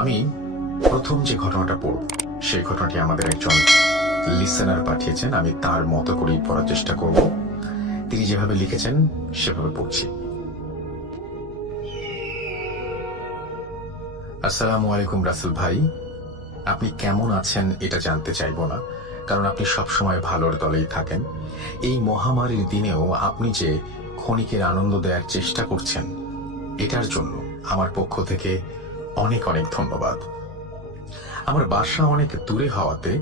আমি প্রথম যে ঘটনাটা পড়ব সেই ঘটনাটি আমাদের একজন লিসেনার পাঠিয়েছেন। আমি তার মতো করেই পড়ার চেষ্টা করব। তিনি যেভাবে লিখেছেন সেভাবে পড়ছি। আসসালামু আলাইকুম রাসেল ভাই, আপনি কেমন আছেন এটা জানতে চাইব না, কারণ আপনি সবসময় ভালোর দলেই থাকেন। এই মহামারীর দিনেও আপনি যে ক্ষণিকের আনন্দ দেওয়ার চেষ্টা করছেন, এটার জন্য আমার পক্ষ থেকে অনেক অনেক ধন্যবাদ। আমার বাসা অনেক দূরে হওয়াতে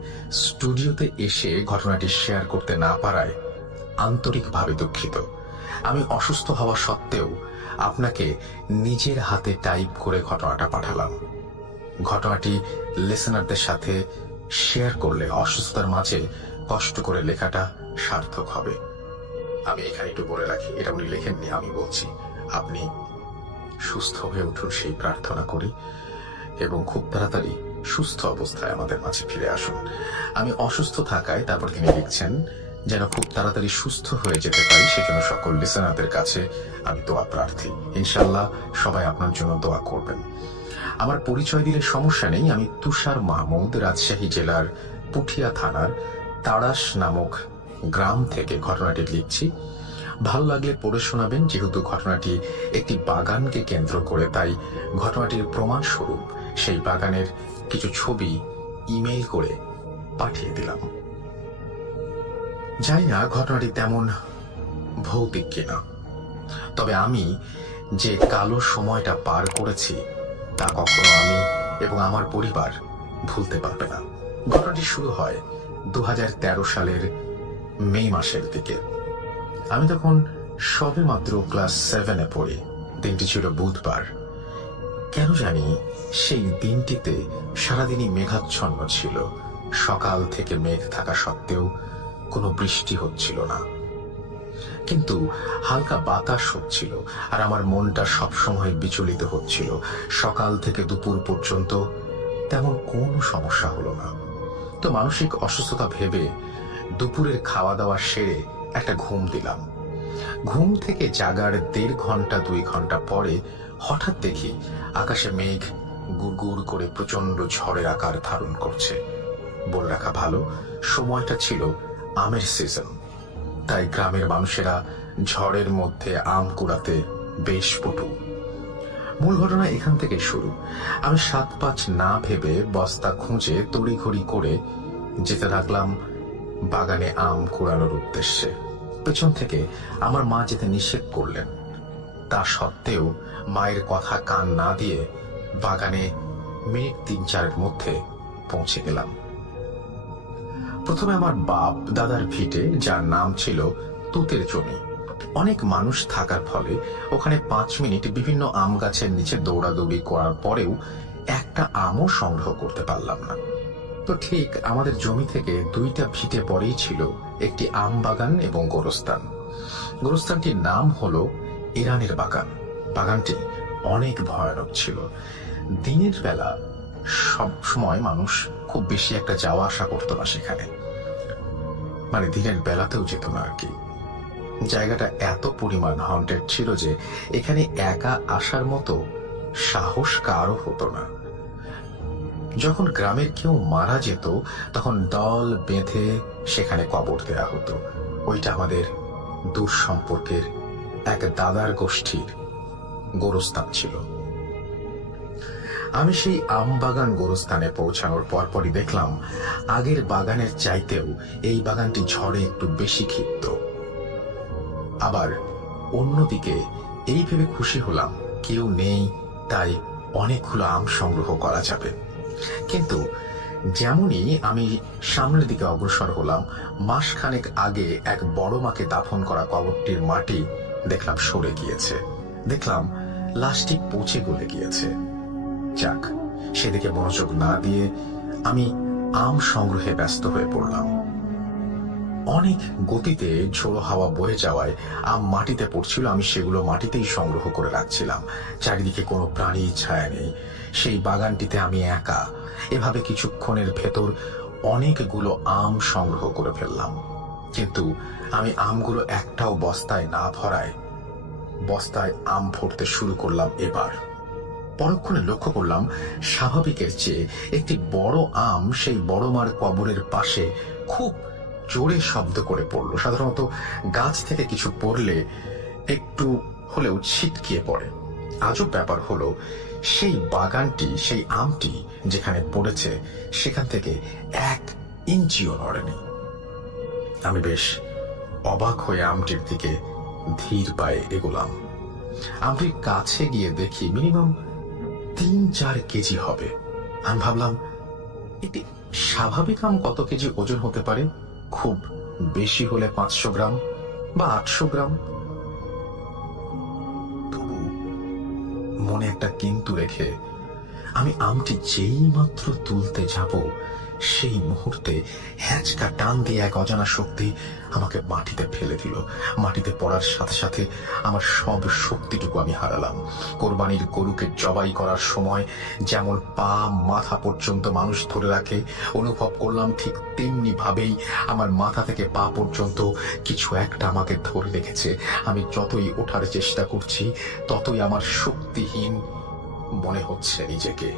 স্টুডিওতে এসে ঘটনাটি শেয়ার করতে না পারায় আন্তরিকভাবে দুঃখিত। আমি অসুস্থ হওয়া সত্ত্বেও আপনাকে নিজের হাতে টাইপ করে ঘটনাটা পাঠালাম। ঘটনাটি লিসেনারদের সাথে শেয়ার করলে অসুস্থতার মাঝে কষ্ট করে লেখাটা সার্থক হবে। আমি এখানে একটু বলে রাখি, এটা উনি লেখেননি, আমি বলছি। আপনি সুস্থ হয়ে উঠুন সেই প্রার্থনা করি এবং খুব তাড়াতাড়ি সুস্থ অবস্থায় আমাদের মাঝে ফিরে আসুন। আমি অসুস্থ থাকায় তারপর তিনি লিখছেন যেন খুব তাড়াতাড়ি সুস্থ হয়ে যেতে পারি, সেজন্য সকল লিসেনারদের কাছে আমি দোয়া প্রার্থী। ইনশাল্লাহ সবাই আপনার জন্য দোয়া করবেন। আমার পরিচয় দিলে সমস্যা নেই। আমি তুষার মাহমুদ, রাজশাহী জেলার পুঠিয়া থানার তাড়াশ নামক গ্রাম থেকে ঘটনাটি লিখছি। ভালো লাগলে পড়ে শোনাবেন। যেহেতু ঘটনাটি একটি বাগানকে কেন্দ্র করে, তাই ঘটনাটির প্রমাণস্বরূপ সেই বাগানের কিছু ছবি ইমেইল করে পাঠিয়ে দিলাম। জানি না ঘটনাটি তেমন ভৌতিক কিনা, তবে আমি যে কালো সময়টা পার করেছি তা কখনো আমি এবং আমার পরিবার ভুলতে পারবে না। ঘটনাটি শুরু হয় 2013 সালের মে মাসের দিকে। আমি তখন সবে মাত্র ক্লাস 7-এ পড়ি। দিনটি ছিল বুধবার। কেন জানি সেই দিনটিতে সারাদিনই মেঘাচ্ছন্ন ছিল। সকাল থেকে মেঘ থাকা সত্ত্বেও কোনো বৃষ্টি হচ্ছিল না, কিন্তু হালকা বাতাস হচ্ছিল, আর আমার মনটা সবসময় বিচলিত হচ্ছিল। সকাল থেকে দুপুর পর্যন্ত তেমন কোনো সমস্যা হলো না। তো মানসিক অসুস্থতা ভেবে দুপুরের খাওয়া দাওয়া সেরে একটা ঘুম দিলাম। ঘুম থেকে জাগার 1.5 ঘন্টা 2 ঘন্টা পরে হঠাৎ দেখি আকাশে মেঘ গুড়গুড় করে প্রচন্ড ঝড়ের আকার ধারণ করছে। বলে রাখা ভালো, সময়টা ছিল আমের সিজন, তাই গ্রামের মানুষেরা ঝড়ের মধ্যে আম কুড়াতে বেশ পটু। মূল ঘটনা এখান থেকে শুরু। আমি 7-5 না ভেবে বস্তা খুঁজে তড়িঘড়ি করে যেতে লাগলাম বাগানে আম কুড়ানোর উদ্দেশ্যে। পেছন থেকে আমার মা যেতে নিষেধ করলেন। তা সত্ত্বেও মায়ের কথা কান না দিয়ে বাগানে মিনিট 3-4 মধ্যে পৌঁছে গেলাম। প্রথমে আমার বাপ দাদার ভিটে, যার নাম ছিল তুতের জমি। অনেক মানুষ থাকার ফলে ওখানে 5 মিনিট বিভিন্ন আম গাছের নিচে দৌড়াদৌড়ি করার পরেও একটা আমও সংগ্রহ করতে পারলাম না। তো ঠিক আমাদের জমি থেকে 2টা ভিটে পরেই ছিল একটি আম বাগান এবং গোরস্থান। গোরস্থানটির নাম হলো ইরানের বাগান। বাগানটি অনেক ভয়ানক ছিল। দিনের বেলা সব সময় মানুষ খুব বেশি একটা যাওয়া আসা করতো না সেখানে, মানে দিনের বেলাতেও যেত না আর কি। জায়গাটা এত পরিমাণ হন্টেড ছিল যে এখানে একা আসার মতো সাহস কারও হতো না। যখন গ্রামের কেউ মারা যেত তখন দল বেঁধে সেখানে কবর দেয়া হতো। ওইটা আমাদের দূর সম্পর্কের এক দাদার গোষ্ঠীর গোরস্থান ছিল। আমি সেই আম বাগান গোরস্থানে পৌঁছানোর পরপরই দেখলাম আগের বাগানের চাইতেও এই বাগানটি ঝড়ে একটু বেশি ক্ষিপ্ত। আবার অন্যদিকে এই ভেবে খুশি হলাম কেউ নেই, তাই অনেকগুলো আম সংগ্রহ করা যাবে। কিন্তু যেমনই আমি সামনের দিকে অগ্রসর হলাম, মাসখানেক আগে এক বড় মাকে দাফন করা কবরটির মাটি দেখলাম সরে গিয়েছে। দেখলাম লাশটি পচে গলে গিয়েছে। যাক, সেদিকে মনোযোগ না দিয়ে আমি আম সংগ্রহে ব্যস্ত হয়ে পড়লাম। অনেক গতিতে ঝোড়ো হাওয়া বয়ে যাওয়ায় আম মাটিতে পড়ছিল। আমি সেগুলো মাটিতেই সংগ্রহ করে রাখছিলাম। চারিদিকে কোনো প্রাণী ছায়া নেই। সেই বাগানটিতে আমি একা। এভাবে কিছুক্ষণের ভেতর অনেকগুলো আম সংগ্রহ করে ফেললাম, কিন্তু আমি আমগুলো একটাও বস্তায় না ভরায় বস্তায় আম ভরতে শুরু করলাম। এবার পরক্ষণে লক্ষ্য করলাম স্বাভাবিকের চেয়ে একটি বড় আম সেই বড় মার কবরের পাশে খুব জোরে শব্দ করে পড়ল। সাধারণত গাছ থেকে কিছু পড়লে একটু হলেও ছিটকিয়ে পড়ে। আজব ব্যাপার হলো সেই বাগানটি, সেই আমটি যেখানে পড়েছে সেখান থেকে 1 ইঞ্চিও নড়েনি। আমি বেশ অবাক হয়ে আমটির দিকে ধীর পায়ে এগোলাম। আমটির কাছে গিয়ে দেখি মিনিমাম 3-4 কেজি হবে। আমি ভাবলাম একটি স্বাভাবিক আম কত কেজি ওজন হতে পারে? খুব বেশি হলে 500 গ্রাম বা 800 গ্রাম। তবু মনে একটা কিন্তু রেখে আমি আমটি যেই মাত্র তুলতে যাব সেই মুহূর্তে হ্যাঁচকা টান দিয়ে এক অজানা শক্তি আমাকে মাটিতে ফেলে দিল। মাটিতে পড়ার সাথে সাথে আমার সব শক্তিটুকু আমি হারালাম। কোরবানির গরুকে জবাই করার সময় যেমন পা মাথা পর্যন্ত মানুষ ধরে রাখে, অনুভব করলাম ঠিক তেমনি ভাবেই আমার মাথা থেকে পা পর্যন্ত কিছু একটা আমাকে ধরে রেখেছে। আমি যতই ওঠার চেষ্টা করছি ততই আমার শক্তিহীন মনে হচ্ছে নিজেকে।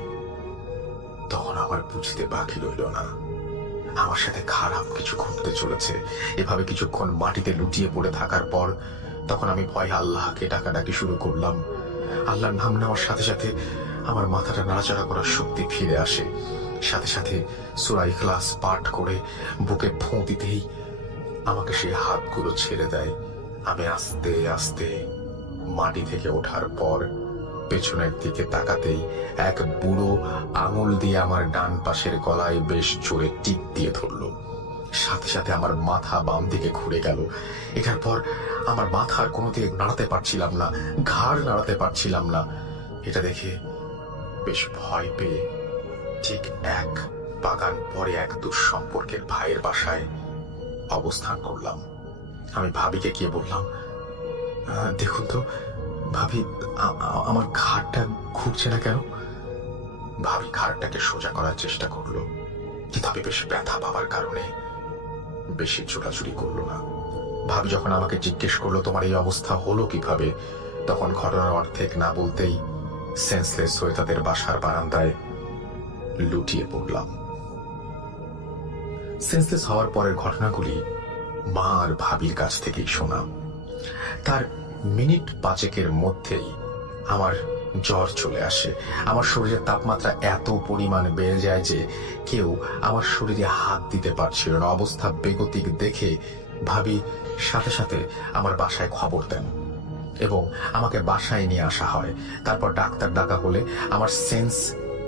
তখন আমার বুঝতে বাকি রইল না, আমার সাথে খারাপ কিছু ঘটতে চলেছে। এভাবে কিছুক্ষণ মাটিতে লুটিয়ে পড়ে থাকার পর তখন আমি ভয়ে আল্লাহকে ডাকাডাকি শুরু করলাম। আল্লাহর নাম নেওয়ার সাথে সাথে আমার মাথাটা নাড়াচাড়া করার শক্তি ফিরে আসে। সাথে সাথে সূরা ইখলাস পাঠ করে বুকে ফোঁ দিতেই আমাকে সেই হাতগুলো ছেড়ে দেয়। আমি আস্তে আস্তে মাটি থেকে ওঠার পর পেছনের দিকে তাকাতেই এক বুড়ো আঙুল দিয়ে আমার ডান পাশের গলায় বেশ জোরে টিপ দিয়ে ধরল। সাথে সাথে আমার মাথা বাম দিকে ঘুরে গেল। এটার পর আমার মাথার কোনো দিকে নাড়াতে পারছিলাম না, ঘাড় নাড়াতে পারছিলাম না। এটা দেখে বেশ ভয় পেয়ে ঠিক 1 বাগান পরে এক দুঃসম্পর্কের ভাইয়ের বাসায় অবস্থান করলাম। আমি ভাবিকে গিয়ে বললাম, দেখুন তো ভাবি, আমার ঘাড়টা ঘুরছে না কেন? ভাবি ঘাড়টাকে সোজা করার চেষ্টা করলো, কিন্তু আমি বেশ ব্যথা পাওয়ার কারণে বেশি ছোটাছুটি করলো না। ভাবি যখন আমাকে জিজ্ঞেস করলো তোমার এই অবস্থা হলো কিভাবে, তখন ঘটনার অর্ধেক না বলতেই সেন্সলেস হয়ে তাদের বাসার বারান্দায় লুটিয়ে পড়লাম। সেন্সলেস হওয়ার পরের ঘটনাগুলি মা আর ভাবির কাছ থেকেই শোনা। তার মিনিট 5 মধ্যেই আমার জ্বর চলে আসে। আমার শরীরের তাপমাত্রা এত পরিমাণ বেড়ে যায় যে কেউ আমার শরীরে হাত দিতে পারছিল না। অবস্থা বেগতিক দেখে ভাবি সাথে সাথে আমার বাসায় খবর দেন এবং আমাকে বাসায় নিয়ে আসা হয়। তারপর ডাক্তার ডাকা হলে আমার সেন্স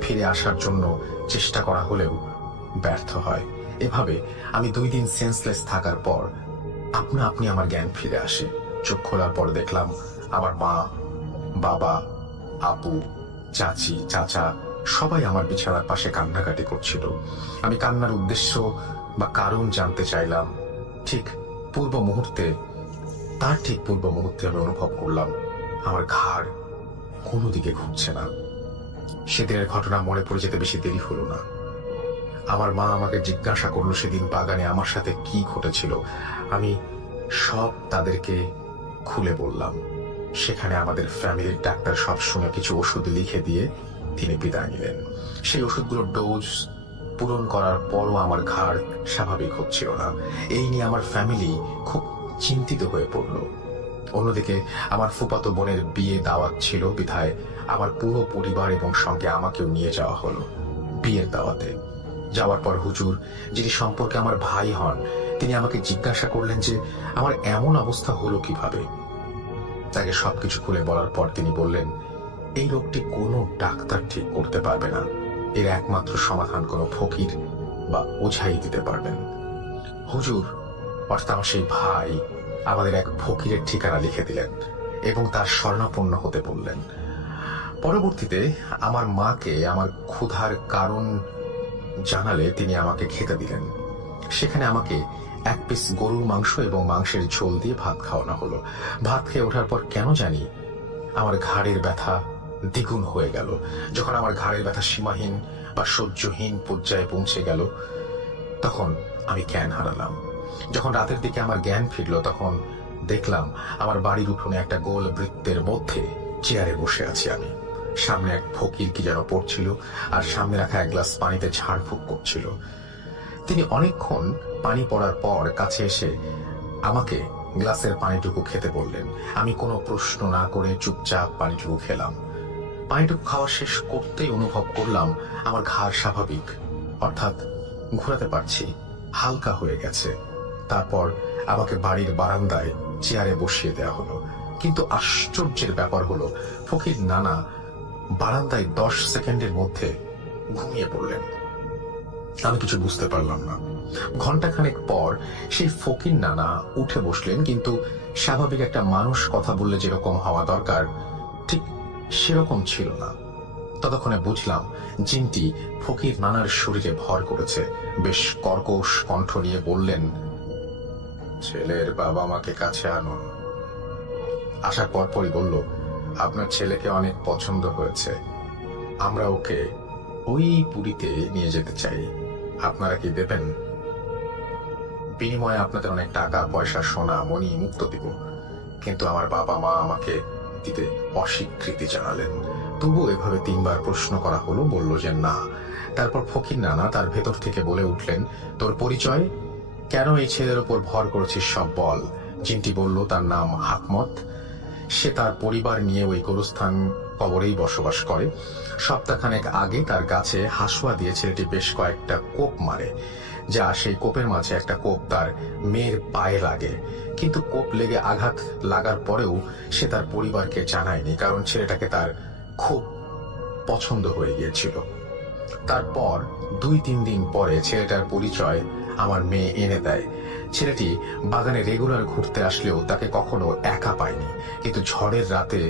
ফিরে আসার জন্য চেষ্টা করা হলেও ব্যর্থ হয়। এভাবে আমি 2 দিন সেন্সলেস থাকার পর আপনা আপনি আমার জ্ঞান ফিরে আসে। চোখ খোলার পর দেখলাম আমার মা, বাবা, আপু, চাচি, চাচা সবাই আমার বিছানার পাশে কান্নাকাটি করছিল। আমি কান্নার উদ্দেশ্য বা কারণ জানতে চাইলাম। ঠিক পূর্ব মুহূর্তে আমি অনুভব করলাম আমার ঘাড় কোনো দিকে ঘুরছে না। সেদিনের ঘটনা মনে পড়ে যেতে বেশি দেরি হলো না। আমার মা আমাকে জিজ্ঞাসা করলো সেদিন বাগানে আমার সাথে কি ঘটেছিল। আমি সব তাদেরকে খুলে বললাম। সেখানে আমাদের ফ্যামিলির ডাক্তার সব শুনে কিছু ওষুধ লিখে দিয়ে তিনি বিদায় নিলেন। সেই ওষুধগুলোর ডোজ পূরণ করার পরও আমার ঘাড় স্বাভাবিক হচ্ছিল না। এই নিয়ে আমার ফ্যামিলি খুব চিন্তিত হয়ে পড়ল। অন্যদিকে আমার ফুফাতো বোনের বিয়ে দাওয়াত ছিল বিধায় আমার পুরো পরিবার এবং সঙ্গে আমাকেও নিয়ে যাওয়া হলো বিয়ের দাওয়াতে। যাওয়ার পর হুজুর, যিনি সম্পর্কে আমার ভাই হন, তিনি আমাকে জিজ্ঞাসা করলেন যে আমার এমন অবস্থা হলো কিভাবে। তাকে সবকিছু খুলে বলার পর তিনি বললেন, এই রোগটি কোনো ডাক্তার ঠিক করতে পারবে না। এর একমাত্র সমাধান কোনো ফকির বা ওঝাই দিতে পারবেন। হুজুর অর্থাৎ আমার সেই ভাই আমাদের এক ফকিরের ঠিকানা লিখে দিলেন এবং তার শরণাপন্ন হতে বললেন। পরবর্তীতে আমার মাকে আমার ক্ষুধার কারণ জানালে তিনি আমাকে খেতে দিলেন। সেখানে আমাকে 1 পিস গরুর মাংস এবং মাংসের ঝোল দিয়ে ভাত খাওয়ানো হলো। ভাত খেয়ে ওঠার পর কেন জানি আমার ঘাড়ের ব্যথা দ্বিগুণ হয়ে গেল। যখন আমার ঘাড়ের ব্যথা সীমাহীন বা সহ্যহীন পর্যায়ে পৌঁছে গেল তখন আমি জ্ঞান হারালাম। যখন রাতের দিকে আমার জ্ঞান ফিরল তখন দেখলাম আমার বাড়ির উঠোনে একটা গোল বৃত্তের মধ্যে চেয়ারে বসে আছি আমি। সামনে এক ফকির কি যেন পড়ছিল আর সামনে রাখা এক গ্লাস পানিতে ঝাড়ফুঁক করছিল। তিনি অনেকক্ষণ পানি পড়ার পর কাছে এসে আমাকে গ্লাসের পানিটুকু খেতে বললেন। আমি কোনো প্রশ্ন না করে চুপচাপ পানিটুকু খেলাম। পানিটুকু খাওয়া শেষ করতেই অনুভব করলাম আমার ঘাড় স্বাভাবিক, অর্থাৎ ঘোরাতে পারছি, হালকা হয়ে গেছে। তারপর আমাকে বাড়ির বারান্দায় চেয়ারে বসিয়ে দেওয়া হলো। কিন্তু আশ্চর্যের ব্যাপার হলো, ফকির নানা বারান্দায় 10 সেকেন্ডের মধ্যে ঘুমিয়ে পড়লেন। আমি কিছু বুঝতে পারলাম না। ঘন্টাখানেক পর সেই ফকির নানা উঠে বসলেন, কিন্তু স্বাভাবিক একটা মানুষ কথা বললে যেরকম হওয়া দরকার ঠিক সেরকম ছিল না। ততক্ষণে বুঝলাম জিনটি ফকির নানার শরীরে ভর করেছে। বেশ কর্কশ কণ্ঠ নিয়ে বললেন, ছেলের বাবা মাকে কাছে আনুন। আসার পরপরই বলল, আপনার ছেলেকে অনেক পছন্দ হয়েছে, আমরা ওকে ওই পুরীতে নিয়ে যেতে চাই, আপনারা কি দেবেন? বিনিময়ে আপনাদের অনেক টাকা পয়সা, সোনা মণি মুক্ত দিব। কিন্তু আমার বাবা মা আমাকে দিতে অস্বীকৃতি জানালেন। তবু এভাবে 3 বার প্রশ্ন করা হলো, বলল যে না। তারপর ফকির নানা তার ভেতর থেকে বলে উঠলেন, তোর পরিচয়, কেন এই ছেলের উপর ভর করেছিস সব বল। জিনটি বলল তার নাম হাকমত, সে তার পরিবার নিয়ে ওই গোরস্থান কবরেই বসবাস করে। সপ্তাহখানেক আগে তার গাছে হাসুয়া দিয়ে ছেলেটি বেশ কয়েকটা কোপ মারে, যা সেই কোপের মাঝে একটা কোপ তার মেয়ের পায়ে লাগে। কিন্তু কোপ লেগে আঘাত লাগার পরেও সে তার পরিবারকে জানায়নি, কারণ ছেলেটাকে তার খুব পছন্দ হয়ে গিয়েছিল। তারপর 2-3 দিন পরে ছেলেটার পরিচয় আমার মেয়ে এনে দেয়। ছেলেটি বাগানে রেগুলার ঘুরতে আসলেও তাকে কখনো একা পায়নি, কিন্তু ঝড়ের রাতে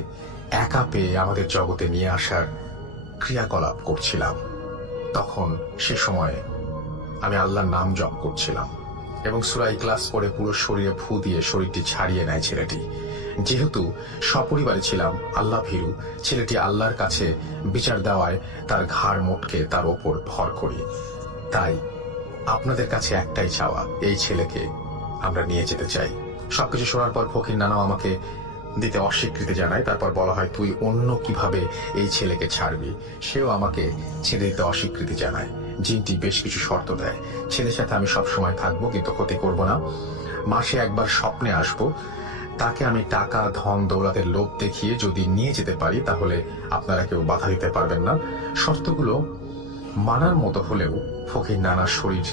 একা পেয়ে আমাদের জগতে নিয়ে আসার ক্রিয়াকলাপ করছিলাম। তখন সে সময়ে আমি আল্লাহর নাম জপ করছিলাম এবং সূরা ইখলাস পড়ে পুরো শরীরে ফু দিয়ে শরীরটি ছাড়িয়ে নেয় ছেলেটি। যেহেতু সপরিবারে ছিলাম আল্লাহ ভীরু, ছেলেটি আল্লাহর কাছে বিচার দেওয়ায় তার ঘাড় মোটকে তার ওপর ভর করি। তাই আপনাদের কাছে একটাই চাওয়া, এই ছেলেকে আমরা নিয়ে যেতে চাই। সবকিছু শোনার পর ফকির নানাও আমাকে দিতে অস্বীকৃতি জানায়। তারপর বলা হয়, তুই অন্য কিভাবে এই ছেলেকে ছাড়বি। সেও আমাকে ছেড়ে দিতে অস্বীকৃতি জানায়। জিনটি বেশ কিছু শর্ত দেয়। ছেলের সাথে আমি সবসময় থাকবো, কিন্তু ক্ষতি করব না। মাসে একবার স্বপ্নে আসবো। তাকে আমি টাকা ধন দৌলতের লোভ দেখিয়ে যদি নিয়ে যেতে পারি, তাহলে আপনারা কেউ বাধা দিতে পারবেন না। শর্তগুলো মানার মতো হলেও ফকির নানার শরীর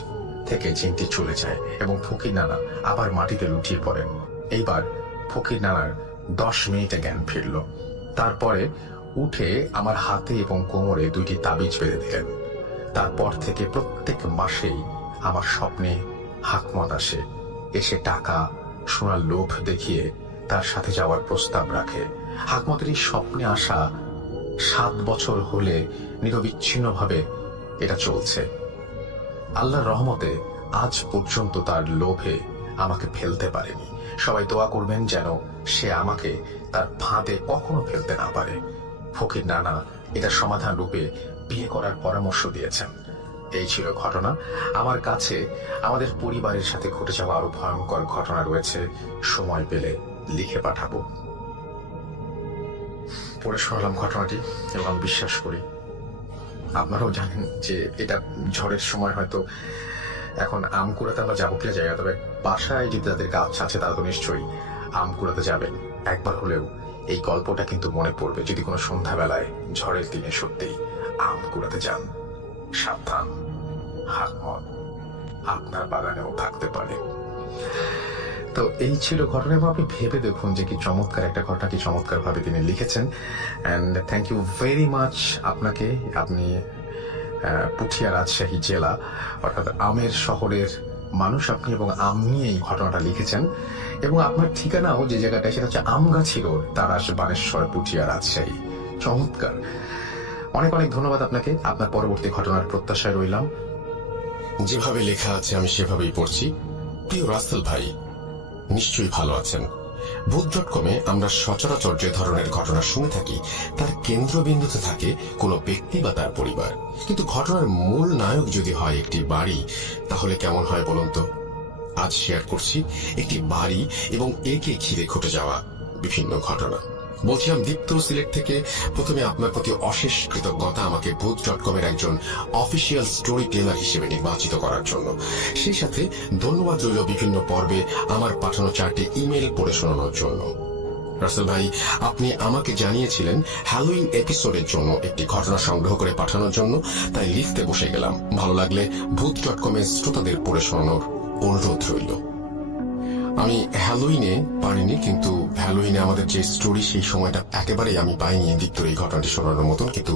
থেকে জিনটি চলে যায় এবং ফকির নানা আবার মাটিতে লুটিয়ে পড়েন। এইবার ফকির নানার 10 মিনিটে জ্ঞান ফিরল। তারপরে উঠে আমার হাতে এবং কোমরে 2টি তাবিজ বেঁধে দিলেন। তারপর থেকে প্রত্যেক মাসেই আমার স্বপ্নে হাকমত আসে। এসে টাকা সোনার লোভ দেখিয়ে তার সাথে যাওয়ার প্রস্তাব রাখে। হাকমতের এই স্বপ্নে আসা 7 বছর হলে নিরবিচ্ছিন্নভাবে এটা চলছে। আল্লাহর রহমতে আজ পর্যন্ত তার লোভে আমাকে ফেলতে পারেনি। সবাই দোয়া করবেন যেন সে আমাকে তার ফাঁদে কখনো ফেলতে না পারে। ফকির নানা এটা সমাধান রূপে বিয়ে করার পরামর্শ দিয়েছেন। এই ছিল ঘটনা। আমার কাছে আমাদের পরিবারের সাথে ঘটে যাওয়া আরো ভয়ঙ্কর ঘটনা রয়েছে, সময় পেলে লিখে পাঠাবো। পড়ে শোনালাম ঘটনাটি এবং আমি বিশ্বাস করি আপনারাও জানেন যে এটা ঝড়ের সময় হয়তো এখন আম কুড়াতে আমরা যাবো কিনা জায়গা, তবে বাসায় যদি তাদের গাছ আছে তারা তো নিশ্চয়ই আম কুড়াতে যাবেন। একবার হলেও এই গল্পটা কিন্তু মনে পড়বে যদি কোনো সন্ধ্যাবেলায় ঝড়ের দিনে সত্যিই আম কুড়াতে যান। সাবধান, হাকমত আপনার বাগানেও থাকতে পারে। তো এই ছিল ঘটনা এবং আপনি ভেবে দেখুন যে কি চমৎকার একটা ঘটনা, কি চমৎকার ভাবে তিনি লিখেছেন। And thank you very much আপনাকে। আপনি পুঠিয়া রাজশাহী জেলা অর্থাৎ আমের শহরের মানুষ আপনি, এবং আম নিয়ে এই ঘটনাটা লিখেছেন। এবং আপনার ঠিকানাও যে জায়গাটায় সেটা হচ্ছে আমগাছি রোড, তারাস, বানেশ্বর, পুঠিয়া রাজশাহী। চমৎকার, অনেক অনেক ধন্যবাদ আপনাকে। আপনার পরবর্তী ঘটনার প্রত্যাশায় রইলাম। যেভাবে লেখা আছে আমি সেভাবেই পড়ছি। প্রিয় রাসেল ভাই, নিশ্চয়ই ভালো আছেন। ভূত.কমে আমরা সচরাচর যে ধরনের ঘটনা শুনে থাকি তার কেন্দ্রবিন্দুতে থাকে কোনো ব্যক্তি বা তার পরিবার, কিন্তু ঘটনার মূল নায়ক যদি হয় একটি বাড়ি, তাহলে কেমন হয় বলুন তো? আজ শেয়ার করছি একটি বাড়ি এবং একে ঘিরে ঘটে যাওয়া বিভিন্ন ঘটনা। বলছিলাম দীপ্ত সিলেট থেকে প্রথমে আপনার প্রতি অশেষ কৃতজ্ঞতা আমাকে ভূত.com-এর একজন অফিসিয়াল স্টোরি টেলার হিসেবে নির্বাচিত করার জন্য। সেই সাথে ধন্যবাদ রইল বিভিন্ন পর্বে আমার পাঠানো 4টি ইমেল পড়ে শোনানোর জন্য। রাসেল ভাই, আপনি আমাকে জানিয়েছিলেন হ্যালোইন এপিসোডের জন্য একটি ঘটনা সংগ্রহ করে পাঠানোর জন্য, তাই লিখতে বসে গেলাম। ভালো লাগলে ভূত.com-এর শ্রোতাদের পড়ে শোনানোর অনুরোধ রইল। আমি হ্যালোইনে পারিনি, কিন্তু হ্যালোইনে আমাদের যে স্টোরি সেই সময়টা একেবারেই আমি পাইনি দীপ্তর এই ঘটনাটি শোনানোর মতন, কিন্তু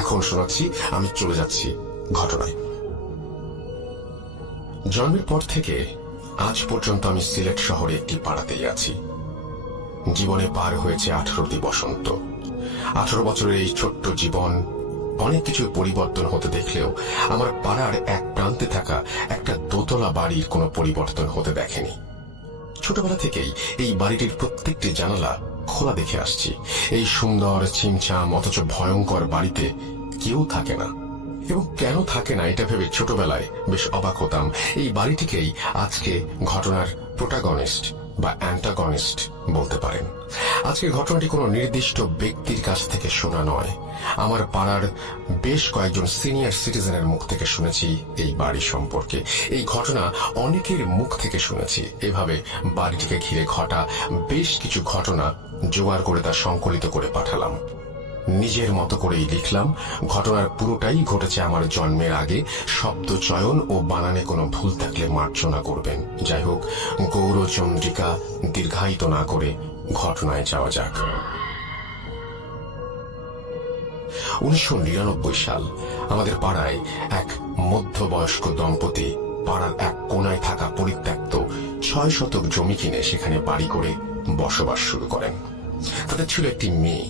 এখন শোনাচ্ছি। আমি চলে যাচ্ছি ঘটনায়। জন্মের পর থেকে আজ পর্যন্ত আমি সিলেট শহরে একটি পাড়াতেই আছি। জীবনে পার হয়েছে 18টি বসন্ত। 18 বছরের এই ছোট্ট জীবন অনেক কিছু পরিবর্তন হতে দেখলেও আমার পাড়ার এক প্রান্তে থাকা একটা দোতলা বাড়ির কোনো পরিবর্তন হতে দেখেনি। ছোটবেলা থেকেই এই বাড়িটির প্রত্যেকটি জানালা খোলা দেখে আসছি। এই সুন্দর ছিমছাম অথচ ভয়ঙ্কর বাড়িতে কেউ থাকে না, এবং কেন থাকে না এটা ভেবে ছোটবেলায় বেশ অবাক হতাম। এই বাড়িটিকেই আজকে ঘটনার প্রোটাগনিস্ট বা অ্যান্টাগনিস্ট বলতে পারেন। আজকের ঘটনাটি কোনো নির্দিষ্ট ব্যক্তির কাছ থেকে শোনা নয়। আমার পাড়ার বেশ কয়েকজন সিনিয়র সিটিজেনের মুখ থেকে শুনেছি এই বাড়ি সম্পর্কে। এই ঘটনা অনেকের মুখ থেকে শুনেছি। এভাবে বাড়িটিকে ঘিরে ঘটা বেশ কিছু ঘটনা জোগাড় করে তা সংকলিত করে পাঠালাম। নিজের মতো করেই লিখলাম। ঘটনার পুরোটাই ঘটেছে আমার জন্মের আগে। শব্দ চয়ন ও বানানে কোনো ভুল থাকলে মার্জনা করবেন। যাই হোক, গৌরচন্দ্রিকা দীর্ঘায়িত না করে ঘটনায় যাওয়া যাক। 1999 সাল। আমাদের পাড়ায় এক মধ্যবয়স্ক দম্পতি পাড়ার এক কোনায় থাকা পরিত্যক্ত 6 শতক জমি কিনে সেখানে বাড়ি করে বসবাস শুরু করেন। তাদের ছিল একটি মেয়ে।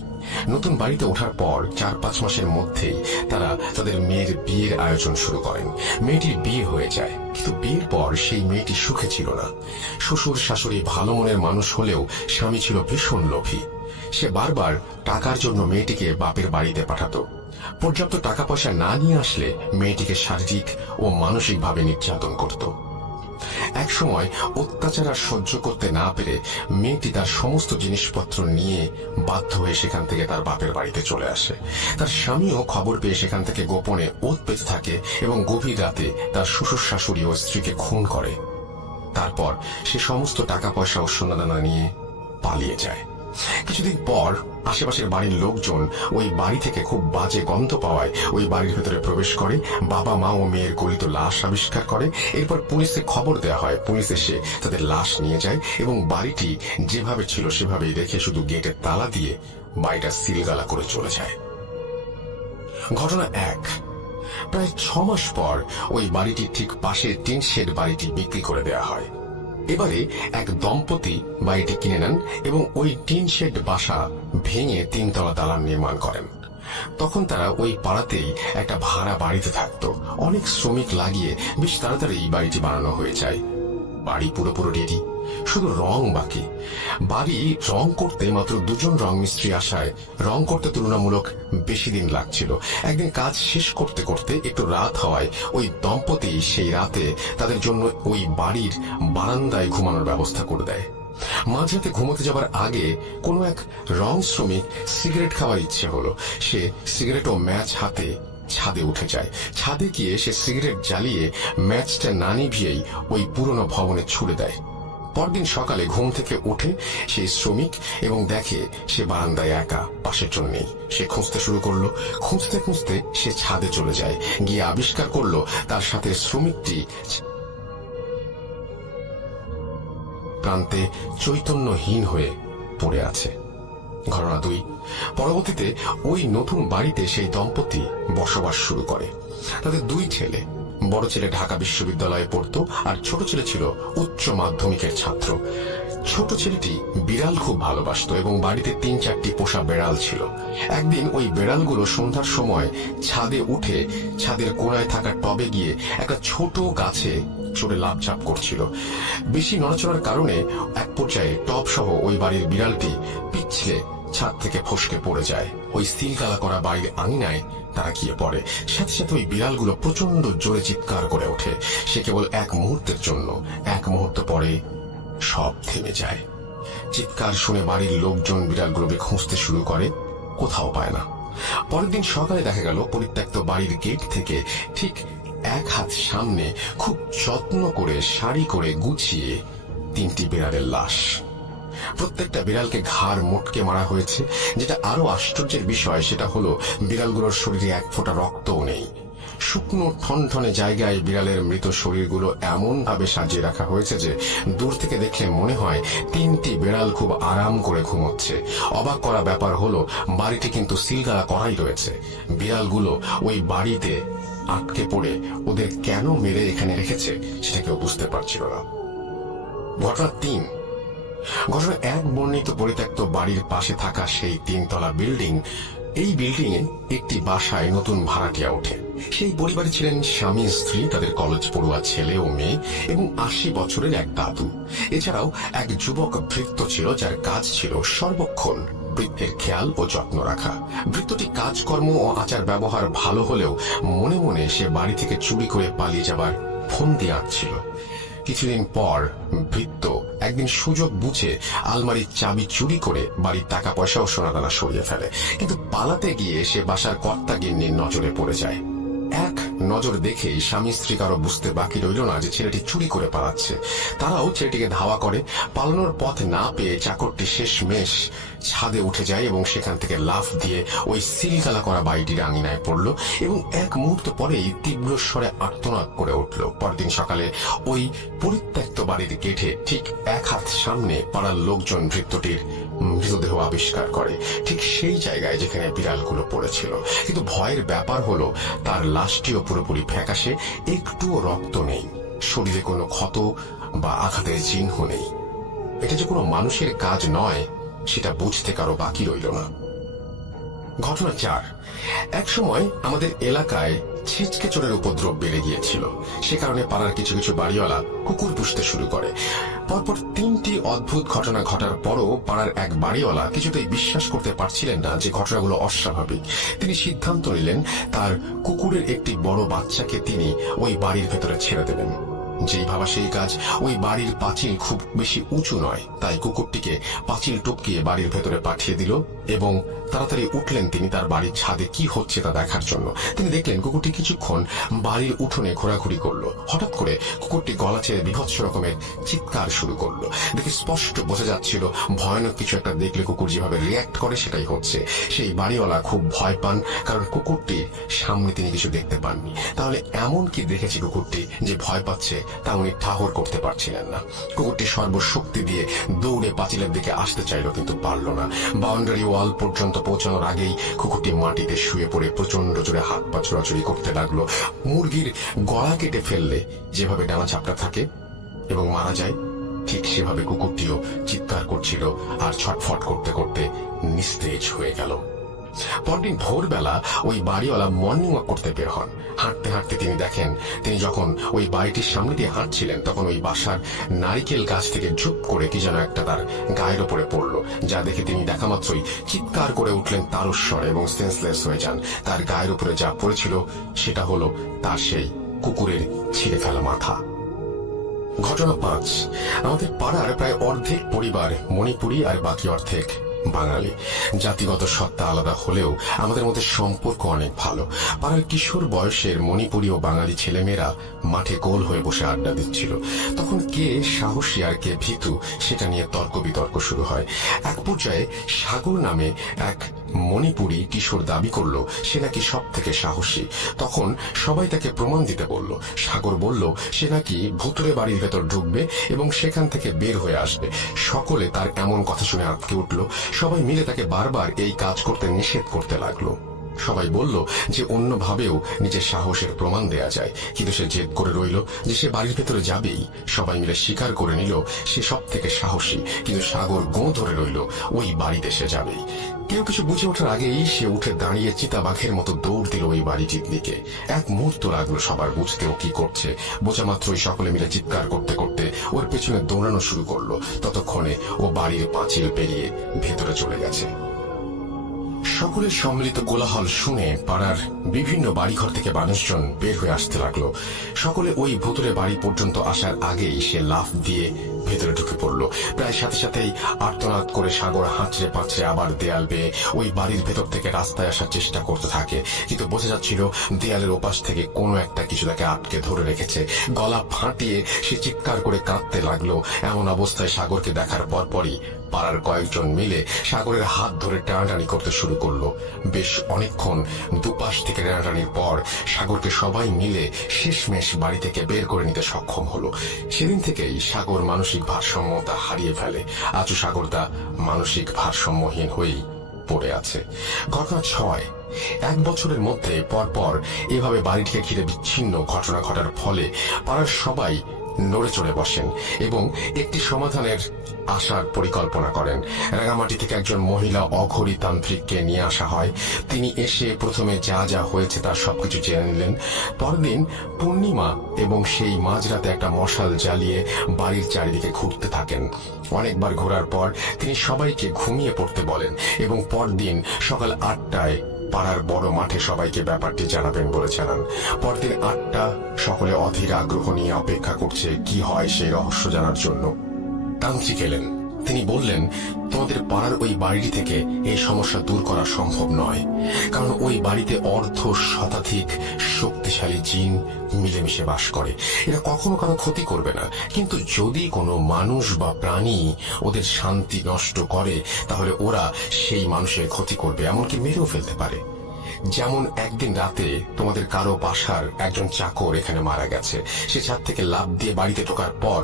নতুন বাড়িতে ওঠার পর 4-5 মাসের মধ্যেই তারা তাদের মেয়ের বিয়ের আয়োজন শুরু করেন। মেয়েটির বিয়ে হয়ে যায়, কিন্তু বিয়ের পর সেই মেয়েটি সুখে ছিল না। শ্বশুর শাশুড়ি ভালো মনের মানুষ হলেও স্বামী ছিল ভীষণ লোভী। সে বারবার টাকার জন্য মেয়েটিকে বাপের বাড়িতে পাঠাতো। পর্যাপ্ত টাকা পয়সা না নিয়ে আসলে মেয়েটিকে শারীরিক ও মানসিকভাবে নির্যাতন করত। এক সময় অত্যাচার আর সহ্য করতে না পেরে মেয়েটি তার সমস্ত জিনিসপত্র নিয়ে বাধ্য হয়ে সেখান থেকে তার বাপের বাড়িতে চলে আসে। তার স্বামীও খবর পেয়ে সেখান থেকে গোপনে ওৎ পেতে থাকে এবং গভীর রাতে তার শ্বশুর শাশুড়ি ও স্ত্রীকে খুন করে। তারপর সে সমস্ত টাকা পয়সা ও সোনাদানা নিয়ে পালিয়ে যায়। কিছুদিন পর আশেপাশের বাড়ির লোকজন ওই বাড়ি থেকে খুব বাজে গন্ধ পাওয়ায় ওই বাড়ির ভেতরে প্রবেশ করে। বাবা মা ও মেয়ের গলিত লাশ আবিষ্কার করে। এরপর পুলিশে খবর দেওয়া হয়। পুলিশ এসে তাদের লাশ নিয়ে যায় এবং বাড়িটি যেভাবে ছিল সেভাবেই রেখে শুধু গেটের তালা দিয়ে বাড়িটা সিলগালা করে চলে যায়। ঘটনা 1। প্রায় 6 মাস পর ওই বাড়িটির ঠিক পাশে টিন শেড বাড়িটি বিক্রি করে দেওয়া হয়। এবারে এক দম্পতি বাড়িটি কিনে নেন এবং ওই টিন শেড বাসা ভেঙে 3 তলা দালান নির্মাণ করেন। তখন তারা ওই পাড়াতেই একটা ভাড়া বাড়িতে থাকতো। অনেক শ্রমিক লাগিয়ে বেশ তাড়াতাড়ি এই বাড়িটি বানানো হয়ে যায়। বাড়ি পুরোপুরি রেডি, শুধু রং বাকি। বাড়ি রং করতে মাত্র 2 জন রং মিস্ত্রি আসায় রং করতে তুলনামূলক বেশি দিন লাগছিল। একদিন কাজ শেষ করতে করতে একটু রাত হওয়ায় ওই দম্পতি সেই রাতে তাদের জন্য ওই বাড়ির বারান্দায় ঘুমানোর ব্যবস্থা করে দেয়। মাঝরাতে ঘুমোতে যাবার আগে কোনো এক রং শ্রমিক সিগারেট খাওয়ার ইচ্ছে হলো। সে সিগারেট ও ম্যাচ হাতে ছাদে উঠে যায়। ছাদে গিয়ে সে সিগারেট জ্বালিয়ে ম্যাচটা না নিভিয়েই ওই পুরনো ভবনে ছুড়ে দেয়। পরদিন সকালে ঘুম থেকে উঠে সেই শ্রমিক এবং দেখে সে বারান্দায় একা, পাশের জন নেই। সে খুঁজতে শুরু করলো। খুঁজতে খুঁজতে সে ছাদে চলে যায়। গিয়ে আবিষ্কার করলো তার সাথে শ্রমিকটি প্রান্তে চৈতন্যহীন হয়ে পড়ে আছে। ঘটনা 2। পরবর্তীতে ওই নতুন বাড়িতে সেই দম্পতি বসবাস শুরু করে। তাদের 2 ছেলে। বড় ছেলে ঢাকা বিশ্ববিদ্যালয়ে পড়তো আর ছোট ছেলে ছিল উচ্চ মাধ্যমিকের ছাত্র। ছোট ছেলেটি বিড়াল খুব ভালোবাসতো এবং বাড়িতে 3-4টি পোষা বেড়াল ছিল। একদিন ওই বেড়ালগুলো সন্ধ্যার সময় ছাদে উঠে ছাদের কোণায় থাকা টবে গিয়ে একটা ছোট গাছে চড়ে লাফঝাপ করছিল। বেশি নড়াচড়ার কারণে এক পর্যায়ে টব সহ ওই বাড়ির বিড়ালটি পিছলে ছাদ থেকে ফসকে পড়ে যায়। ওই সিলগালা করা বাড়ির আঙিনায় তারা গিয়ে পড়ে। সাথে সাথে ওই বিড়ালগুলো প্রচন্ড জোরে চিৎকার করে ওঠে। সে কেবল এক মুহূর্তের জন্য। 1 মুহূর্ত পরে সব থেমে যায়। চিৎকার শুনে বাড়ির লোকজন বিড়ালগুলোকে খুঁজতে শুরু করে, কোথাও পায় না। পরের দিন সকালে দেখা গেল পরিত্যক্ত বাড়ির গেট থেকে ঠিক 1 হাত সামনে খুব যত্ন করে সারি করে গুছিয়ে 3টি বিড়ালের লাশ। প্রত্যেকটা বিড়ালকে ঘাড় মোটকে মারা হয়েছে। যেটা আরো আশ্চর্যের বিষয় সেটা হলো বিড়ালগুলোর শরীরে 1 ফোঁটা রক্তও নেই। শুকনো ঠনঠনে জায়গায় বিড়ালের মৃত শরীরগুলো এমন ভাবে সাজিয়ে রাখা হয়েছে যে দূর থেকে দেখলে মনে হয় 3টি বিড়াল খুব আরাম করে ঘুমোচ্ছে। অবাক করা ব্যাপার হলো বাড়িটি কিন্তু সিলগালা করাই রয়েছে। বিড়ালগুলো ওই বাড়িতে আটকে পড়ে ওদের কেন মেরে এখানে রেখেছে সেটা কেউ বুঝতে পারছিল না। ঘটনা 3। ঘটনা 1 বর্ণিত পরিত্যক্ত বাড়ির পাশে থাকা সেই 3 তলা বিল্ডিং। এই বিল্ডিং এ একটি বাসায় নতুন ভাড়াটিয়া ওঠে। সেই পরিবারে ছিলেন স্বামী স্ত্রী, তাদের কলেজ পড়ুয়া ছেলে ও মেয়ে এবং 80 বছরের এক দাদু। এছাড়াও এক যুবক ভৃত্য ছিল যার কাজ ছিল সর্বক্ষণ বৃদ্ধের খেয়াল ও যত্ন রাখা। ভৃত্যটি কাজকর্ম ও আচার ব্যবহার ভালো হলেও মনে মনে সে বাড়ি থেকে চুরি করে পালিয়ে যাবার ফন্দি আঁটছিল। কিছুদিন পর ভৃত্য একদিন সুযোগ বুঝে আলমারির চাবি চুরি করে বাড়ির টাকা পয়সা ও সোনাদানা সরিয়ে ফেলে। কিন্তু পালাতে গিয়ে সে বাসার কর্তা গিন্নির নজরে পড়ে যায়। এক নজর দেখেই স্বামী স্ত্রী কারো বুঝতে বাকি রইল না যে ছেলেটি চুরি করে পালাচ্ছে। তারাও ছেলেটিকে ধাওয়া করে। পালানোর পথ না পেয়ে চাকরটি শেষমেশ ছাদে উঠে যায় এবং সেখান থেকে লাফ দিয়ে ওই সিলগালা করা বাড়িটির আঙিনায় পড়ল এবং 1 মুহূর্ত পরেই তীব্র স্বরে আর্তনাদ করে উঠল। পরদিন সকালে ওই পরিত্যক্ত বাড়ির গেটে ঠিক 1 হাত সামনে পাড়ার লোকজন ভৃত্যটির মৃতদেহ আবিষ্কার করে, ঠিক সেই জায়গায় যেখানে বিড়ালগুলো পড়েছিল। কিন্তু ভয়ের ব্যাপার হলো তার লাশটিও পুরোপুরি ফ্যাকাশে, একটুও রক্ত নেই, শরীরে কোনো ক্ষত বা আঘাতের চিহ্ন নেই। এটা যে কোনো মানুষের কাজ নয় সেটা বুঝতে কারো বাকি রইল না। ঘটনা 4। এক সময় আমাদের এলাকায় ছিচকে চোরের উপদ্রব বেড়ে গিয়েছিল। সে কারণে পাড়ার কিছু কিছু বাড়িওয়ালা কুকুর পুষতে শুরু করে। পরপর 3টি অদ্ভুত ঘটনা ঘটার পরও পাড়ার এক বাড়িওয়ালা কিছুতেই বিশ্বাস করতে পারছিলেন না যে ঘটনাগুলো অস্বাভাবিক। তিনি সিদ্ধান্ত নিলেন তার কুকুরের একটি বড় বাচ্চাকে তিনি ওই বাড়ির ভেতরে ছেড়ে দেবেন। যেই ভাবা সেই কাজ। ওই বাড়ির পাঁচিল খুব বেশি উঁচু নয়, তাই কুকুরটিকে পাঁচিল টপকিয়ে বাড়ির ভেতরে পাঠিয়ে দিল এবং তাড়াতাড়ি উঠলেন তিনি তার বাড়ির ছাদে কি হচ্ছে তা দেখার জন্য। তিনি দেখলেন কুকুরটি কিছুক্ষণ বাড়ির উঠোনে ঘোরাঘুরি করলো। হঠাৎ করে কুকুরটি গলা ছেড়ে বিভৎস রকমের চিৎকার শুরু করলো। দেখে স্পষ্ট বোঝা যাচ্ছিল ভয়ানক কিছু একটা দেখলে কুকুর যেভাবে রিয়াক্ট করে সেটাই হচ্ছে। সেই বাড়িওয়ালা খুব ভয় পান, কারণ কুকুরটির সামনে তিনি কিছু দেখতে পাননি। তাহলে এমন কি দেখেছে কুকুরটি যে ভয় পাচ্ছে তা উনি ঠাহর করতে পারছিলেন না। কুকুরটি সর্বশক্তি দিয়ে দৌড়ে পাঁচিলের দিকে আসতে চাইল, কিন্তু পারল না। বাউন্ডারি ওয়াল পর্যন্ত পৌঁছানোর আগেই কুকুরটি মাটিতে শুয়ে পড়ে প্রচন্ড জোরে হাত পা ছোড়াছুড়ি করতে লাগলো। মুরগির গলা কেটে ফেললে যেভাবে ডানা চাপটা থাকে এবং মারা যায়, ঠিক সেভাবে কুকুরটিও চিৎকার করছিল আর ছটফট করতে করতে নিস্তেজ হয়ে গেল। পরদিন ভোরবেলা ওই বাড়িওয়ালা মর্নিং ওয়াক করতে বের হন। হাঁটতে হাঁটতে তিনি দেখেন তিনি যখন ওই বাড়িটির সামনে দিয়ে হাঁটছিলেন তখন ওই বাসার নারিকেল গাছ থেকে ঝুপ করে কি যেন একটা তার গায়ের ওপরে পড়লো, যা দেখে তিনি দেখা মাত্রই চিৎকার করে উঠলেন তারস্বরে এবং সেন্সলেস হয়ে যান। তার গায়ের উপরে যা পড়েছিল সেটা হলো তার সেই কুকুরের ছিঁড়ে ফেলা মাথা। ঘটনা 5। আমাদের পাড়ার প্রায় অর্ধেক পরিবার মণিপুরী আর বাকি অর্ধেক বাঙালি। জাতিগত সত্তা আলাদা হলেও আমাদের মধ্যে সম্পর্ক অনেক ভালো। পাড়ার কিশোর বয়সের মণিপুরী ও বাঙালি ছেলেমেয়েরা মাঠে গোল হয়ে বসে আড্ডা দিচ্ছিল। তখন কে সাহসী আর কে ভীতু সেটা নিয়ে তর্ক বিতর্ক শুরু হয়। এক পর্যায়ে সাগর নামে এক মণিপুরী কিশোর দাবি করলো সে নাকি সব থেকে সাহসী। তখন সবাই তাকে প্রমাণ দিতে বলল। সাগর বলল সে নাকি ভুতুড়ে বাড়ির ভেতর ঢুকবে এবং সেখান থেকে বের হয়ে আসবে। সকলে তার এমন কথা শুনে আটকে উঠল। সবাই মিলে তাকে বারবার এই কাজ করতে নিষেধ করতে লাগলো। সবাই বলল যে অন্যভাবেও নিজের সাহসের প্রমাণ দেয়া যায়, কিন্তু সে জেদ করে রইল যে সে বাড়ির ভেতরে যাবেই। সবাই মিলে স্বীকার করে নিল সে সব থেকে সাহসী, কিন্তু সাগর গোঁ ধরে রইল ওই বাড়িতে সে যাবেই। কেউ কিছু বুঝে ওঠার আগেই সে উঠে দাঁড়িয়ে চিতাবাঘের মতো দৌড় দিল ওই বাড়িটির দিকে। এক মুহূর্ত লাগলো সবার বুঝতে ও কি করছে। বোঝা মাত্রই সকলে মিলে চিৎকার করতে করতে ওর পেছনে দৌড়ানো শুরু করলো। ততক্ষণে ও বাড়ির পাঁচিল পেরিয়ে ভেতরে চলে গেছে। সকলের সম্মিলিত কোলাহল শুনে পাড়ার বিভিন্ন বাড়িঘর থেকে মানুষজন বের হয়ে আসতে লাগলো। সকলে ওই ভুতুরে বাড়ি পর্যন্ত আসার আগেই সে লাফ দিয়ে ভেতরে ঢুকে পড়ল। প্রায় সাথে সাথেই আর্তনাদ করে সাগর হাঁচড়ে পাঁচড়ে আবার দেয়াল বেয়ে ওই বাড়ির ভেতর থেকে রাস্তায় আসার চেষ্টা করতে থাকে, কিন্তু বোঝা যাচ্ছিল দেয়ালের ওপাশ থেকে কোনো একটা কিছু তাকে আটকে ধরে রেখেছে। গলা ফাটিয়ে সে চিৎকার করে কাঁদতে লাগলো। এমন অবস্থায় সাগরকে দেখার পরপরই পাড়ার কয়েকজন মিলে সাগরের হাত ধরে টানাটানি করতে শুরু করলো। বেশ অনেকক্ষণ দুপাশ থেকে টানাটানির পর সাগরকে সবাই মিলে শেষমেশ বাড়ি থেকে বের করে নিতে সক্ষম হলো। সেদিন থেকেই সাগর মানসিক ভারসাম্যতা হারিয়ে ফেলে। আজও সাগরদা মানসিক ভারসাম্যহীন হয়েই পড়ে আছে। ঘটনা 6 এক বছরের মধ্যে পরপর এভাবে বাড়িটিকে ঘিরে বিচ্ছিন্ন ঘটনা ঘটার ফলে পাড়ার সবাই নড়ে চড়ে বসেন এবং একটি সমাধানের আসার পরিকল্পনা করেন। রাঙামাটি থেকে একজন মহিলা অঘরী তান্ত্রিককে নিয়ে আসা হয়। তিনি এসে প্রথমে যা যা হয়েছে তার সবকিছু জেনে নিলেন। পরদিন পূর্ণিমা এবং সেই মাঝরাতে একটা মশাল জ্বালিয়ে বাড়ির চারিদিকে ঘুরতে থাকেন। অনেকবার ঘোরার পর তিনি সবাইকে ঘুমিয়ে পড়তে বলেন এবং পরদিন সকাল 8টায় পাড়ার বড় মাঠে সবাইকে ব্যাপারটি জানাবেন বলে জানান। পরদিন 8টা সকলে অধীর আগ্রহ নিয়ে অপেক্ষা করছে কি হয় সেই রহস্য জানার জন্য। তান্ত্রিক এলেন। তিনি বললেন, তোমাদের পাড়ার ওই বাড়িটি থেকে এই সমস্যা দূর করা সম্ভব নয়, কারণ ওই বাড়িতে অর্ধ শতাধিক শক্তিশালী জিন মিলেমিশে বাস করে। এরা কখনো কারো ক্ষতি করবে না, কিন্তু যদি কোনো মানুষ বা প্রাণী ওদের শান্তি নষ্ট করে তাহলে ওরা সেই মানুষের ক্ষতি করবে, এমনকি মেরেও ফেলতে পারে। যেমন একদিন রাতে তোমাদের কারো বাসার একজন চাকর এখানে মারা গেছে। সে ছাদ থেকে লাফ দিয়ে বাড়িতে ঢোকার পর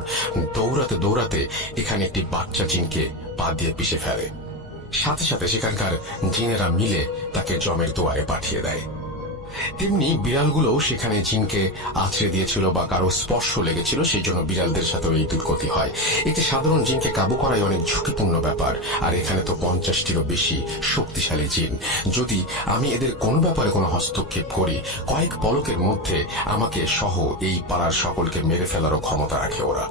দৌড়াতে দৌড়াতে এখানে একটি বাচ্চা জিনকে পা দিয়ে পিষে ফেলে। সাথে সাথে সেখানকার জিনেরা মিলে তাকে জমের দুয়ারে পাঠিয়ে দেয়। তেমনি বিড়ালগুলোও সেখানে জিনকে আছড়ে দিয়েছিল বা কারো স্পর্শ লেগেছিল, সেই জন্য বিড়ালদের সাথে এই দুর্গতি হয়। একটি সাধারণ জিনকে কাবু করাই অনেক ঝুঁকিপূর্ণ ব্যাপার, আর এখানে তো 50টিরও বেশি শক্তিশালী জিন। যদি আমি এদের কোনো ব্যাপারে কোনো হস্তক্ষেপ করি, কয়েক পলকের মধ্যে আমাকে সহ এই পাড়ার সকলকে মেরে ফেলারও ক্ষমতা রাখে ওরা।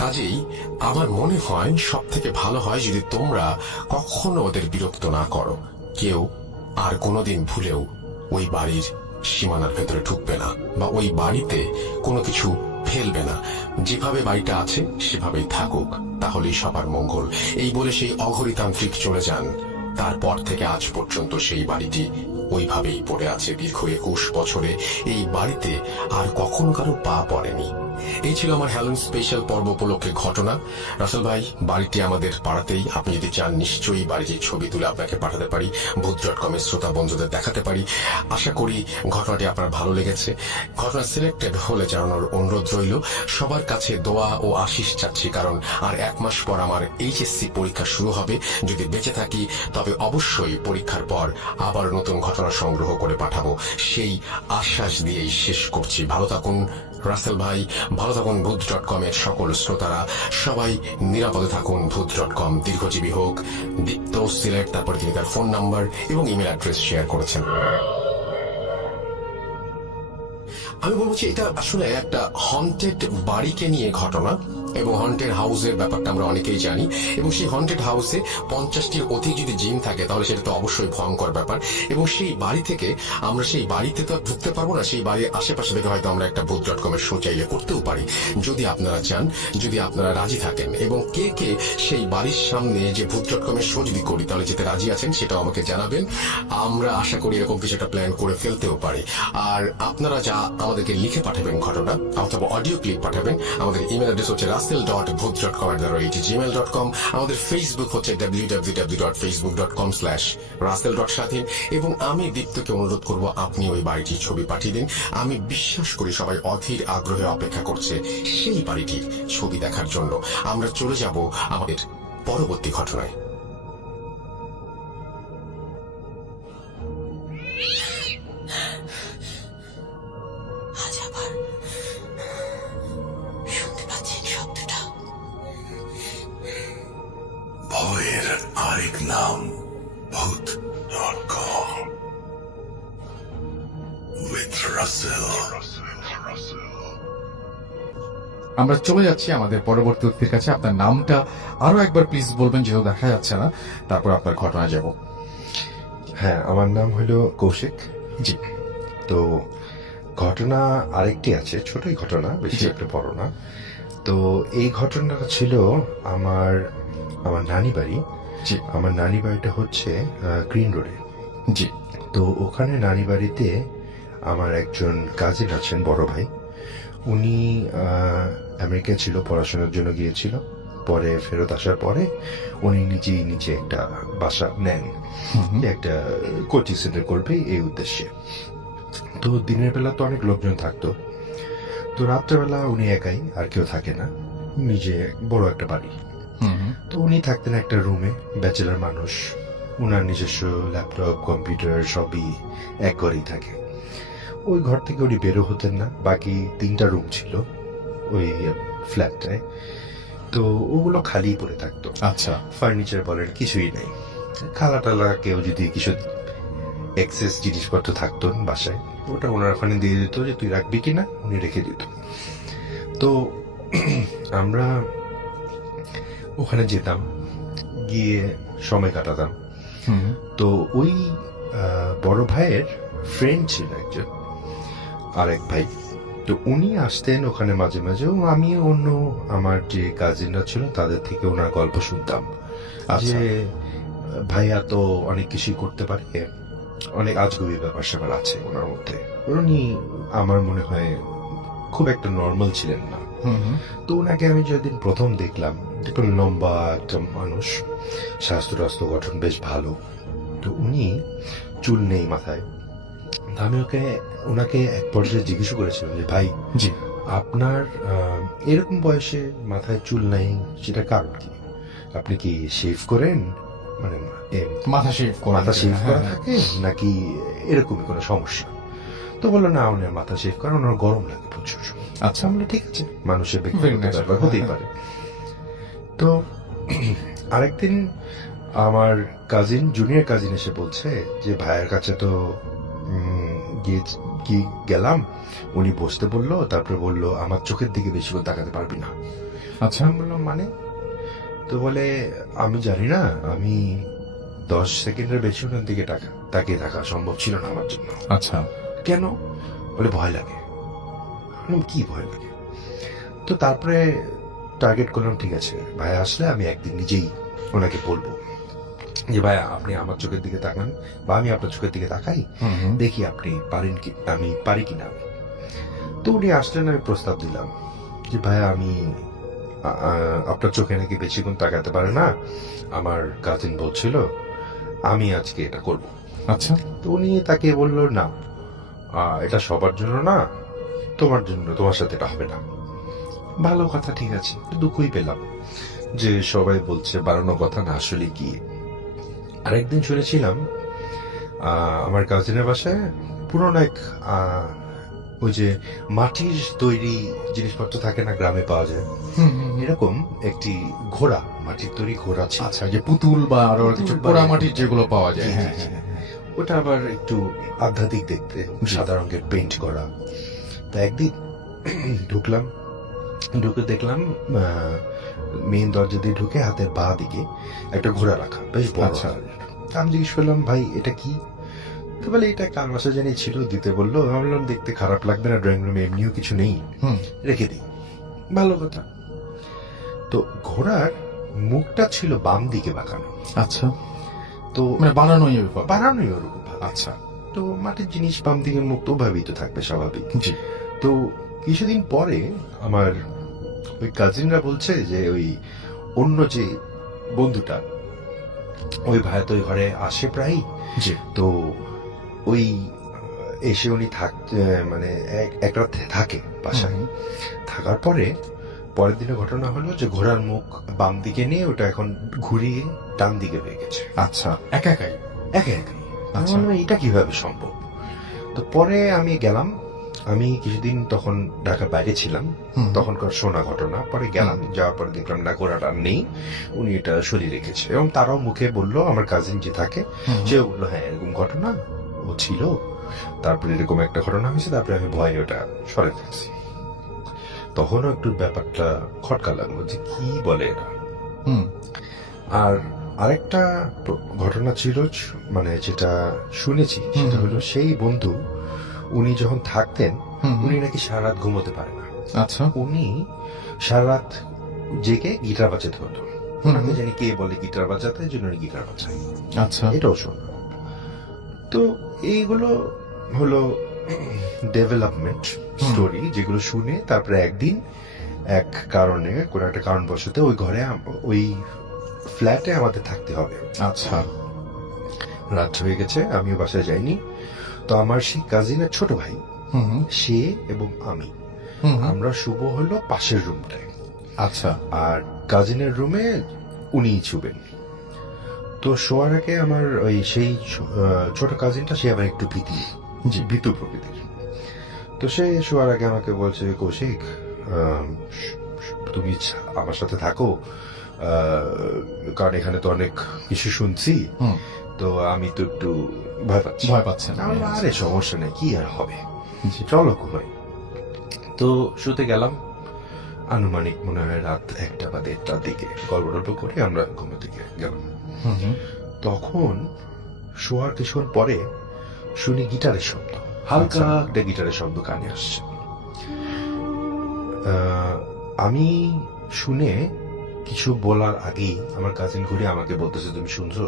কাজেই আমার মনে হয় সব থেকে ভালো হয় যদি তোমরা কখনো ওদের বিরক্ত না করো। কেউ আর কোনোদিন ভুলেও ওই বাড়ির সীমানার ভেতরে ঢুকবে না বা ওই বাড়িতে কোনো কিছু ফেলবে না। যেভাবে বাড়িটা আছে সেভাবেই থাকুক, তাহলেই সবার মঙ্গল। এই বলে সেই অঘরী তান্ত্রিক চলে যান। তারপর থেকে আজ পর্যন্ত সেই বাড়িটি ওইভাবেই পড়ে আছে। দীর্ঘ 21 বছরে এই বাড়িতে আর কখনো কারো পা পড়েনি। এই ছিল আমার হ্যালোইন স্পেশাল পর্ব উপলক্ষে ঘটনা। রাসেল ভাই, বাড়িটি আমাদের পাড়াতেই। আপনি যদি চান নিশ্চয়ই বাড়িটির ছবি তুলে আপনাকে পাঠাতে পারি, ভূত.com এর শ্রোতা বন্ধুদের দেখাতে পারি। আশা করি ঘটনাটি আপনার ভালো লেগেছে। ঘটনা সিলেক্টেড হলে জানানোর অনুরোধ রইল। সবার কাছে দোয়া ও আশিস চাচ্ছি, কারণ আর 1 মাস পর আমার HSC পরীক্ষা শুরু হবে। যদি বেঁচে থাকি তবে অবশ্যই পরীক্ষার পর আবার নতুন ঘটনা সংগ্রহ করে পাঠাবো, সেই আশ্বাস দিয়েই শেষ করছি। ভালো থাকুন রাসেল ভাই, ভালো থাকুন ভূত.com এর সকল শ্রোতারা, সবাই নিরাপদে থাকুন। ভূত.com দীর্ঘজীবী হোক। দীপ্ত সিলেক্ট, তারপরে তিনি তার ফোন নাম্বার এবং ইমেল অ্যাড্রেস শেয়ার করেছেন। আমি বলবো যে এটা আসলে একটা হন্টেড বাড়িকে নিয়ে ঘটনা, এবং হন্টেড হাউসের ব্যাপারটা আমরা অনেকেই জানি। এবং সেই হন্টেড হাউসে 50টির অধিক যদি জিন থাকে তাহলে সেটা তো অবশ্যই ভয়ঙ্কর ব্যাপার। এবং সেই বাড়ি থেকে আমরা সেই বাড়িতে তো ঢুকতে পারবো না, সেই বাড়ির আশেপাশে থেকে হয়তো আমরা একটা ভূত.com এর শো চাইলে করতেও পারি, যদি আপনারা চান, যদি আপনারা রাজি থাকেন। এবং কে কে সেই বাড়ির সামনে যে ভূত.com এর শো যদি করি তাহলে যেতে রাজি আছেন সেটাও আমাকে জানাবেন। আমরা আশা করি এরকম কিছু একটা প্ল্যান করে ফেলতেও পারি। আর আপনারা যা আমাদেরকে লিখে পাঠাবেন ঘটনা অথবা অডিও ক্লিপ পাঠাবেন, আমাদের ইমেল অ্যাড্রেস হচ্ছে russell.booth.com@gmail.com। আমাদের ফেসবুক হচ্ছে www.facebook.com/russell.স্বাধীন। এবং আমি দীপ্তকে অনুরোধ করব আপনি ওই বাড়িটির ছবি পাঠিয়ে দিন। আমি বিশ্বাস করি সবাই অধীর আগ্রহে অপেক্ষা করছে সেই বাড়িটির ছবি দেখার জন্য। আমরা চলে যাব আমাদের পরবর্তী ঘটনায়। ভয়ের আরেক নাম ভূত.com with Russell। আমরা চলে যাচ্ছি আমাদের পরবর্তী অতিথির কাছে। আপনার নামটা আরো একবার প্লিজ বলবেন, যেহেতু দেখা যাচ্ছে না, তারপর আপনার ঘটনা যাব। হ্যাঁ, আমার নাম হলো কৌশিক। জি। তো ঘটনা আরেকটি আছে, ছোটই ঘটনা, বেশি জি। একটা বড় না। তো এই ঘটনাটা ছিল আমার আমার নানি বাড়ি। জি। আমার নানি বাড়িটা হচ্ছে গ্রিন রোডে। জি। তো ওখানে নানি বাড়িতে আমার একজন কাজিন আছেন, বড় ভাই। উনি আমেরিকা ছিল, পড়াশোনার জন্য গিয়েছিল। পরে ফেরত আসার পরে উনি নিজেই নিচে একটা বাসা নেন, যে একটা কোচিং সেন্টার করবে এই উদ্দেশ্যে। তো দিনের বেলা তো অনেক লোকজন থাকতো, তো রাত্রেবেলা উনি একাই, আর কেউ থাকে না, নিজে বড় একটা বাড়ি। তো উনি থাকতেন একটা রুমে, ব্যাচেলার মানুষ, উনার নিজস্ব ল্যাপটপ কম্পিউটার সবই এক ঘরেই থাকে। ওই ঘর থেকে উনি বেরো হতেন না। বাকি 3টা রুম ছিল ওই ফ্ল্যাটটায়, তো ওগুলো খালি পড়ে থাকতো। আচ্ছা। ফার্নিচার বলেন কিছুই নেই। খালা টালা কেউ যদি কিছু এক্সেস জিনিসপত্র থাকতো বাসায়, ওটা ওনার ওখানে দিয়ে দিত যে তুই রাখবি কিনা, উনি রেখে দিত। তো আমরা ওখানে যেতাম, গিয়ে সময় কাটাতাম। তো ওই বড় ভাইয়ের ফ্রেন্ড ছিল একজন, আরেক ভাই। তো উনি আসতেন ওখানে মাঝে মাঝে, ও আমি অন্য আমার যে কাজিনরা ছিল তাদের থেকে ওনার গল্প শুনতাম, আচ্ছা। যে ভাইয়া তো অনেক কিছুই করতে পারে, অনেক আজগুবি ব্যাপার স্যাপার আছে ওনার মধ্যে। উনি আমার মনে হয় খুব একটা নর্মাল ছিলেন না। তো ওনাকে আমি যেদিন প্রথম দেখলাম, একটু লম্বা একটা মানুষ, স্বাস্থ্য রাস্ত্র গঠন বেশ ভালো। তো উনি চুল নেই মাথায়। আমি ওনাকে এক পর্যায়ে জিজ্ঞেস করেছিলাম যে ভাই, জি। আপনার এরকম বয়সে মাথায় চুল নাই, সেটা কারণ কি? আপনি কি শেভ করেন, মানে মাথা শেভ করা। মাথা শেভ করা হ্যাঁ। থাকে, নাকি এরকমই কোনো সমস্যা? তো বললো না, ওনার মাথা শেভ করে, ওনার গরম লাগে প্রচুর। আচ্ছা। আমরা ঠিক আছে, মানুষের Very ব্যক্তিগত natural, ব্যাপার হতেই হ্যাঁ। পারে। তো আরেকদিন আমার কাজিন, জুনিয়র কাজিন এসে বলছে যে ভাইয়ের কাছে তো গেলাম, উনি বসতে বললো, তারপরে বললো আমার চোখের দিকে বেশি করে তাকাতে পারবি না। আচ্ছা। আমি বললাম মানে? তো বলে আমি জানি না, আমি 10 সেকেন্ডের বেশি ওনার দিকে তাকিয়ে থাকা সম্ভব ছিল না আমার জন্য। আচ্ছা। কেন? বলে ভয় লাগে। কি ভয় লাগে? তো তারপরে টার্গেট করলাম, ঠিক আছে ভাই আসলে আমি একদিন নিজেই ওনাকে বলবো যে ভাই আপনি আমার চোখের দিকে তাকান, বা আমি আপনার চোখের দিকে তাকাই, দেখি আপনি পারেন কি, আমি পারি কিনা। তো উনি আসলেন, আমি প্রস্তাব দিলাম যে ভাই আমি আপনার চোখে নাকি বেশিক্ষণ তাকাতে পারে না, আমার কাজিন বলছিল, আমি আজকে এটা করব। আচ্ছা। তো উনি তাকে বললো না, এটা সবার জন্য না, তোমার জন্য, তোমার সাথে এটা হবে না। ভালো কথা, ঠিক আছে। দুঃখই পেলাম যে সবাই বলছে বাড়ানো কথা না, আসলে কি। আরেকদিন শুনেছিলাম আমার কাজিনের বাসায় পুরনো এক ওই যে মাটির তৈরি জিনিসপত্র থাকে না, গ্রামে পাওয়া যায়, এরকম একটি ঘোড়া, মাটির তৈরি ঘোড়া ছিল। আচ্ছা, যে পুতুল বা আরো পুতুল কিছু বা পোড়া এরকম। মাটির যেগুলো পাওয়া যায়। জি, জি, হ্যাঁ, জি। হ্যাঁ, হ্যাঁ। ওটা আবার একটু আধ্যাত্মিক দেখতে, সাদা রঙের পেইন্ট করা। তো একদিন ঢুকলাম, ঢুকে দেখলাম মেইন দরজা দিয়ে ঢুকে হাতের বাঁ দিকে একটা ঘোড়া রাখা, বেশ বড়। আচ্ছা। আমি জিজ্ঞেস করলাম ভাই এটা কি? তো বলে এটা কার বাসা জানি ছিল, দিতে বললো। আমি বললাম দেখতে খারাপ লাগবে না, ড্রয়িং রুমে এমনিও কিছু নেই, রেখে দিই। ভালো কথা। তো ঘোড়ার মুখটা ছিল বাম দিকে বাঁকানো। আচ্ছা। তো মানে বানানোই বানানোই ওরকম ভাবে। আচ্ছা। তো মাটির জিনিস বাম দিকের মুখ তো ওভাবেই তো থাকবে, স্বাভাবিক। জি। তো কিছুদিন পরে আমার ওই কাজিনরা বলছে যে ওই অন্য যে বন্ধুটা, ওই ভাই তো ওই ঘরে আসে প্রায়। জি। তো ওই এসে উনি মানে এক রাত থাকে বাসায়। থাকার পরে পরের দিনে ঘটনা হলো যে ঘোড়ার মুখ বাম দিকে নিয়ে ওটা এখন ঘুরিয়ে ডান দিকে হয়ে গেছে। আচ্ছা। একা একাই। একে একে। আচ্ছা। এটা কিভাবে সম্ভব? তো পরে আমি গেলাম, আমি কিছুদিন তখন ঢাকার বাইরে ছিলাম, তখনকার শোনা ঘটনা। পরে গেলাম, যাওয়ার পরে দেখলাম না, ঘোড়াটা নেই, উনি এটা সরিয়ে রেখেছে। এবং তারাও মুখে বললো, আমার কাজিন যে থাকে সেও বললো হ্যাঁ এরকম ঘটনা ও ছিল, তারপরে এরকম একটা ঘটনা হয়েছে, তারপরে আমি ভয়ে ওটা সরে ফেলছি। তখনও একটু ব্যাপারটা খটকা লাগলো যে কি বলে এরা। আর আরেকটা ঘটনা ছিল, মানে যেটা শুনেছি সেটা হলো সেই বন্ধু উনি যখন থাকতেন উনি নাকি সারা রাত ঘুমোতে পারে না। আচ্ছা। উনি সারা রাত জেগে গিটার বাজাতে হতো। ওনাকে জানি কে বলে গিটার বাজাতে, এই জন্য উনি গিটার বাজায়। আচ্ছা। এটাও শোনা। তো এইগুলো হলো ডেভেলপমেন্ট স্টোরি, যেগুলো শুনে তারপরে একদিন এক কারণে কোনো একটা কারণবশত ওই ঘরে ওই ফ্ল্যাটে আমাদের থাকতে হবে। আচ্ছা। রাত হয়ে গেছে, আমিও বাসায় যাইনি। তো আমার সেই কাজিনের ছোট ভাই, সে এবং আমি, আমরা শুভ হলো পাশের রুমটায়। আচ্ছা। আর কাজিনের রুমে উনিই শুবেন। তো শোয়ার আগে আমার ওই সেই ছোট কাজিনটা, সে আবার একটু ভীতু প্রকৃতির। তো সে শোয়ার আগে আমাকে বলছে, কৌশিক তুমি আমার সাথে থাকো, কারণ এখানে তো অনেক কিছু শুনছি, তো আমি তো একটু ভয় পাচ্ছেন? আরে সমস্যা নেই, কি আর হবে, চলো ঘুমাই। তো শুতে গেলাম, আনুমানিক মনে হয় রাত 1টা বা 1:30টার দিকে গল্প টল্প করে আমরা ঘুমোতে গেলাম। তখন শোয়ার কিছুক্ষণ পরে শুনি গিটারের শব্দ, হালকা একটা গিটারের শব্দ কানে আসছে। আমি শুনে কিছু বলার আগেই আমার কাজিন ঘুরে আমাকে বলতেছে, তুমি শুনছো?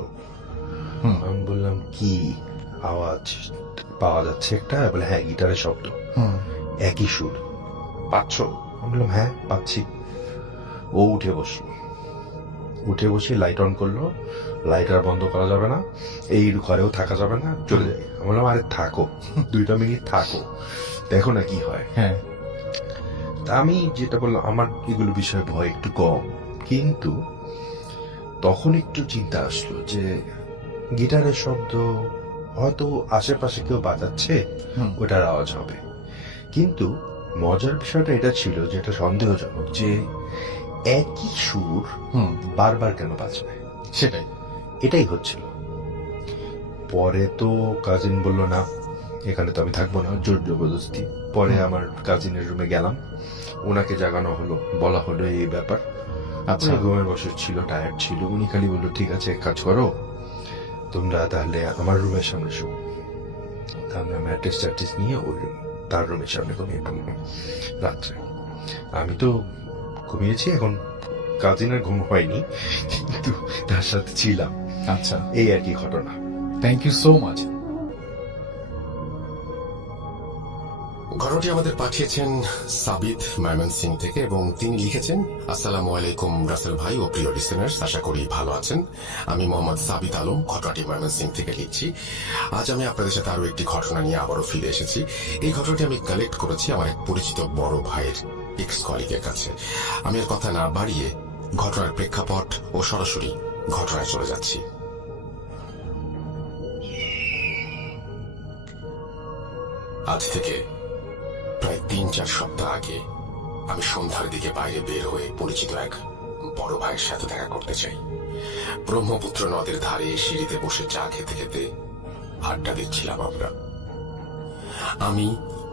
আমি বললাম, কি আওয়াজ পাওয়া যাচ্ছে একটা? বলে, হ্যাঁ গিটারের শব্দ, একই সুর, পাচ্ছ? আমি বললাম, হ্যাঁ পাচ্ছি। ও উঠে বসে লাইট অন করলো। লাইট আর বন্ধ করা যাবে না, এই ঘরেও থাকা যাবে না, চলে যাই। আমি বললাম, আরে থাকো, 2টা মিনিট থাকো, দেখো না কি হয়। হ্যাঁ। তা আমি যেটা বললাম, আমার এগুলো বিষয়ে ভয় একটু কম, কিন্তু তখন একটু চিন্তা আসলো যে গিটারের শব্দ হয়তো আশেপাশে কেউ বাজাচ্ছে, ওটার আওয়াজ হবে। কিন্তু মজার বিষয়টা এটা ছিল, যেটা সন্দেহজনক, যে একই সুর বারবার কেন বাজবে, এটাই হচ্ছিল। পরে তো কাজিন বলল, না এখানে তো আমি থাকবো না, জোর জবরদস্তি। পরে আমার কাজিনের রুমে গেলাম, ওনাকে জাগানো হলো, বলা হলো এই ব্যাপার। আচ্ছা। ঘুমের বসে ছিল, টায়ার্ড ছিল। উনি খালি বললো, ঠিক আছে এক কাজ করো, তোমরা তাহলে আমার রুমের সামনে শো। আমরা ম্যাট্রেস ট্যাট্রেস নিয়ে ওই তার রুমের সামনে ঘুমিয়ে পড়লাম রাত্রে। আমি তো ঘুমিয়েছি, এখন কাজিনের ঘুম হয়নি, কিন্তু তার সাথে ছিলাম। আচ্ছা, এই আর কি ঘটনা। Thank you so much. ঘটনাটি আমাদের পাঠিয়েছেন সাবিত ময়মনসিং থেকে, এবং তিনি লিখেছেন, আসসালামু আলাইকুম রাসেল ভাই ও প্রিয় লিসেনার্স, আশা করি ভালো আছেন। আমি মোহাম্মদ সাবিত আলম, ঘটনাটি ময়মনসিং থেকে লিখছি। আজ আমি আপনাদের সাথে আরো একটি ঘটনা নিয়ে আবারও ফিরে এসেছি। এই ঘটনাটি আমি কালেক্ট করেছি আমার এক পরিচিত বড় ভাইয়ের এক্স কলিগের কাছে। আমি আর কথা না বাড়িয়ে ঘটনার প্রেক্ষাপট ও সরাসরি ঘটনায় চলে যাচ্ছি। আজ থেকে প্রায় 3-4 সপ্তাহ আগে আমি সন্ধ্যার দিকে বাইরে বের হয়ে পরিচিত এক বড় ভাইয়ের সাথে দেখা করতে চাই। ব্রহ্মপুত্র নদের ধারে সিঁড়িতে বসে চা খেতে খেতে আড্ডা দিচ্ছিলাম আমরা, আমি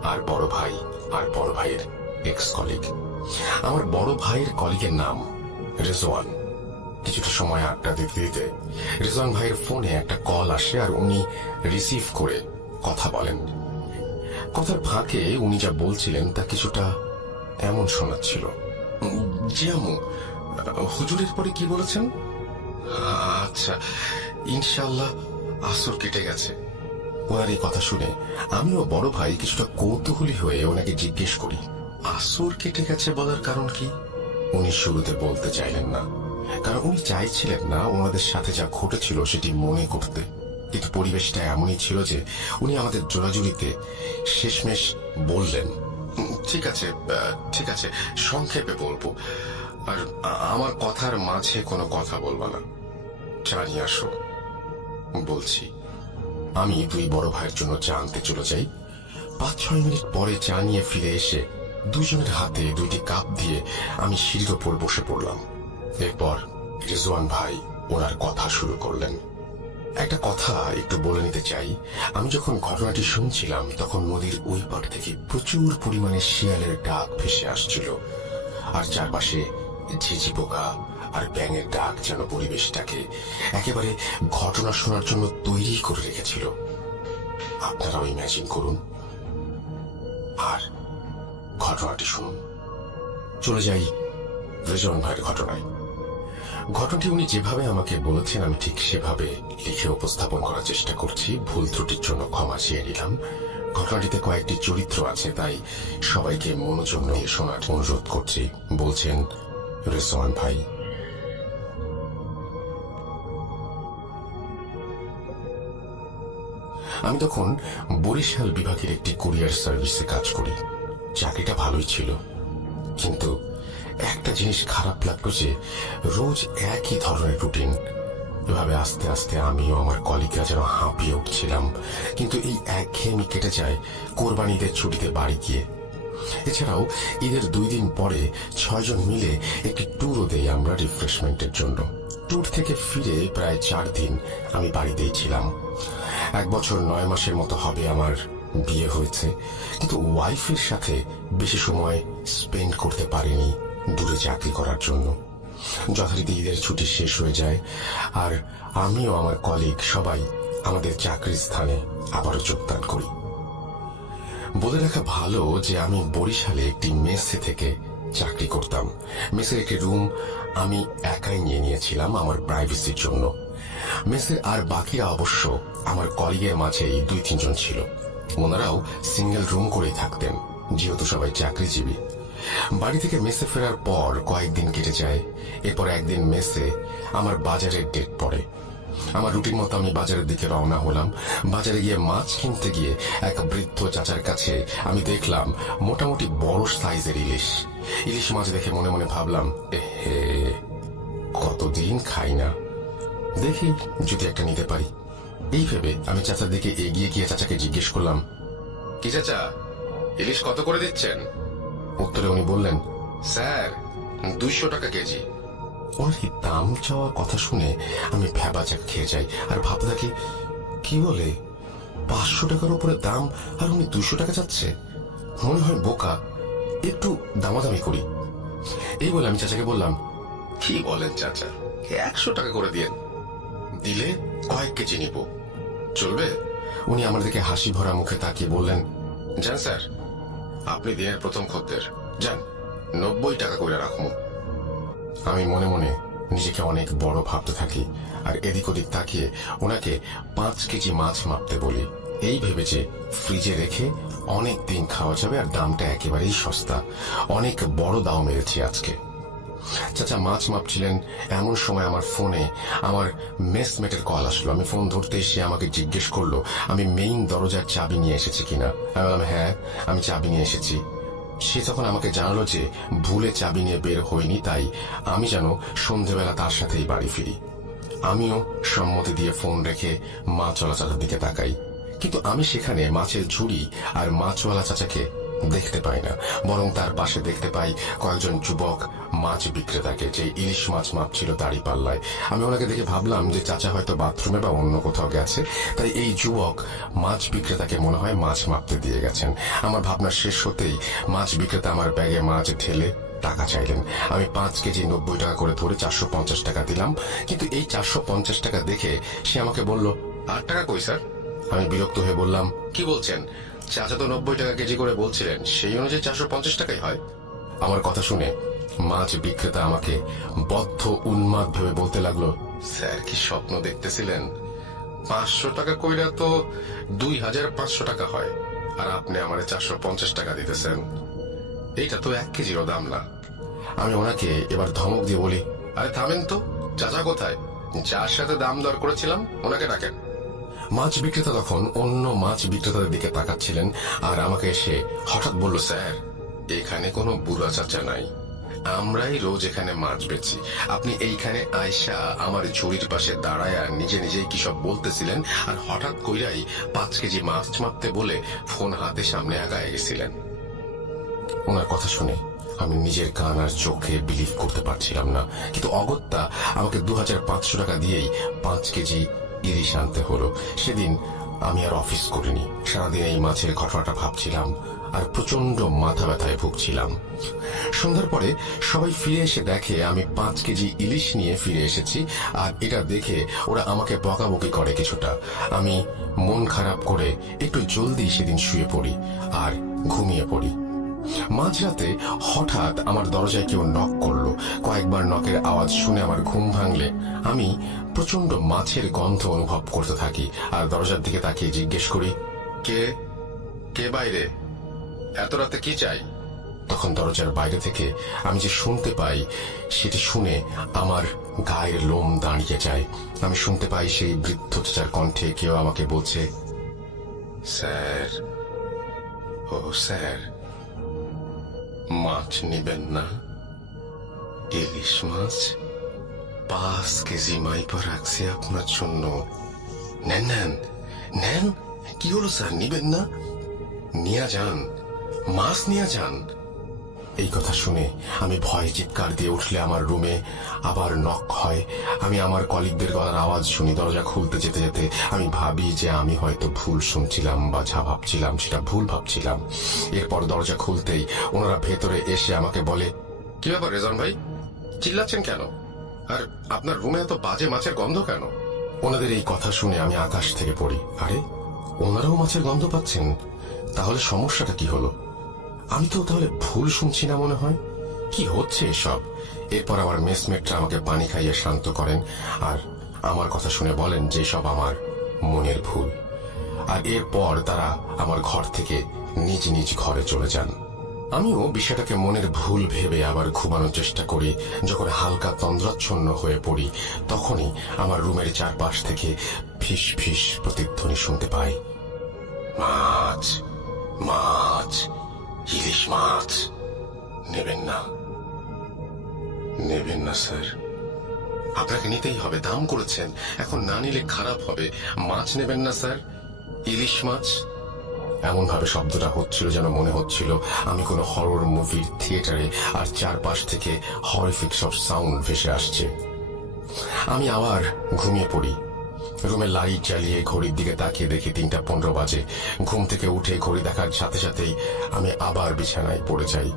আর বড় ভাই আর বড় ভাইয়ের এক্স কলিগ। আমার বড় ভাইয়ের কলিগের নাম রেজওয়ান। কিছুটা সময় আড্ডা দিতে দিতে রেজওয়ান ভাইয়ের ফোনে একটা কল আসে, আর উনি রিসিভ করে কথা বলেন। কথার ফাঁকে উনি যা বলছিলেন তা কিছুটা এমন শোনাচ্ছিল, জি আম্মু, হুজুরের পরে কি বলেছেন? আচ্ছা, ইনশাআল্লাহ আসর কেটে গেছে। ওনার এই কথা শুনে আমিও বড় ভাই কিছুটা কৌতূহলী হয়ে ওনাকে জিজ্ঞেস করি, আসর কেটে গেছে বলার কারণ কি? উনি শুরুতে বলতে চাইলেন না, কারণ উনি চাইছিলেন না ওনাদের সাথে যা ঘটেছিল সেটি মনে করতে। কিন্তু পরিবেশটা এমনই ছিল যে উনি আমাদের জোড়াজুড়িতে শেষমেশ বললেন, ঠিক আছে ঠিক আছে, সংক্ষেপে বলবো, আর আমার কথার মাঝে কোনো কথা বলবো না, চা নিয়ে আসো। বলছি, আমি 2 বড় ভাইয়ের জন্য চা আনতে চলে যাই। 5-6 মিনিট পরে চা নিয়ে ফিরে এসে দুজনের হাতে 2টি কাপ দিয়ে আমি সিঁড়ির ওপর বসে পড়লাম। এরপর রিজওয়ান ভাই ওনার কথা শুরু করলেন। একটা কথা একটু বলে নিতে চাই, আমি যখন ঘটনাটি শুনছিলাম তখন নদীর ওই পার থেকে প্রচুর পরিমাণে শিয়ালের ডাক ভেসে আসছিল, আর চারপাশে ঝিঝি পোকা আর ব্যাঙের ডাক যেন পরিবেশটাকে একেবারে ঘটনা শোনার জন্য তৈরি করে রেখেছিল। আপনারাও ইম্যাজিন করুন আর ঘটনাটি শুনুন। চলে যাই রেজওয়ান ভাইয়ের ঘটনায়। ঘটনাটি উনি যেভাবে আমাকে বলেছেন আমি ঠিক সেভাবে লিখে উপস্থাপন করার চেষ্টা করছি। ভুল ত্রুটির জন্য ক্ষমা চেয়ে নিলাম। ঘটনাটিতে কয়েকটি চরিত্র আছে, তাই সবাইকে মনোযোগ দিয়ে শোনার অনুরোধ করছি। বলছেন রেজওয়ান ভাই। আমি তখন বরিশাল বিভাগের একটি কুরিয়ার সার্ভিসে কাজ করি। চাকরিটা ভালোই ছিল, কিন্তু একটা জিনিস খারাপ লাগলো যে রোজ একই ধরনের রুটিন। এভাবে আস্তে আস্তে আমিও আমার কলিগরা যেন হাঁপিয়ে উঠছিলাম। কিন্তু এই একঘেয়েমি কেটে যায় কোরবানি ঈদের ছুটিতে বাড়ি গিয়ে। এছাড়াও ঈদের 2 দিন পরে 6 জন মিলে একটি ট্যুরও দেই আমরা রিফ্রেশমেন্টের জন্য। ট্যুর থেকে ফিরে প্রায় 4 দিন আমি বাড়িতেই ছিলাম। 1 বছর 9 মাসের মতো হবে আমার বিয়ে হয়েছে, কিন্তু ওয়াইফের সাথে বেশি সময় স্পেন্ড করতে পারিনি দূরে চাকরি করার জন্য। যথারীতি ঈদের ছুটি শেষ হয়ে যায় আর আমিও আমার কলিগ সবাই আমাদের চাকরির স্থানে আবারও যোগদান করি। বলে রাখা ভালো যে আমি বরিশালে একটি মেসে থেকে চাকরি করতাম। মেসের একটি রুম আমি একাই নিয়ে নিয়েছিলাম আমার প্রাইভেসির জন্য। মেসের আর বাকিরা অবশ্য আমার কলিগের মাঝেই 2-3 জন ছিল। ওনারাও সিঙ্গেল রুম করেই থাকতেন, যেহেতু সবাই চাকরিজীবী। বাড়ি থেকে মেসে ফেরার পর কয়েকদিন কেটে যায়। এরপর একদিন মেসে আমার বাজারের ডেট পড়ে। আমার রুটিন মতো আমি বাজারের দিকে রওনা হলাম। বাজারে গিয়ে মাছ কিনতে গিয়ে এক বৃদ্ধ চাচার কাছে আমি দেখলাম মোটামুটি বড় সাইজের ইলিশ মাছ দেখে মনে মনে ভাবলাম, এহে, কতদিন খাই না, দেখি যদি একটা নিতে পারি। এই ভেবে আমি চাচার দিকে এগিয়ে গিয়ে চাচাকে জিজ্ঞেস করলাম, কি চাচা, ইলিশ কত করে দিচ্ছেন? উত্তরে উনি বললেন, স্যার 200 টাকা কেজি। ওর এই দাম চাওয়ার কথা শুনে আমি ভ্যাবাচাক খেয়ে যাই আর ভাবতে থাকি, কি বলে 500 টাকার উপরে দাম আর উনি 200 টাকা চাচ্ছে। মনে হয় বোকা, একটু দামাদামি করি। এই বলে আমি চাচাকে বললাম, কি বলেন চাচা, 100 টাকা করে দিয়েন, দিলে কয়েক কেজি নিব, চলবে? উনি আমার দিকে হাসি ভরা মুখে তাকিয়ে বললেন, যান স্যার, আপনি দিনের প্রথম খদ্দের, যান 90 টাকা করে রাখুন। আমি মনে মনে নিজেকে অনেক বড় ভাবতে থাকি আর এদিক ওদিক তাকিয়ে ওনাকে 5 কেজি মাছ মাপতে বলি, এই ভেবে যে ফ্রিজে রেখে অনেক দিন খাওয়া যাবে আর দামটা একেবারেই সস্তা। অনেক বড় দাও মেরেছি আজকে। চাচা মাছ মাপছিলেন, এমন সময় আমার ফোনে আমার মেসমেটের কল আসলো। আমি ফোন ধরতেই সে আমাকে জিজ্ঞেস করলো আমি মেইন দরজার চাবি নিয়ে এসেছি কিনা। আমি বললাম, হ্যাঁ আমি চাবি নিয়ে এসেছি। সে তখন আমাকে জানালো যে ভুলে চাবি নিয়ে বের হয়নি, তাই আমি যেন সন্ধেবেলা তার সাথেই বাড়ি ফিরি। আমিও সম্মতি দিয়ে ফোন রেখে মাছওয়ালা চাচার দিকে তাকাই, কিন্তু আমি সেখানে মাছের ঝুড়ি আর মাছওয়ালা চাচাকে দেখতে পাই না, বরং তার পাশে দেখতে পাই কয়েকজন যুবক মাছ বিক্রেতাকে, যে ইলিশ মাছ মাপছিল দাড়ি পাল্লায়। আমি ওনাকে দেখে ভাবলাম যে চাচা হয়তো বাথরুমে বা অন্য কোথাও গেছে, তাই এই যুবক মাছ বিক্রেতাকে মনে হয় মাছ মাপতে দিয়ে গেছেন। আমার ভাবনা শেষ হতেই মাছ বিক্রেতা আমার ব্যাগে মাছ ঢেলে টাকা চাইলেন। আমি 5 কেজি 90 টাকা করে ধরে 450 টাকা দিলাম, কিন্তু এই 450 টাকা দেখে সে আমাকে বলল, 8 টাকা কই স্যার? আমি বিরক্ত হয়ে বললাম, কি বলছেন, চাচা তো 90 টাকা কেজি করে বলছিলেন, সেই অনুযায়ী 450 টাকাই হয়। আমার কথা শুনে মাছ বিক্রেতা আমাকে বদ্ধ উন্মাদ ভেবে বলতে লাগলো, স্যার কি স্বপ্ন দেখতেছিলেন? 500 টাকা কইরা তো 2500 টাকা হয়, আর আপনি আমারে 450 টাকা দিতেছেন, এইটা তো 1 কেজিরও দাম না। আমি ওনাকে এবার ধমক দিয়ে বলি, আরে থামেন তো, চাচা কোথায়? যার সাথে দাম দর করেছিলাম ওনাকে ডাকেন। মাছ বিক্রেতা তখন অন্য মাছ বিক্রেতাদের দিকে তাকাচ্ছিলেন আর আমাকে এসে হঠাৎ বলল, স্যার এখানে কোনো বুড়া চাচা নাই, আমরাই রোজ এখানে মাছ বেচি। আপনি এইখানে আয়সা আমার ঝুড়ির পাশে দাঁড়ায় নিজে নিজেই কি সব বলতেছিলেন, আর হঠাৎ কইরাই 5 কেজি মাছ মাপতে বলে ফোন হাতে সামনে আগায় গেছিলেন। ওনার কথা শুনে আমি নিজের কান আর চোখে বিলিভ করতে পারছিলাম না, কিন্তু অগত্যা আমাকে 2500 টাকা দিয়েই 5 কেজি ইলিশ আনতে হলো। সেদিন আমি আর অফিস করিনি। সারাদিন এই মাছের ঘটনাটা ভাবছিলাম আর প্রচন্ড মাথা ব্যথায় ভুগছিলাম। সন্ধ্যার পরে সবাই ফিরে এসে দেখে আমি 5 কেজি ইলিশ নিয়ে ফিরে এসেছি, আর এটা দেখে ওরা আমাকে বকাবকি করে কিছুটা। আমি মন খারাপ করে একটু জলদি সেদিন শুয়ে পড়ি আর ঘুমিয়ে পড়ি। মাঝরাতে হঠাৎ আমার দরজায় কেউ নক করলো। কয়েকবার নকের আওয়াজ শুনে আমার ঘুম ভাঙলে আমি প্রচন্ড মাছের গন্ধ অনুভব করতে থাকি আর দরজার দিকে তাকিয়ে জিজ্ঞেস করি, কে কে বাইরে? এত রাতে কি চাই? তখন দরজার বাইরে থেকে আমি যে শুনতে পাই, সেটি শুনে আমার গায়ের লোম দাঁড়িয়ে যায়। আমি শুনতে পাই সেই বৃদ্ধ চাচার কণ্ঠে কেউ আমাকে বলছে, স্যার, ও স্যার, মাছ নেবেন না? ইলিশ মাছ 5 কেজি মাইপা রাখছি আপনার জন্য। নেন নেন নেন। কি হলো স্যার, নিবেন না? নিয়ে যান, মাছ নিয়ে যান। এই কথা শুনে আমি ভয়ে চিৎকার দিয়ে উঠলে আমার রুমে আবার নক হয়। আমি আমার কলিগদের গলার আওয়াজ শুনি। দরজা খুলতে যেতে যেতে আমি ভাবি যে আমি হয়তো ভুল শুনছিলাম বা যা ভাবছিলাম সেটা ভুল ভাবছিলাম। এরপর দরজা খুলতেই ওনারা ভেতরে এসে আমাকে বলে, কি ব্যাপার রেজন ভাই, চিল্লাচ্ছেন কেন? আর আপনার রুমে এত বাজে মাছের গন্ধ কেন? ওনাদের এই কথা শুনে আমি আকাশ থেকে পড়ি। আরে, ওনারাও মাছের গন্ধ পাচ্ছেন? তাহলে সমস্যাটা কি হলো? আমি তো তাহলে ভুল শুনছি না মনে হয়। কি হচ্ছে এসব? এরপর আমার মেসমেটরা আমাকে পানি খাইয়ে শান্ত করেন আর আমার কথা শুনে বলেন যে সব আমার মনের ভুল। আর এরপর তারা আমার ঘর থেকে নিজ নিজ ঘরে চলে যান। আমিও বিষয়টাকে মনের ভুল ভেবে আবার ঘুমানোর চেষ্টা করি। যখন হালকা তন্দ্রাচ্ছন্ন হয়ে পড়ি, তখনই আমার রুমের চারপাশ থেকে ফিস ফিস প্রতিধ্বনি শুনতে পাই। মাছ, মাছ, ইলিশ মাছ নেবেন না? নেবেন না স্যার? আপনাকে নিতেই হবে, দাম করেছেন, এখন না নিলে খারাপ হবে। মাছ নেবেন না স্যার? ইলিশ মাছ? এমন ভাবে শব্দটা হচ্ছিল যেন মনে হচ্ছিল আমি কোনো হরর মুভির থিয়েটারে, আর চারপাশ থেকে হরিফিক সব সাউন্ড ভেসে আসছে। আমি আবার ঘুমিয়ে পড়ি। রুমের লাইট জ্বালিয়ে ঘড়ির দিকে তাকিয়ে দেখি 3:15 বাজে। ঘুম থেকে উঠে ঘড়ি দেখার সাথে সাথেই আমি আবার বিছানায় পড়ে যাই।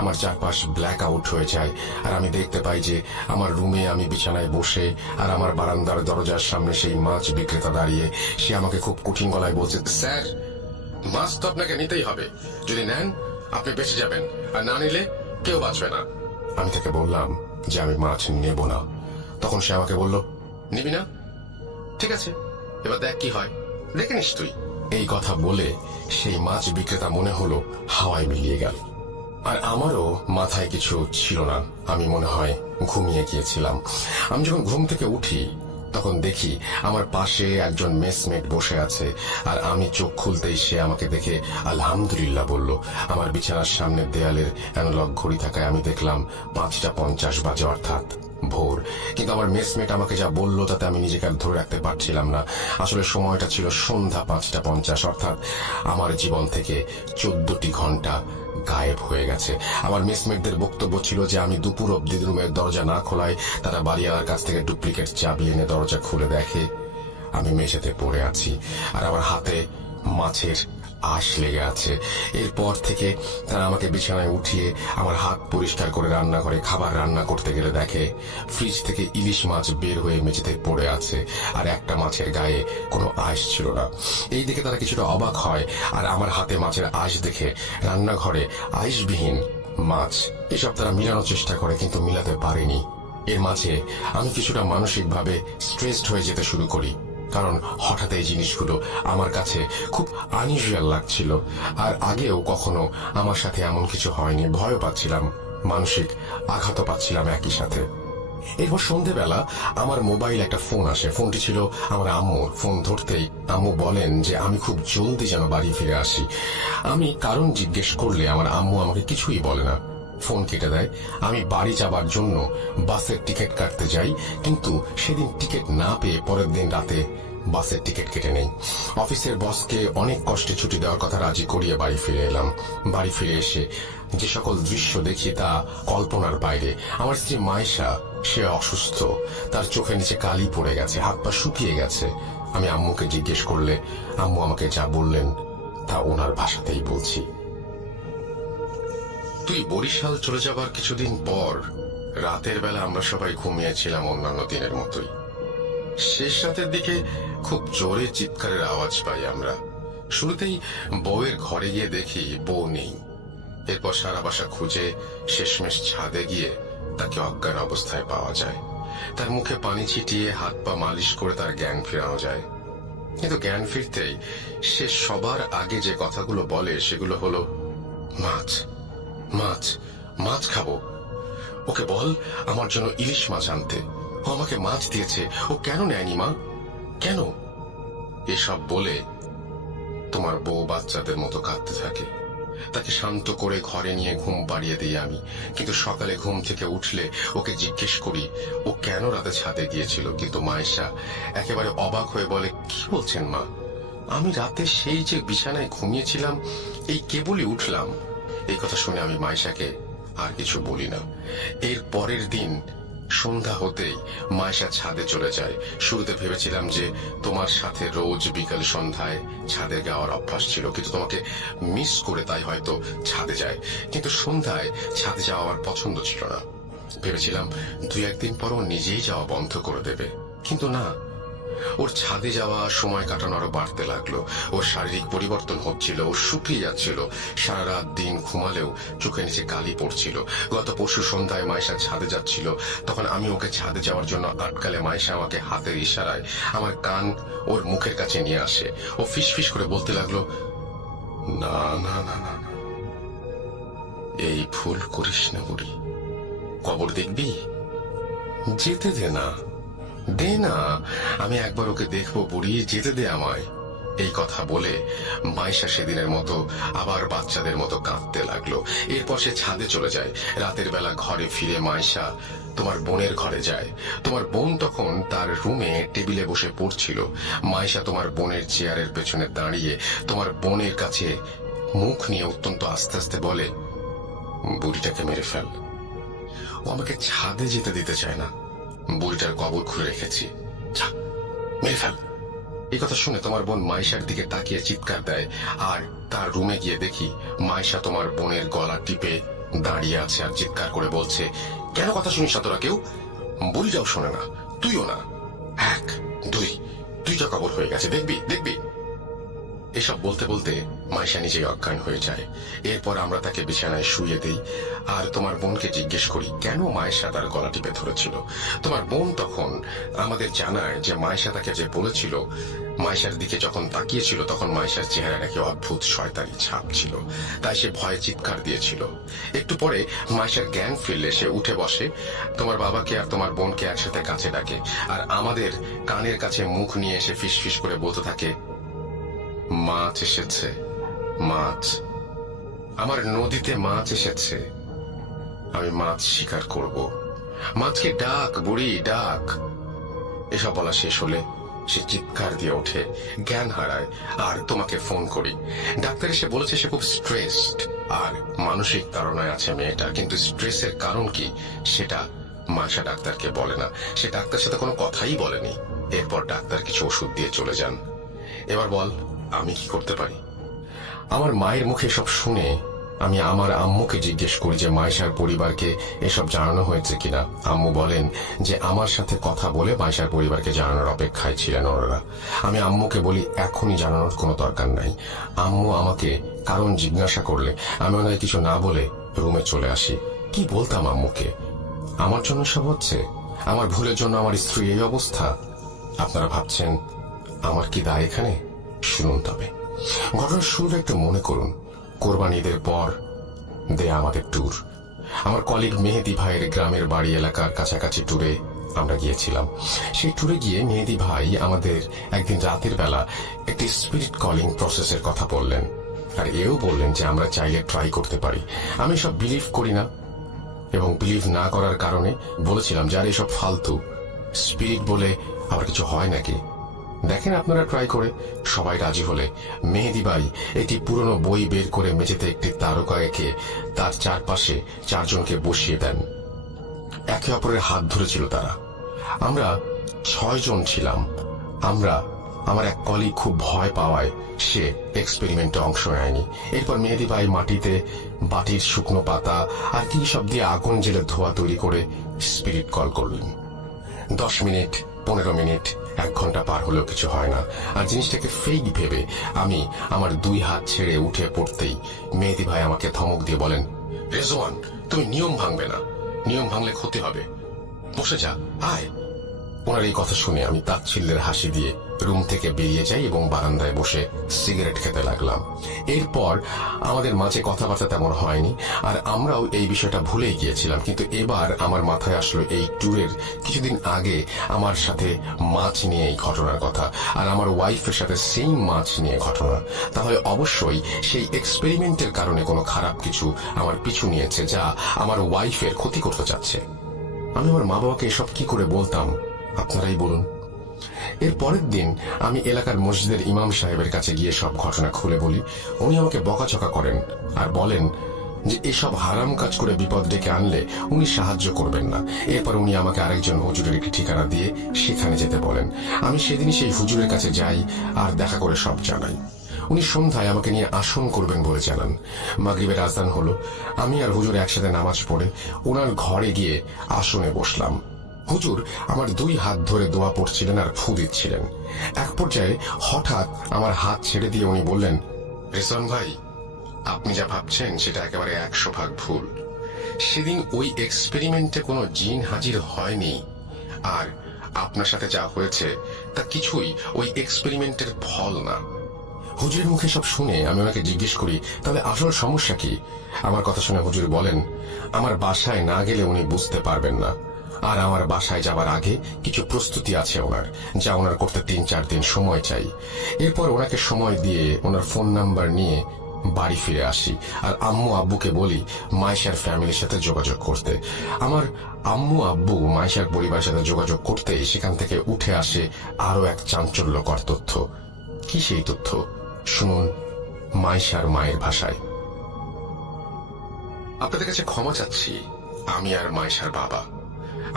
আমার চারপাশ ব্ল্যাক আউট হয়ে যায় আর আমি দেখতে পাই যে আমার রুমে আমি বিছানায় বসে, আর আমার বারান্দার দরজার সামনে সেই মাছ বিক্রেতা দাঁড়িয়ে। সে আমাকে খুব কঠিন গলায় বলছে, স্যার, মাছ তো আপনাকে নিতেই হবে। যদি নেন আপনি বেঁচে যাবেন, আর না নিলে কেউ বাঁচবে না। আমি তাকে বললাম যে আমি মাছ নেব না। তখন সে আমাকে বলল, নিবি না? ঠিক আছে, এবার দেখ কি হয়, দেখে নিস তুই। এই কথা বলে সেই মাছ বিক্রেতা মনে হলো হাওয়ায় মিলিয়ে গেল। আর আমারও মাথায় কিছু ছিল না, আমি মনে হয় ঘুমিয়ে গিয়েছিলাম। আমি যখন ঘুম থেকে উঠি তখন দেখি আমার পাশে একজন মেসমেট বসে আছে, আর আমি চোখ খুলতেই সে আমাকে দেখে আলহামদুলিল্লাহ বলল। আমার বিছানার সামনের দেয়ালের অ্যানালগ ঘড়ি থাকায় আমি দেখলাম 5:50 বাজে, অর্থাৎ ভোর। কিন্তু আমার মেসমেট আমাকে যা বলল তাতে আমি নিজেকে আর ধরে রাখতে পারছিলাম না। আসলে সময়টা ছিল সন্ধ্যা 5:50, অর্থাৎ আমার জীবন থেকে 14টি ঘন্টা গায়েব হয়ে গেছে। আমার মেসমেটদের বক্তব্য ছিল যে আমি দুপুর অব্দি রুমের দরজা না খোলায় তারা বাড়িওয়ালার কাছ থেকে ডুপ্লিকেট চাবি এনে দরজা খুলে দেখে আমি মেঝেতে পড়ে আছি আর আমার হাতে মাছের আঁশ লেগে আছে। এরপর থেকে তারা আমাকে বিছানায় উঠিয়ে আমার হাত পরিষ্কার করে রান্নাঘরে খাবার রান্না করতে গেলে দেখে ফ্রিজ থেকে ইলিশ মাছ বের হয়ে মেঝেতে পড়ে আছে, আর একটা মাছের গায়ে কোনো আঁশ ছিল না। এই দেখে তারা কিছুটা অবাক হয়, আর আমার হাতে মাছের আঁশ দেখে রান্নাঘরে আঁশবিহীন মাছ, এসব তারা মিলানোর চেষ্টা করে কিন্তু মিলাতে পারেনি। এর মাঝে আমি কিছুটা মানসিকভাবে স্ট্রেসড হয়ে যেতে শুরু করি, কারণ হঠাৎ এই জিনিসগুলো আমার কাছে খুব আনইউজুয়াল লাগছিল। আর আগেও কখনো আমার সাথে এমন কিছু হয়নি। ভয়ও পাচ্ছিলাম, মানসিক আঘাতও পাচ্ছিলাম একই সাথে। এরপর সন্ধেবেলা আমার মোবাইল একটা ফোন আসে। ফোনটি ছিল আমার আম্মুর। ফোন ধরতেই আম্মু বলেন যে আমি খুব জলদি যেন বাড়ি ফিরে আসি। আমি কারণ জিজ্ঞেস করলে আমার আম্মু আমাকে কিছুই বলে না, ফোন কেটে দেয়। আমি বাড়ি যাবার জন্য বাসের টিকিট কাটতে যাই, কিন্তু সেদিন টিকিট না পেয়ে পরের দিন রাতে বাসের টিকিট কেটে নেই। অফিসের বসকে অনেক কষ্টে ছুটি দেওয়ার কথা রাজি করিয়ে বাড়ি ফিরে এলাম। বাড়ি ফিরে এসে যে সকল দৃশ্য দেখি তা কল্পনার বাইরে। আমার স্ত্রী মাইশা, সে অসুস্থ, তার চোখের নিচে কালি পড়ে গেছে, হাত পা শুকিয়ে গেছে। আমি আম্মুকে জিজ্ঞেস করলে আম্মু আমাকে যা বললেন তা ওনার ভাষাতেই বলছি। তুই বরিশাল চলে যাবার কিছুদিন পর রাতের বেলা আমরা সবাই ঘুমিয়েছিলাম অন্যান্য দিনের মতোই। শেষ রাতের দিকে খুব জোরে চিৎকারের আওয়াজ পাই আমরা। শুরুতেই বউয়ের ঘরে গিয়ে দেখি বউ নেই। এরপর সারা বাসা খুঁজে শেষমেশ ছাদে গিয়ে তাকে অজ্ঞান অবস্থায় পাওয়া যায়। তার মুখে পানি ছিটিয়ে হাত পা মালিশ করে তার জ্ঞান ফেরানো যায়। কিন্তু জ্ঞান ফিরতেই সে সবার আগে যে কথাগুলো বলে সেগুলো হলো, মাছ মাছ মাছ খাবো, ওকে বল আমার জন্য ইলিশ মাছ আনতে, ও আমাকে মাছ দিয়েছে, ও কেন নেয়নি মা, কেন? এসব বলে তোমার বউ বাচ্চাদের মতো কাঁদতে থাকে। তাকে শান্ত করে ঘরে নিয়ে ঘুম পাড়িয়ে দিই আমি। কিন্তু সকালে ঘুম থেকে উঠলে ওকে জিজ্ঞেস করি ও কেন রাতে ছাদে গিয়েছিল। কিন্তু মায়েশা একেবারে অবাক হয়ে বলে, কি বলছেন মা, আমি রাতে সেই যে বিছানায় ঘুমিয়েছিলাম, এই কেবলই উঠলাম। এই কথা শুনে আমি মায়েশাকে আর কিছু বলি না। এর পরের দিন সন্ধ্যা হতেই মায়েশা ছাদে চলে যায়। শুরুতে ভেবেছিলাম যে তোমার সাথে রোজ বিকাল সন্ধ্যায় ছাদে যাওয়ার অভ্যাস ছিল, কিন্তু তোমাকে মিস করে তাই হয়তো ছাদে যায়। কিন্তু সন্ধ্যায় ছাদে যাওয়া আমার পছন্দ ছিল না। ভেবেছিলাম 2-1 দিন পর ও নিজেই যাওয়া বন্ধ করে দেবে, কিন্তু না, ওর ছাদে যাওয়া, সময় কাটানো আরো বাড়তে লাগলো। ওর শারীরিক পরিবর্তন হচ্ছিল, ও শুকিয়ে যাচ্ছিল। সারা রাত দিন ঘুমালেও চোখে নিচে কালি পড়ছিল। গত পরশু সন্ধ্যায় মায়েশা ছাদে যাচ্ছিল, তখন আমি ওকে ছাদে যাওয়ার জন্য আটকালে মায়েশা আমাকে হাতের ইশারায় আমার কান ওর মুখের কাছে নিয়ে আসে। ও ফিসফিস করে বলতে লাগলো, না না না না, এই ভুল করিস না বুড়ি, কবর দেখবি, যেতে দে না, দে না, আমি একবার ওকে দেখবো বুড়ি, যেতে দে আমায়। এই কথা বলে মায়েশা সেদিনের মতো আবার বাচ্চাদের মতো কাঁদতে লাগলো। এরপর সে ছাদে চলে যায়। রাতের বেলা ঘরে ফিরে মায়েশা তোমার বোনের ঘরে যায়। তোমার বোন তখন তার রুমে টেবিলে বসে পড়ছিল। মায়েশা তোমার বোনের চেয়ারের পেছনে দাঁড়িয়ে তোমার বোনের কাছে মুখ নিয়ে অত্যন্ত আস্তে আস্তে বলে, বুড়িটাকে মেরে ফেল, ও আমাকে ছাদে যেতে দিতে চায় না, বুড়িটার কবর খুলে রেখেছি, যা মেরে ফেল। এই কথা শুনে তোমার বোন মায়েশার দিকে তাকিয়ে চিৎকার দেয়। আর তার রুমে গিয়ে দেখি মায়েশা তোমার বোনের গলা টিপে দাঁড়িয়ে আছে আর চিৎকার করে বলছে, কেন কথা শুনিস না তোরা কেউ? বুড়িটাও শোনে না, তুইও না, 1, 2, 2টা কবর হয়ে গেছে, দেখবি দেখবি। এসব বলতে বলতে মায়েশা নিজেই অজ্ঞান হয়ে যায়। এরপর আমরা তাকে বিছানায় শুইয়ে দিই আর তোমার বোনকে জিজ্ঞেস করি কেন মায়েশা তার গলা টিপে ধরেছিল। তোমার বোন তখন আমাদের জানায় যে মায়েশা তাকে যে বলেছিল, মায়েশার দিকে যখন তাকিয়েছিল তখন মায়েশার চেহারা নাকি অদ্ভুত শয়তানি ছাপ ছিল, তাই সে ভয়ে চিৎকার দিয়েছিল। একটু পরে মায়েশার জ্ঞান ফিরলে সে উঠে বসে, তোমার বাবাকে আর তোমার বোনকে একসাথে কাছে ডাকে আর আমাদের কানের কাছে মুখ নিয়ে এসে ফিসফিস করে বলতে থাকে, মাছ এসেছে, মাছ, আমার নদীতে মাছ এসেছে, আমি মাছ শিকার করব, মাছকে ডাক বুড়ি ডাক। এসব বলা শেষ হলে সে চিৎকার দিয়ে ওঠে, জ্ঞান হারায় আর তোমাকে ফোন করি। ডাক্তার এসে বলেছে সে খুব স্ট্রেসড আর মানসিক তাড়নায় আছে মেয়েটা, কিন্তু স্ট্রেসের কারণ কি সেটা মায়েশা ডাক্তারকে বলে না। সে ডাক্তার সাথে কোনো কথাই বলেনি। এরপর ডাক্তার কিছু ওষুধ দিয়ে চলে যান। এবার বল আমি কি করতে পারি? আমার মায়ের মুখে সব শুনে আমি আমার আম্মুকে জিজ্ঞেস করি যে মায়েশার পরিবারকে এসব জানানো হয়েছে কিনা। আম্মু বলেন যে আমার সাথে কথা বলে মায়েশার পরিবারকে জানানোর অপেক্ষায় ছিলেন ওনারা। আমি আম্মুকে বলি এখনই জানানোর কোনো দরকার নাই। আম্মু আমাকে কারণ জিজ্ঞাসা করলে আমি ওনাকে কিছু না বলে রুমে চলে আসি। কি বলতাম আম্মুকে? আমার জন্য সব হচ্ছে, আমার ভুলের জন্য আমার স্ত্রী এই অবস্থা। আপনারা ভাবছেন আমার কি দায় এখানে? শুনুন তবে ঘটনার শুরু একটু মনে করুন। কোরবানি ঈদের পর দেয়া আমাদের ট্যুর, আমার কলিগ মেহেদি ভাইয়ের গ্রামের বাড়ি এলাকার কাছাকাছি ট্যুরে আমরা গিয়েছিলাম। সেই ট্যুরে গিয়ে মেহেদি ভাই আমাদের একদিন রাতের বেলা একটি স্পিরিট কলিং প্রসেসের কথা বললেন আর এও বললেন যে আমরা চাইলে ট্রাই করতে পারি। আমি সব বিলিভ করি না এবং বিলিভ না করার কারণে বলেছিলাম যে আর এসব ফালতু, স্পিরিট বলে আবার কিছু হয় নাকি, দেখেন আপনারা ট্রাই করে। সবাই রাজি হলে মেহেদি ভাই একটি পুরনো বই বের করে মেঝেতে একটি তারকা এঁকে তার চারপাশে 4 জনকে বসিয়ে দেন। একে অপরের হাত ধরেছিল তারা। আমরা 6 জন ছিলাম। আমরা আমার এক কলিগ খুব ভয় পাওয়ায় সে এক্সপেরিমেন্টে অংশ নেয়নি। এরপর মেহেদী ভাই মাটিতে বাটির শুকনো পাতা আর কি সব দিয়ে আগুন জেলে ধোয়া তৈরি করে স্পিরিট কল করলেন। 10 মিনিট, 15 মিনিট, 1 ঘন্টা পার হলেও কিছু হয় না। আর জিনিসটাকে ফেক ভেবে আমি আমার 2 হাত ছেড়ে উঠে পড়তেই মেহেদী ভাই আমাকে ধমক দিয়ে বলেন, রেজওয়ান, তুমি নিয়ম ভাঙবে না, নিয়ম ভাঙলে ক্ষতি হবে, বসে যা, আয়। ওনার এই কথা শুনে আমি তাচ্ছিল্যের হাসি দিয়ে রুম থেকে বেরিয়ে যাই এবং বারান্দায় বসে সিগারেট খেতে লাগলাম। এরপর আমাদের মাঝে কথাবার্তা তেমন হয়নি, আর আমরাও এই বিষয়টা ভুলেই গিয়েছিলাম। কিন্তু এবার আমার মাথায় আসলো এই ট্যুরের কিছুদিন আগে আমার সাথে মাছ নিয়ে এই ঘটনার কথা, আর আমার ওয়াইফের সাথে সেম মাছ নিয়ে ঘটনা। তাহলে অবশ্যই সেই এক্সপেরিমেন্টের কারণে কোনো খারাপ কিছু আমার পিছু নিয়েছে, যা আমার ওয়াইফের ক্ষতি করতে চাচ্ছে। আমি আমার মা বাবাকে এসব কি করে বলতাম, আপনারাই বলুন। এর পরের দিন আমি এলাকার মসজিদের ইমাম সাহেবের কাছে গিয়ে সব ঘটনা খুলে বলি। উনি আমাকে বকাঝকা করেন আর বলেন যে এসব হারাম কাজ করে বিপদ ডেকে আনলে উনি সাহায্য করবেন না। এরপর উনি আমাকে আরেকজন হুজুরের একটি ঠিকানা দিয়ে সেখানে যেতে বলেন। আমি সেদিনই সেই হুজুরের কাছে যাই আর দেখা করে সব জানাই। উনি সন্ধ্যায় আমাকে নিয়ে আসন করবেন বলে জানান। মাগরিবের আজান হলো, আমি আর হুজুর একসাথে নামাজ পড়ে ওনার ঘরে গিয়ে আসনে বসলাম। হুজুর আমার 2 হাত ধরে দোয়া পড়ছিলেন আর ফু দিচ্ছিলেন। এক পর্যায়ে হঠাৎ আমার হাত ছেড়ে দিয়ে উনি বললেন, রেজওয়ান ভাই, আপনি যা ভাবছেন সেটা একেবারে 100% ভুল। সেদিন ওই এক্সপেরিমেন্টে কোনো জিন হাজির হয়নি, আর আপনার সাথে যা হয়েছে তা কিছুই ওই এক্সপেরিমেন্টের ফল না। হুজুরের মুখে সব শুনে আমি ওনাকে জিজ্ঞেস করি, তাহলে আসল সমস্যা কি? আমার কথা শুনে হুজুর বলেন, আমার বাসায় না গেলে উনি বুঝতে পারবেন না, আর আমার বাসায় যাবার আগে কিছু প্রস্তুতি আছে ওনার, যা ওনার করতে 3-4 দিন সময় চাই। এরপর ওনাকে সময় দিয়ে ওনার ফোন নাম্বার নিয়ে বাড়ি ফিরে আসি, আর আম্মু আব্বুকে বলি মাইশার ফ্যামিলির সাথে যোগাযোগ করতে। আমার আম্মু আব্বু মাইশার পরিবারের সাথে যোগাযোগ করতে সেখান থেকে উঠে আসে আরো এক চাঞ্চল্যকর তথ্য। কি সেই তথ্য? শুনুন মাইশার মায়ের ভাষায়। আপনাদের কাছে ক্ষমা চাচ্ছি, আমি আর মাইশার বাবা।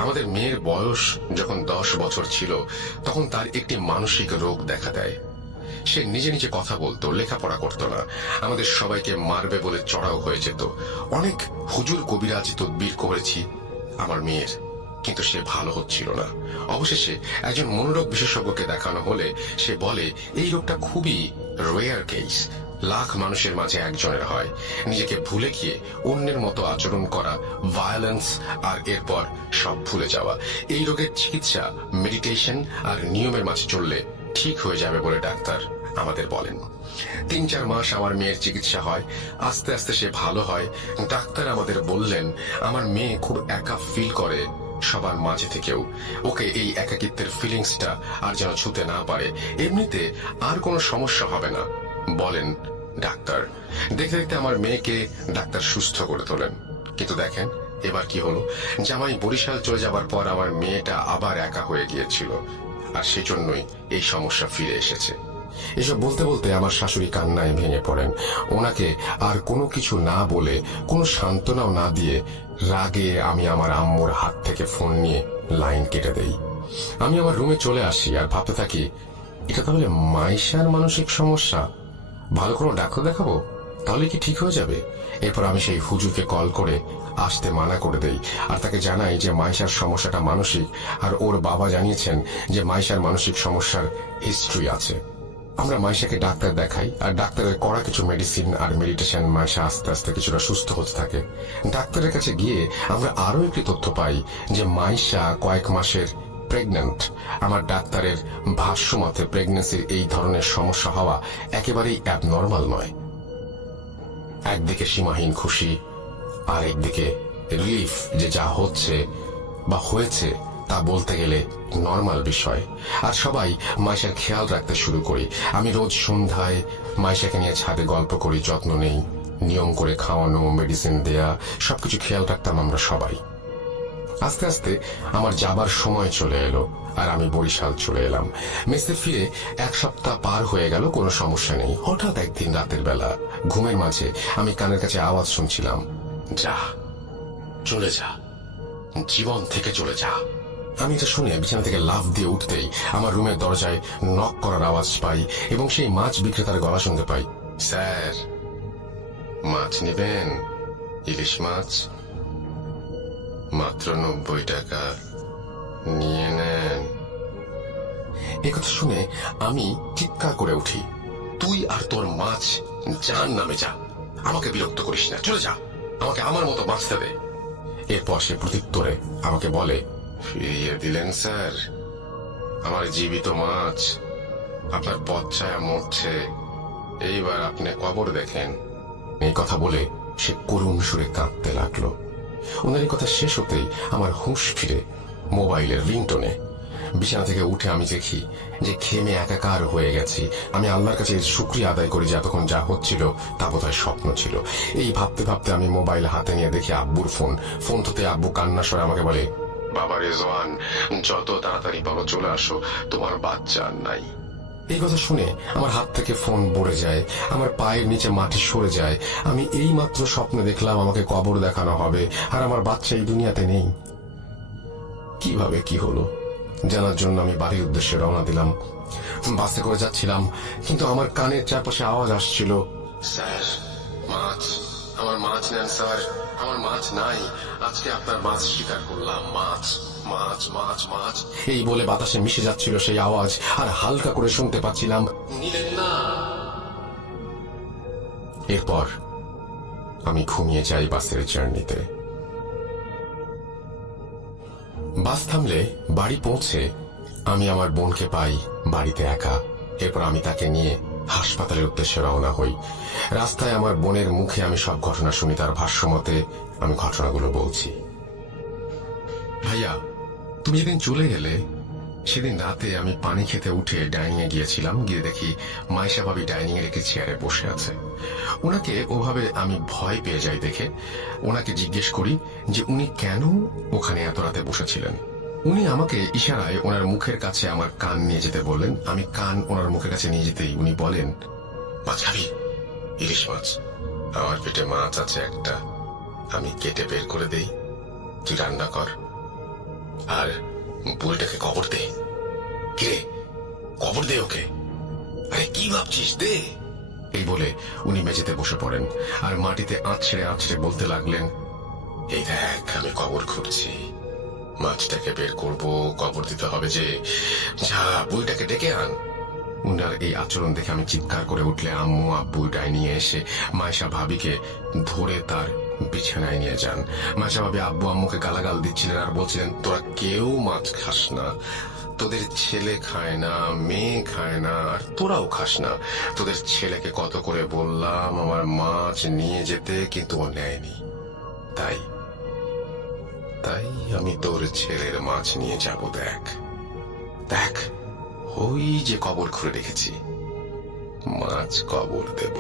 আমাদের মেয়ের বয়স যখন 10 বছর ছিল তখন তার একটি মানসিক রোগ দেখা দেয়। সে নিজে নিজে কথা বলতো, লেখাপড়া করতো না, আমাদের সবাইকে মারবে বলে চড়াও হয়ে যেত। অনেক হুজুর কবিরাজি তদবির করেছি আমার মেয়ের, কিন্তু সে ভালো হচ্ছিল না। অবশেষে একজন মনোরোগ বিশেষজ্ঞকে দেখানো হলে সে বলে এই রোগটা খুবই রেয়ার কেস, লাখ মানুষের মাঝে একজনের হয়। নিজেকে ভুলে গিয়ে অন্যের মতো আচরণ করা, ভায়োলেন্স, আর এরপর সব ভুলে যাওয়া। এই রোগের চিকিৎসা মেডিটেশন আর নিয়মের মাঝে চললে ঠিক হয়ে যাবে বলে ডাক্তার আমাদের বলেন। 3-4 মাস আমার মেয়ের চিকিৎসা হয়, আস্তে আস্তে সে ভালো হয়। ডাক্তার আমাদের বললেন আমার মেয়ে খুব একা ফিল করে সবার মাঝে থেকেও। ওকে এই একাকিত্বের ফিলিংসটা আর যেন ছুতে না পারে। এমনিতে আর কোনো সমস্যা হবে না বলেন ডাক্তার। দেখতে দেখতে আমার মেয়েকে ডাক্তার সুস্থ করে তোলেন। কিন্তু দেখেন এবার কি হলো, জামাই বরিশাল চলে যাবার পর আমার মেয়েটা আবার একা হয়ে গিয়েছিল, আর সেজন্যই এই সমস্যা ফিরে এসেছে। এসব বলতে বলতে আমার শাশুড়ি কান্নায় ভেঙে পড়েন। ওনাকে আর কোনো কিছু না বলে, কোনো সান্ত্বনাও না দিয়ে রাগে আমি আমার আম্মুর হাত থেকে ফোন নিয়ে লাইন কেটে দেই। আমি আমার রুমে চলে আসি আর ভাবতে থাকি, এটা তাহলে মাইশার মানসিক সমস্যা, ভালো কোনো ডাক্তার দেখাবো, তাহলে কি ঠিক হয়ে যাবে? এরপর আমি সেই হুজুরকে কল করে আসতে মানা করে দেই, আর তাকে জানাই যে মাইশার সমস্যাটা মানসিক, আর ওর বাবা জানিয়েছেন যে মাইশার মানসিক সমস্যার হিস্ট্রি আছে। আমরা মাইশাকে ডাক্তার দেখাই, আর ডাক্তারের করা কিছু মেডিসিন আর মেডিটেশন মাইশা আস্তে আস্তে কিছুটা সুস্থ হতে থাকে। ডাক্তারের কাছে গিয়ে আমরা আরো একটি তথ্য পাই যে মাইশা কয়েক মাসের প্রেগন্যান্ট। আমার ডাক্তারের ভাষ্য মতে প্রেগন্যান্সির এই ধরনের সমস্যা হওয়া একেবারেই অ্যাবনর্মাল নয়। একদিকে সীমাহীন খুশি, আর একদিকে রিলিফ যে যা হচ্ছে বা হয়েছে তা বলতে গেলে নর্মাল বিষয়। আর সবাই মাইশার খেয়াল রাখতে শুরু করি। আমি রোজ সন্ধ্যায় মাইশাকে নিয়ে ছাদে গল্প করি, যত্ন নেই, নিয়ম করে খাওয়ানো, মেডিসিন দেয়া, সবকিছু খেয়াল রাখতাম আমরা সবাই। আস্তে আস্তে আমার যাবার সময় চলে এলো, আর আমি বরিশাল চলে এলাম। মেসে ফিরে 1 সপ্তাহ পার হয়ে গেল, কোনো সমস্যা নেই। হঠাৎ একদিন রাতের বেলা ঘুমের মাঝে আমি কানের কাছে আওয়াজ শুনছিলাম, যা, চলে যা, জীবন থেকে চলে যা, আমি এটা শুনে বিছানা থেকে লাফ দিয়ে উঠতেই আমার রুমের দরজায় নক করার আওয়াজ পাই এবং সেই মাছ বিক্রেতার গলা শুনতে পাই। স্যার, মাছ নেবেন? ইলিশ মাছ মাত্র 90 টাকা, নিয়ে নেন। এই কথা শুনে আমি চিৎকার করে উঠি, তুই আর তোর মাছ জাহান নামে যা, আমাকে বিরক্ত করিস না, চলে যা, আমাকে আমার মতো বাঁচতে দে। এরপর সে প্রত্যুত্তরে আমাকে বলে, ফিরিয়ে দিলেন স্যার, আমার জীবিত মাছ আপনার পথছায়া মরছে, এইবার আপনি কবর দেখেন। এই কথা বলে সে করুণ সুরে কাঁদতে লাগলো। ওনার এই কথা শেষ হতেই আমার হুঁশ ফিরে মোবাইলের রিংটোনে। বিছানা থেকে উঠে আমি দেখি যে ঘেমে একাকার হয়ে গেছি। আমি আল্লাহর কাছে শুকরিয়া আদায় করি যে এতক্ষণ যা হচ্ছিল তা বোধহয় স্বপ্ন ছিল। এই ভাবতে ভাবতে আমি মোবাইল হাতে নিয়ে দেখি আব্বুর ফোন হতে আব্বু কান্না স্বরে আমাকে বলে, বাবা রেজওয়ান, যত তাড়াতাড়ি পারো চলে আসো, তোমার বাচ্চা আর নাই। এই কথা শুনে আমার হাত থেকে ফোন পড়ে যায়, আমার পায়ের নিচে মাটি সরে যায়। আমি এই মাত্র স্বপ্নে দেখলাম আমাকে কবর দেখানো হবে আর আমার বাচ্চা এই দুনিয়াতে নেই। কিভাবে কি হলো জানার জন্য আমি বাড়ির উদ্দেশ্যে রওনা দিলাম। বাসে করে যাচ্ছিলাম, কিন্তু আমার কানের চারপাশে আওয়াজ আসছিল, স্যার মাছ, আমার মাছ নেন স্যার, আমার মাছ নাই, আজকে আপনার মাছ শিকার করলাম, মাছ মাছ মাছ মাছ। এই বলে বাতাসে মিশে যাচ্ছিল সেই আওয়াজ, আর হালকা করে শুনতে পাচ্ছিলাম, নিলেন না। এরপর আমি ঘুমিয়ে যাই বাসের জার্নিতে। বাস থামলে বাড়ি পৌঁছে আমি আমার বোনকে পাই বাড়িতে একা। এরপর আমি তাকে নিয়ে হাসপাতালের উদ্দেশ্যে রওনা হই। রাস্তায় আমার বোনের মুখে আমি সব ঘটনা শুনি। তার ভাষ্যমতে আমি ঘটনাগুলো বলছি। ভাইয়া, তুমি যেদিন চলে গেলে সেদিন রাতে আমি পানি খেতে উঠে ডাইনিং এ গিয়েছিলাম। গিয়ে দেখি মাইশা ভাবি ডাইনিং এর একটি চেয়ারে বসে আছে। ওনাকে ওভাবে আমি ভয় পেয়ে যাই দেখে ওনাকে জিজ্ঞেস করি যে উনি কেন ওখানে এত রাতে বসেছিলেন। উনি আমাকে ইশারায় ওনার মুখের কাছে আমার কান নিয়ে যেতে বললেন। আমি কান ওনার মুখের কাছে নিয়ে যেতেই উনি বলেন, মাছ খাবি? ইলিশ মাছ। আমার পেটে মাছ আছে একটা, আমি কেটে বের করে দেই, তুই রান্না কর আর বুড়িটাকে কবর দে। কে কবর দে ওকে? আরে কি ভাবছিস, দে। এই বলে উনি মেঝেতে বসে পড়েন আর মাটিতে আছড়ে আছড়ে বলতে লাগলেন, এই দেখ আমি কবর খুঁড়ছি, মাছটাকে বের করব, কবর দিতে হবে যে, যা বুড়িটাকে ডেকে আন। উনার এই আচরণ দেখে আমি চিৎকার করে উঠলে আম্মু আব্বু ডাইনিং এ এসে মাইশা ভাবিকে ধরে তার বিছানায় নিয়ে যান। মাইশা ভাবি আব্বু আম্মুকে গালাগাল দিচ্ছিলেন আর বলছিলেন, তোরা কেউ মাছ খাস না, তোদের ছেলে খায় না, মেয়ে খায় না, আর তোরাও খাস না। তোদের ছেলেকে কত করে বললাম আমার মাছ নিয়ে যেতে, কিন্তু ও নেয়নি। তাই আমি তোর ছেলের মাছ নিয়ে যাব। দেখ দেখ, ওই যে কবর খুঁড়ে রেখেছি, মাছ কবর দেব।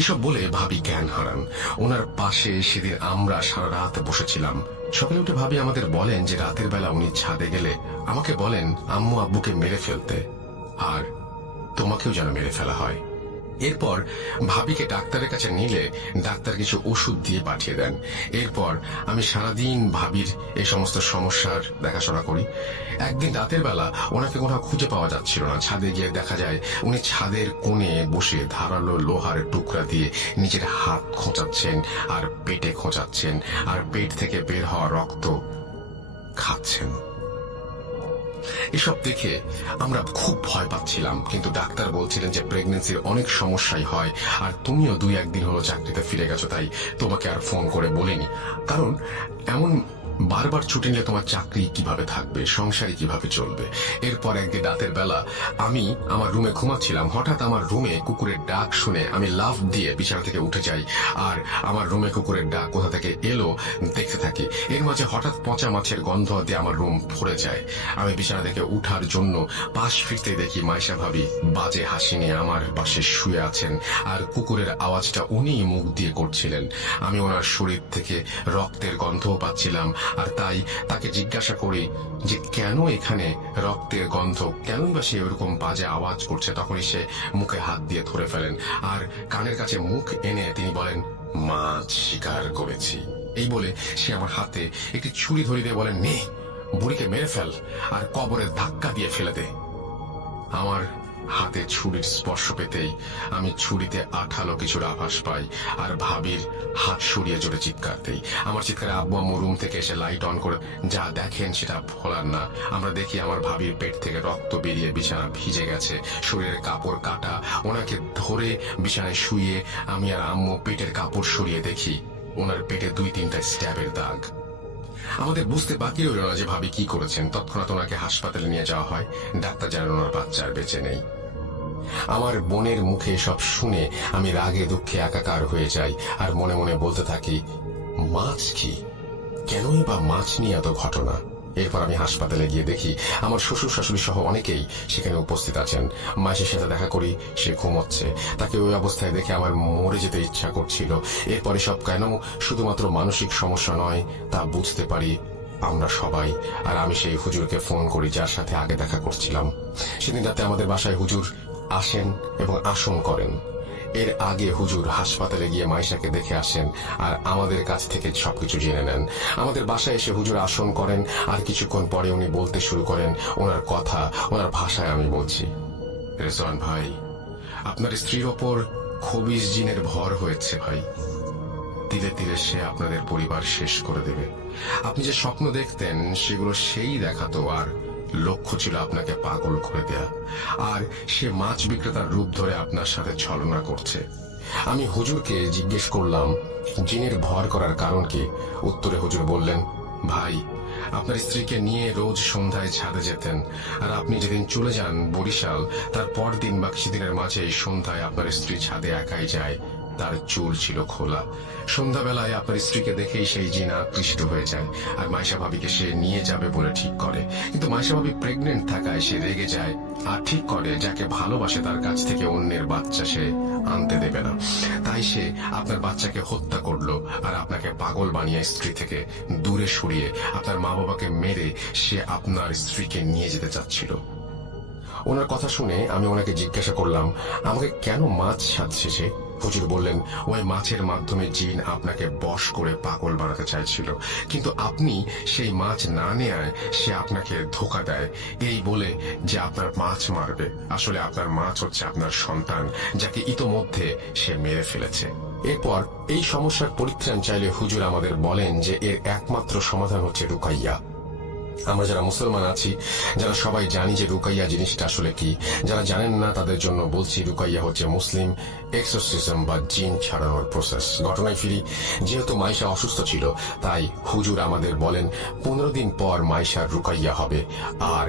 এসব বলে ভাবি জ্ঞান হারান। ওনার পাশে সেদিন আমরা সারা রাত বসেছিলাম। সকালে উঠে ভাবি আমাদের বলেন যে রাতের বেলা উনি ছাদে গেলে আমাকে বলেন আম্মু আব্বুকে মেরে ফেলতে, আর তোমাকেও যেন মেরে ফেলা হয়। এরপর ভাবিকে ডাক্তারের কাছে নিলে ডাক্তার কিছু ওষুধ দিয়ে পাঠিয়ে দেন। এরপর আমি সারাদিন ভাবির এই সমস্ত সমস্যার দেখাশোনা করি। একদিন রাতের বেলা ওনাকে কোথাও খুঁজে পাওয়া যাচ্ছিল না। ছাদে গিয়ে দেখা যায় উনি ছাদের কোণে বসে ধারালো লোহার টুকরা দিয়ে নিজের হাত খোঁচাচ্ছেন আর পেটে খোঁচাচ্ছেন, আর পেট থেকে বের হওয়া রক্ত খাচ্ছেন। এসব দেখে আমরা খুব ভয় পাচ্ছিলাম, কিন্তু ডাক্তার বলছিলেন যে প্রেগনেন্সির অনেক সমস্যাই হয়, আর তুমিও 2-1 দিন হলো চাকরিতে ফিরে গেছো, তাই তোমাকে আর ফোন করে বলিনি। কারণ এমন বারবার ছুটি নিলে তোমার চাকরি কিভাবে থাকবে, সংসারই কিভাবে চলবে। এরপর একদিন রাতের বেলা আমি আমার রুমে ঘুমাচ্ছিলাম। হঠাৎ আমার রুমে কুকুরের ডাক শুনে আমি লাফ দিয়ে বিছানা থেকে উঠে যাই, আর আমার রুমে কুকুরের ডাক কোথা থেকে এলো দেখতে থাকি। এর মাঝে হঠাৎ পচা মাছের গন্ধ দিয়ে আমার রুম ভরে যায়। আমি বিছানা থেকে উঠার জন্য পাশ ফিরতে দেখি মাইশা ভাবি বাজে হাসি নিয়ে আমার পাশে শুয়ে আছেন, আর কুকুরের আওয়াজটা উনি মুখ দিয়ে করছিলেন। আমি ওনার শরীর থেকে রক্তের গন্ধও পাচ্ছিলাম, আর তাই তাকে জিজ্ঞাসা করি যে কেন এখানে রক্তের গন্ধ, কেনই বা সে ওরকম বাজে আওয়াজ করছে। তখনই সে মুখে হাত দিয়ে ধরে ফেলেন আর কানের কাছে মুখ এনে তিনি বলেন, মাছ শিকার করেছি। এই বলে সে আমার হাতে একটি ছুরি ধরিয়ে দিয়ে বলেন, নে বুড়িকে মেরে ফেল আর কবরে ধাক্কা দিয়ে ফেলে দে। আমার হাতে ছুরির স্পর্শ পেতেই আমি ছুরিতে আঠালো কিছুর আভাস পাই আর ভাবির হাত সরিয়ে জোরে চিৎকার দেই। আমার চিৎকারে আব্বু আম্মু রুম থেকে এসে লাইট অন করে যা দেখেন সেটা ভোলার না। আমরা দেখি আমার ভাবির পেট থেকে রক্ত বেরিয়ে বিছানা ভিজে গেছে, শরীরের কাপড় কাটা। ওনাকে ধরে বিছানায় শুয়ে আমি আর আম্মু পেটের কাপড় সরিয়ে দেখি ওনার পেটে 2-3টা স্ট্যাবের দাগ। আমাদের বুঝতে বাকি রইল না যে ভাবি কি করেছেন। তৎক্ষণাৎ ওনাকে হাসপাতালে নিয়ে যাওয়া হয়। ডাক্তার জানান ওনার বাচ্চা আর বেঁচে নেই। আমার বোনের মুখে সব শুনে আমি রাগে দুঃখে একাকার হয়ে যাই আর মনে মনে বলতে থাকি, মাছ কি, কেনই বা মাছ নিয়ে এত ঘটনা। এরপর আমি হাসপাতালে গিয়ে দেখি আমার শ্বশুর শাশুড়ি সহ অনেকেই সেখানে উপস্থিত আছেন। মাসের সাথে দেখা করি, সে ঘুমোচ্ছে। তাকে ওই অবস্থায় দেখে আমার মরে যেতে ইচ্ছা করছিল। এরপরে সব কেন শুধুমাত্র মানসিক সমস্যা নয় তা বুঝতে পারি আমরা সবাই। আর আমি সেই হুজুরকে ফোন করি যার সাথে আগে দেখা করছিলাম। সেদিন রাতে আমাদের বাসায় হুজুর আসেন এবং আসন করেন। এর আগে হুজুর হাসপাতালে গিয়ে মাইশাকে দেখে আসেন আর আমাদের কাছ থেকে সবকিছু জেনে নেন। আমাদের বাসায় এসে হুজুর আসন করেন আর কিছুক্ষণ পরে উনি বলতে শুরু করেন ওনার কথা, ওনার ভাষায় আমি বলছি, রেজওয়ান ভাই, আপনার স্ত্রীর ওপর খবিশ জিনের ভর হয়েছে ভাই। ধীরে ধীরে সে আপনাদের পরিবার শেষ করে দেবে। আপনি যে স্বপ্ন দেখতেন সেগুলো সেই দেখাতো, আর লক্ষ্য ছিল আপনাকে পাগল করে দেয়া। আর সে মাছ বিক্রেতার রূপ ধরে আপনার সাথে ছলনা করছে। আমি হুজুরকে জিজ্ঞেস করলাম জিনের ভর করার কারণ কি। উত্তরে হুজুর বললেন, ভাই, আপনার স্ত্রীকে নিয়ে রোজ সন্ধ্যায় ছাদে যেতেন, আর আপনি যেদিন চলে যান বরিশাল তার পরদিন বা কিছুদিনের মাঝে এই সন্ধ্যায় আপনার স্ত্রী ছাদে একাই যায়। তার চুল ছিল খোলা। সন্ধ্যাবেলায় আপনার স্ত্রীকে দেখেই সেই জিন আকৃষ্ট হয়ে যায় আর মাইশা ভাবিকে সে নিয়ে যাবে বলে ঠিক করে। কিন্তু মাইশা ভাবি প্রেগনেন্ট থাকায় সে রেগে যায় আর ঠিক করে যাকে ভালোবাসে তার কাছ থেকে অন্যের বাচ্চা সে আনতে দেবে না। তাই সে আপনার বাচ্চাকে হত্যা করলো আর আপনাকে পাগল বানিয়ে স্ত্রী থেকে দূরে সরিয়ে আপনার মা বাবাকে মেরে সে আপনার স্ত্রীকে নিয়ে যেতে চাচ্ছিল। ওনার কথা শুনে আমি ওনাকে জিজ্ঞাসা করলাম আমাকে কেন মাছ সাজছে সে। হুজুর বললেন, ওই মাছের মাধ্যমে জিন আপনাকে বশ করে পাগল বানাতে চাইছিল, কিন্তু আপনি সেই মাছ না নেয়ায় সে আপনাকে ধোঁকা দেয় এই বলে যে আপনার মাছ মারবে। আসলে আপনার মাছ হচ্ছে আপনার সন্তান, যাকে ইতোমধ্যে সে মেরে ফেলেছে। এরপর এই সমস্যার পরিত্রাণ চাইলে হুজুর আমাদের বলেন যে এর একমাত্র সমাধান হচ্ছে রুকাইয়া। আমরা যারা মুসলমান আছি, যারা সবাই জানি যে রুকাইয়া জিনিসটা আসলে কি, যারা জানেন না তাদের জন্য বলছি, রুকাইয়া হচ্ছে মুসলিম এক্সোরসিজম বা জিন ছাড়ানোর প্রসেস। ঘটনায় ফিরি, যেহেতু মাইশা অসুস্থ ছিল তাই হুজুর আমাদের বলেন 15 দিন পর মাইশার রুকাইয়া হবে, আর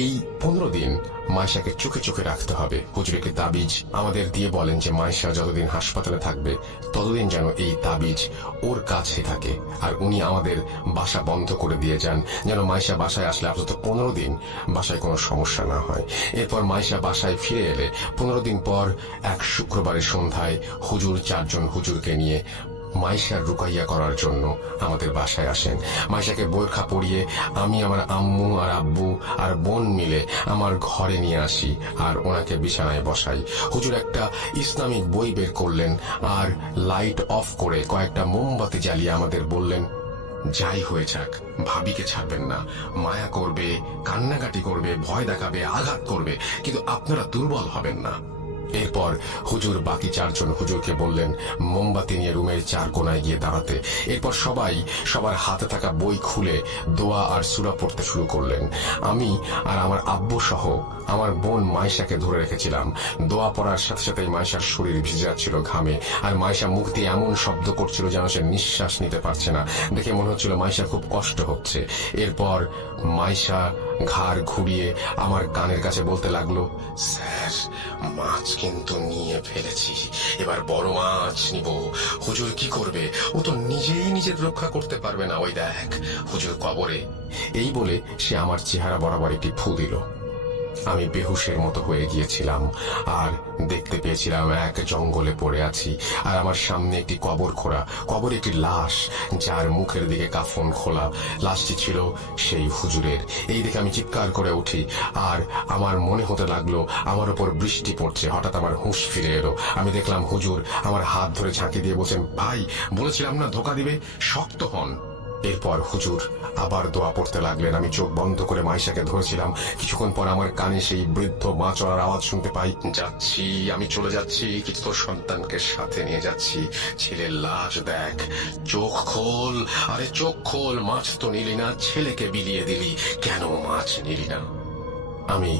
এই 15 দিন মাইশাকে চোখে চোখে রাখতে হবে। হুজুর একটি তাবিজ আমাদের দিয়ে বলেন যে মাইশা যতদিন হাসপাতালে থাকবে ততদিন যেন এই তাবিজ ওর কাছে থাকে, আর উনি আমাদের বাসা বন্ধ করে দিয়ে যান যেন মাইশা বাসায় আসলে অন্তত 15 দিন বাসায় কোনো সমস্যা না হয়। এরপর মাইশা বাসায় ফিরে এলে 15 দিন পর এক শুক্রবারের সন্ধ্যায় হুজুর 4 জন হুজুরকে নিয়ে মাইশার রুকাইয়া করার জন্য আমাদের বাসায় আসেন। মাইশাকে বোরখা পরিয়ে আমি আমার আম্মু আর আব্বু আর বোন মিলে আমার ঘরে নিয়ে আসি আর ওনাকে বিছানায় বসাই। হুজুর একটা ইসলামিক বই বের করলেন আর লাইট অফ করে কয়েকটা মোমবাতি জ্বালিয়ে আমাদের বললেন, যাই হয়ে যাক ভাবিকে ছাড়বেন না। মায়া করবে, কান্নাকাটি করবে, ভয় দেখাবে, আঘাত করবে, কিন্তু আপনারা দুর্বল হবেন না। এরপর হুজুর বাকি 4 জন হুজুরকে বললেন মোমবাতি নিয়ে রুমের 4 কোণায় গিয়ে দাঁড়াতে। এরপর সবাই সবার হাতে থাকা বই খুলে দোয়া আর সূরা পড়তে শুরু করলেন। আমি আর আমার আব্বু সহ আমার বোন মাইশাকে ধরে রেখেছিলাম। দোয়া পড়ার সাথে সাথে মাইশার শরীর ভিজে যাচ্ছিল ঘামে, আর মাইশা মুখ দিয়ে এমন শব্দ করছিল যেন সে নিঃশ্বাস নিতে পারছে না। দেখে মনে হচ্ছিল মাইশা খুব কষ্ট হচ্ছে। এরপর মাইশা ঘাড় ঘুরিয়ে আমার কানের কাছে বলতে লাগলো, স্যার, মাছ কিন্তু নিয়ে ফেলেছি, এবার বড় মাছ নিব। হুজুর কি করবে? ও তো নিজেই নিজের রক্ষা করতে পারবে না, ওই দেখ হুজুর কবরে। এই বলে সে আমার চেহারা বরাবর একটি ফু দিল। আমি বেহুশের মতো হয়ে গিয়েছিলাম আর দেখতে পেয়েছিলাম এক জঙ্গলে পড়ে আছি, আর আমার সামনে একটি কবর খোঁড়া, কবরে একটি লাশ যার মুখের দিকে কাফন খোলা। লাশটি ছিল সেই হুজুরের। এই দেখে আমি চিৎকার করে উঠি আর আমার মনে হতে লাগলো আমার উপর বৃষ্টি পড়ছে। হঠাৎ আমার হুঁশ ফিরে এলো। আমি দেখলাম হুজুর আমার হাত ধরে ঝাঁকি দিয়ে বলছেন, ভাই, বলেছিলাম না ধোকা দিবে, শক্ত হন। এরপর হুজুর আবার দোয়া পড়তে লাগলেন। আমি চোখ বন্ধ করে মাইশাকে ধরেছিলাম। কিছুক্ষণ পর আমার কানে সেই বৃদ্ধ মা চলার আওয়াজ শুনতে পাই। যাচ্ছি, আমি চলে যাচ্ছি, কিন্তু তোর সন্তানকে সাথে নিয়ে যাচ্ছি। ছেলের লাশ দেখ, চোখ খোল, আরে চোখ খোল, মাছ তো নিলি না, ছেলেকে বিলিয়ে দিলি, কেন মাছ নিলি না? আমি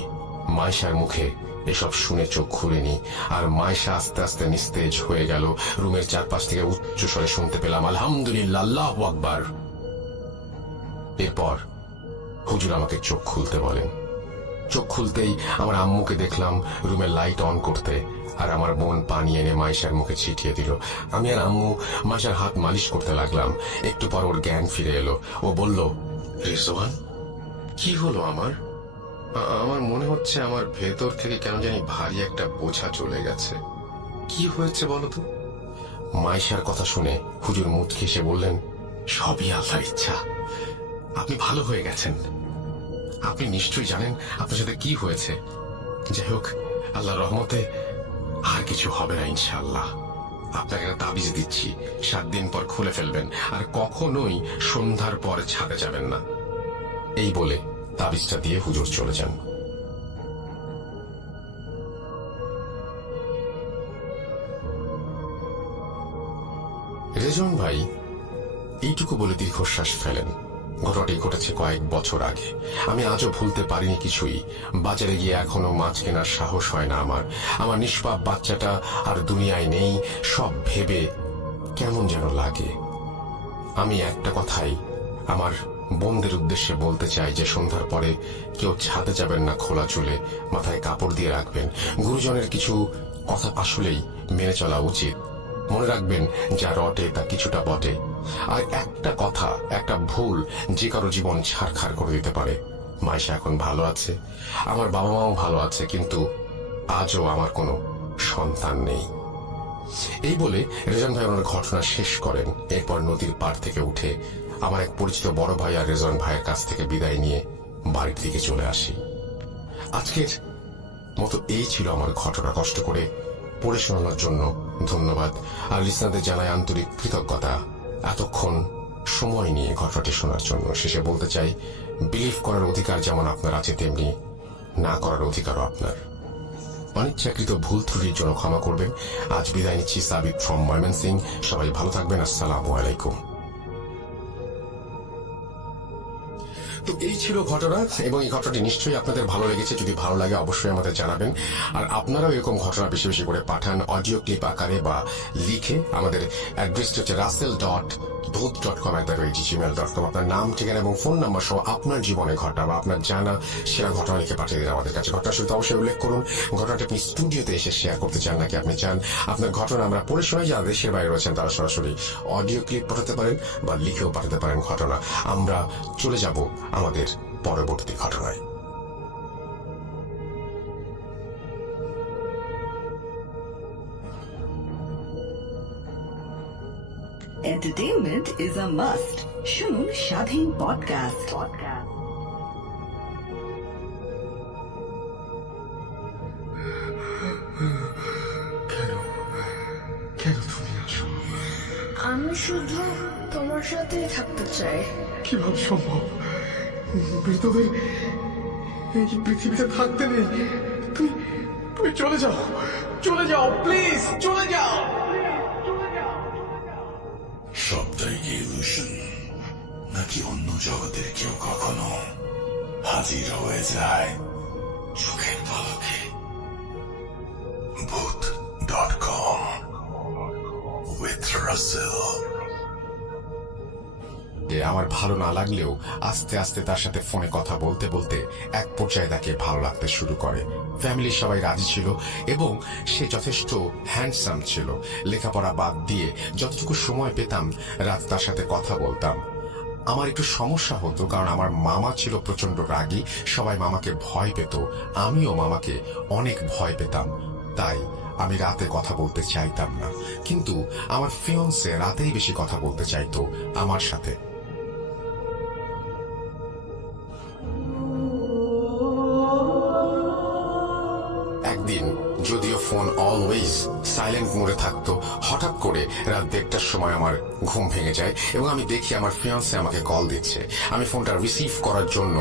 মাইশার মুখে এসব শুনে চোখ খুলিনি, আর মাইশা আস্তে আস্তে নিস্তেজ হয়ে গেল। রুমের চারপাশ থেকে উচ্চ স্বরে শুনতে পেলাম, আলহামদুলিল্লাহ, আল্লাহু আকবার। এরপর হুজুর আমাকে চোখ খুলতে বলেন। চোখ খুলতেই আমার আম্মুকে দেখলাম রুমের লাইট অন করতে, আর আমার বোন পানি এনে মাইশার মুখে ছিটিয়ে দিল। আমি আর আম্মু মাইশার হাত মালিশ করতে লাগলাম। একটু পর ওর জ্ঞান ফিরে এলো। ও বলল, রিজওয়ান, কি হলো আমার? আমার মনে হচ্ছে আমার ভেতর থেকে কেন জানি ভারী একটা বোঝা চলে গেছে। কি হয়েছে বলো তো? মাইশার কথা শুনে হুজুর মুচকি এসে বললেন, সবই আল্লাহর ইচ্ছা, আপনি ভালো হয়ে গেছেন। আপনি নিশ্চয়ই জানেন আপনার সাথে কি হয়েছে। যাই হোক, আল্লাহর রহমতে আর কিছু হবে না ইনশাআল্লাহ। আপনাকে একটা তাবিজ দিচ্ছি, 7 দিন পর খুলে ফেলবেন, আর কখনোই সন্ধ্যার পর ছাদে যাবেন না। এই বলে তাবিজটা দিয়ে হুজুর চলে যান। রেজন ভাই এইটুকু বলে দীর্ঘশ্বাস ফেলেন। ঘটনাটি ঘটেছে কয়েক বছর আগে। আমি আজও ভুলতে পারিনি কিছুই। বাজারে গিয়ে এখনো মাছ কেনার সাহস হয় না আমার। আমার নিষ্পাপ বাচ্চাটা আর দুনিয়ায় নেই, সব ভেবে কেমন যেন লাগে। আমি একটা কথাই আমার বোনদের উদ্দেশ্যে বলতে চাই যে সন্ধ্যার পরে কেউ ছাদে যাবেন না খোলা চুলে, মাথায় কাপড় দিয়ে রাখবেন। গুরুজনের কিছু কথা আসলেই মেনে চলা উচিত। মনে রাখবেন, যা রটে তা কিছুটা বটে। আর একটা কথা, একটা ভুল যে কারো জীবন ছারখার করে দিতে পারে। মাইশা এখন ভালো আছে, আমার বাবা মাও ভালো আছে, কিন্তু আজও আমার কোনো সন্তান নেই। এই বলে রেজন ভাই ওনার ঘটনা শেষ করেন। এরপর নদীর পাড় থেকে উঠে আমার এক পরিচিত বড় ভাই আর রেজন ভাইয়ের কাছ থেকে বিদায় নিয়ে বাড়ির দিকে চলে আসি। আজকের মতো এই ছিল আমার ঘটনা। কষ্ট করে পড়ে শোনানোর জন্য ধন্যবাদ, আর লিসনারদের জানাই আন্তরিক কৃতজ্ঞতা এতক্ষণ সময় নিয়ে ঘটনাটি শোনার জন্য। শেষে বলতে চাই, বিলিভ করার অধিকার যেমন আপনার আছে, তেমনি না করার অধিকারও আপনার। অনিচ্ছাকৃত ভুল ত্রুটির জন্য ক্ষমা করবেন। আজ বিদায় নিচ্ছি, সাবিত ফ্রম ময়মনসিংহ। সবাই ভালো থাকবেন। আসসালামু আলাইকুম। তো এই ছিল ঘটনা, এবং এই ঘটনাটি নিশ্চয়ই আপনাদের ভালো লেগেছে। যদি ভালো লাগে অবশ্যই আমাদের জানাবেন। আর আপনারাও এরকম ঘটনা বেশি বেশি করে পাঠান, অডিও ক্লিপ আকারে বা লিখে। আমাদের অ্যাড্রেসটি হচ্ছে russell.booth.com@gmail.com। আপনার নাম, ঠিকানা এবং ফোন নাম্বার সহ আপনার জীবনে ঘটনা বা আপনার জানা সেরা ঘটনা লিখে পাঠিয়ে দিন আমাদের কাছে। ঘটনার শুরুতে অবশ্যই উল্লেখ করুন ঘটনাটি আপনি স্টুডিওতে এসে শেয়ার করতে চান নাকি আপনি চান আপনার ঘটনা আমরা পড়ে শোনাই। যারা দেশের বাইরে রয়েছেন তারা সরাসরি অডিও ক্লিপ পাঠাতে পারেন বা লিখেও পাঠাতে পারেন ঘটনা। আমরা চলে যাব আমাদের পরবর্তী ঘটনায়। Entertainment is a must. শুনুন স্বাধীন পডকাস্ট। কেন তুমি আসো? আমি শুধু তোমার সাথেই থাকতে চাই। কিভাবে সম্ভব? মৃতদের এই পৃথিবীতে থাকতে নেই। তুমি চলে যাও, চলে যাও, প্লিজ চলে যাও। সবটাই কি ইলুশন, নাকি অন্য জগতের কেউ কখনো হাজির হয়ে যায় চোখের পলকে? Booth.com with Russell। আমার ভালো না লাগলেও আস্তে আস্তে তার সাথে ফোনে কথা বলতে বলতে এক পর্যায়ে তাকে ভালো লাগতে শুরু করে। ফ্যামিলির সবাই রাজি ছিল এবং সে যথেষ্ট হ্যান্ডসাম ছিল। লেখাপড়া বাদ দিয়ে যতটুকু সময় পেতাম রাত তার সাথে কথা বলতাম। আমার একটু সমস্যা হতো, কারণ আমার মামা ছিল প্রচন্ড রাগী। সবাই মামাকে ভয় পেত, আমিও মামাকে অনেক ভয় পেতাম। তাই আমি রাতে কথা বলতে চাইতাম না, কিন্তু আমার ফিয়ন্সে রাতেই বেশি কথা বলতে চাইতো আমার সাথে। একদিন, যদিও ফোন অলওয়েজ সাইলেন্ট মোডে থাকতো। হঠাৎ করে রাত 1:30টার সময় আমার ঘুম ভেঙে যায় এবং আমি দেখি আমার ফিয়ান্সে আমাকে কল দিচ্ছে। আমি ফোনটা রিসিভ করার জন্য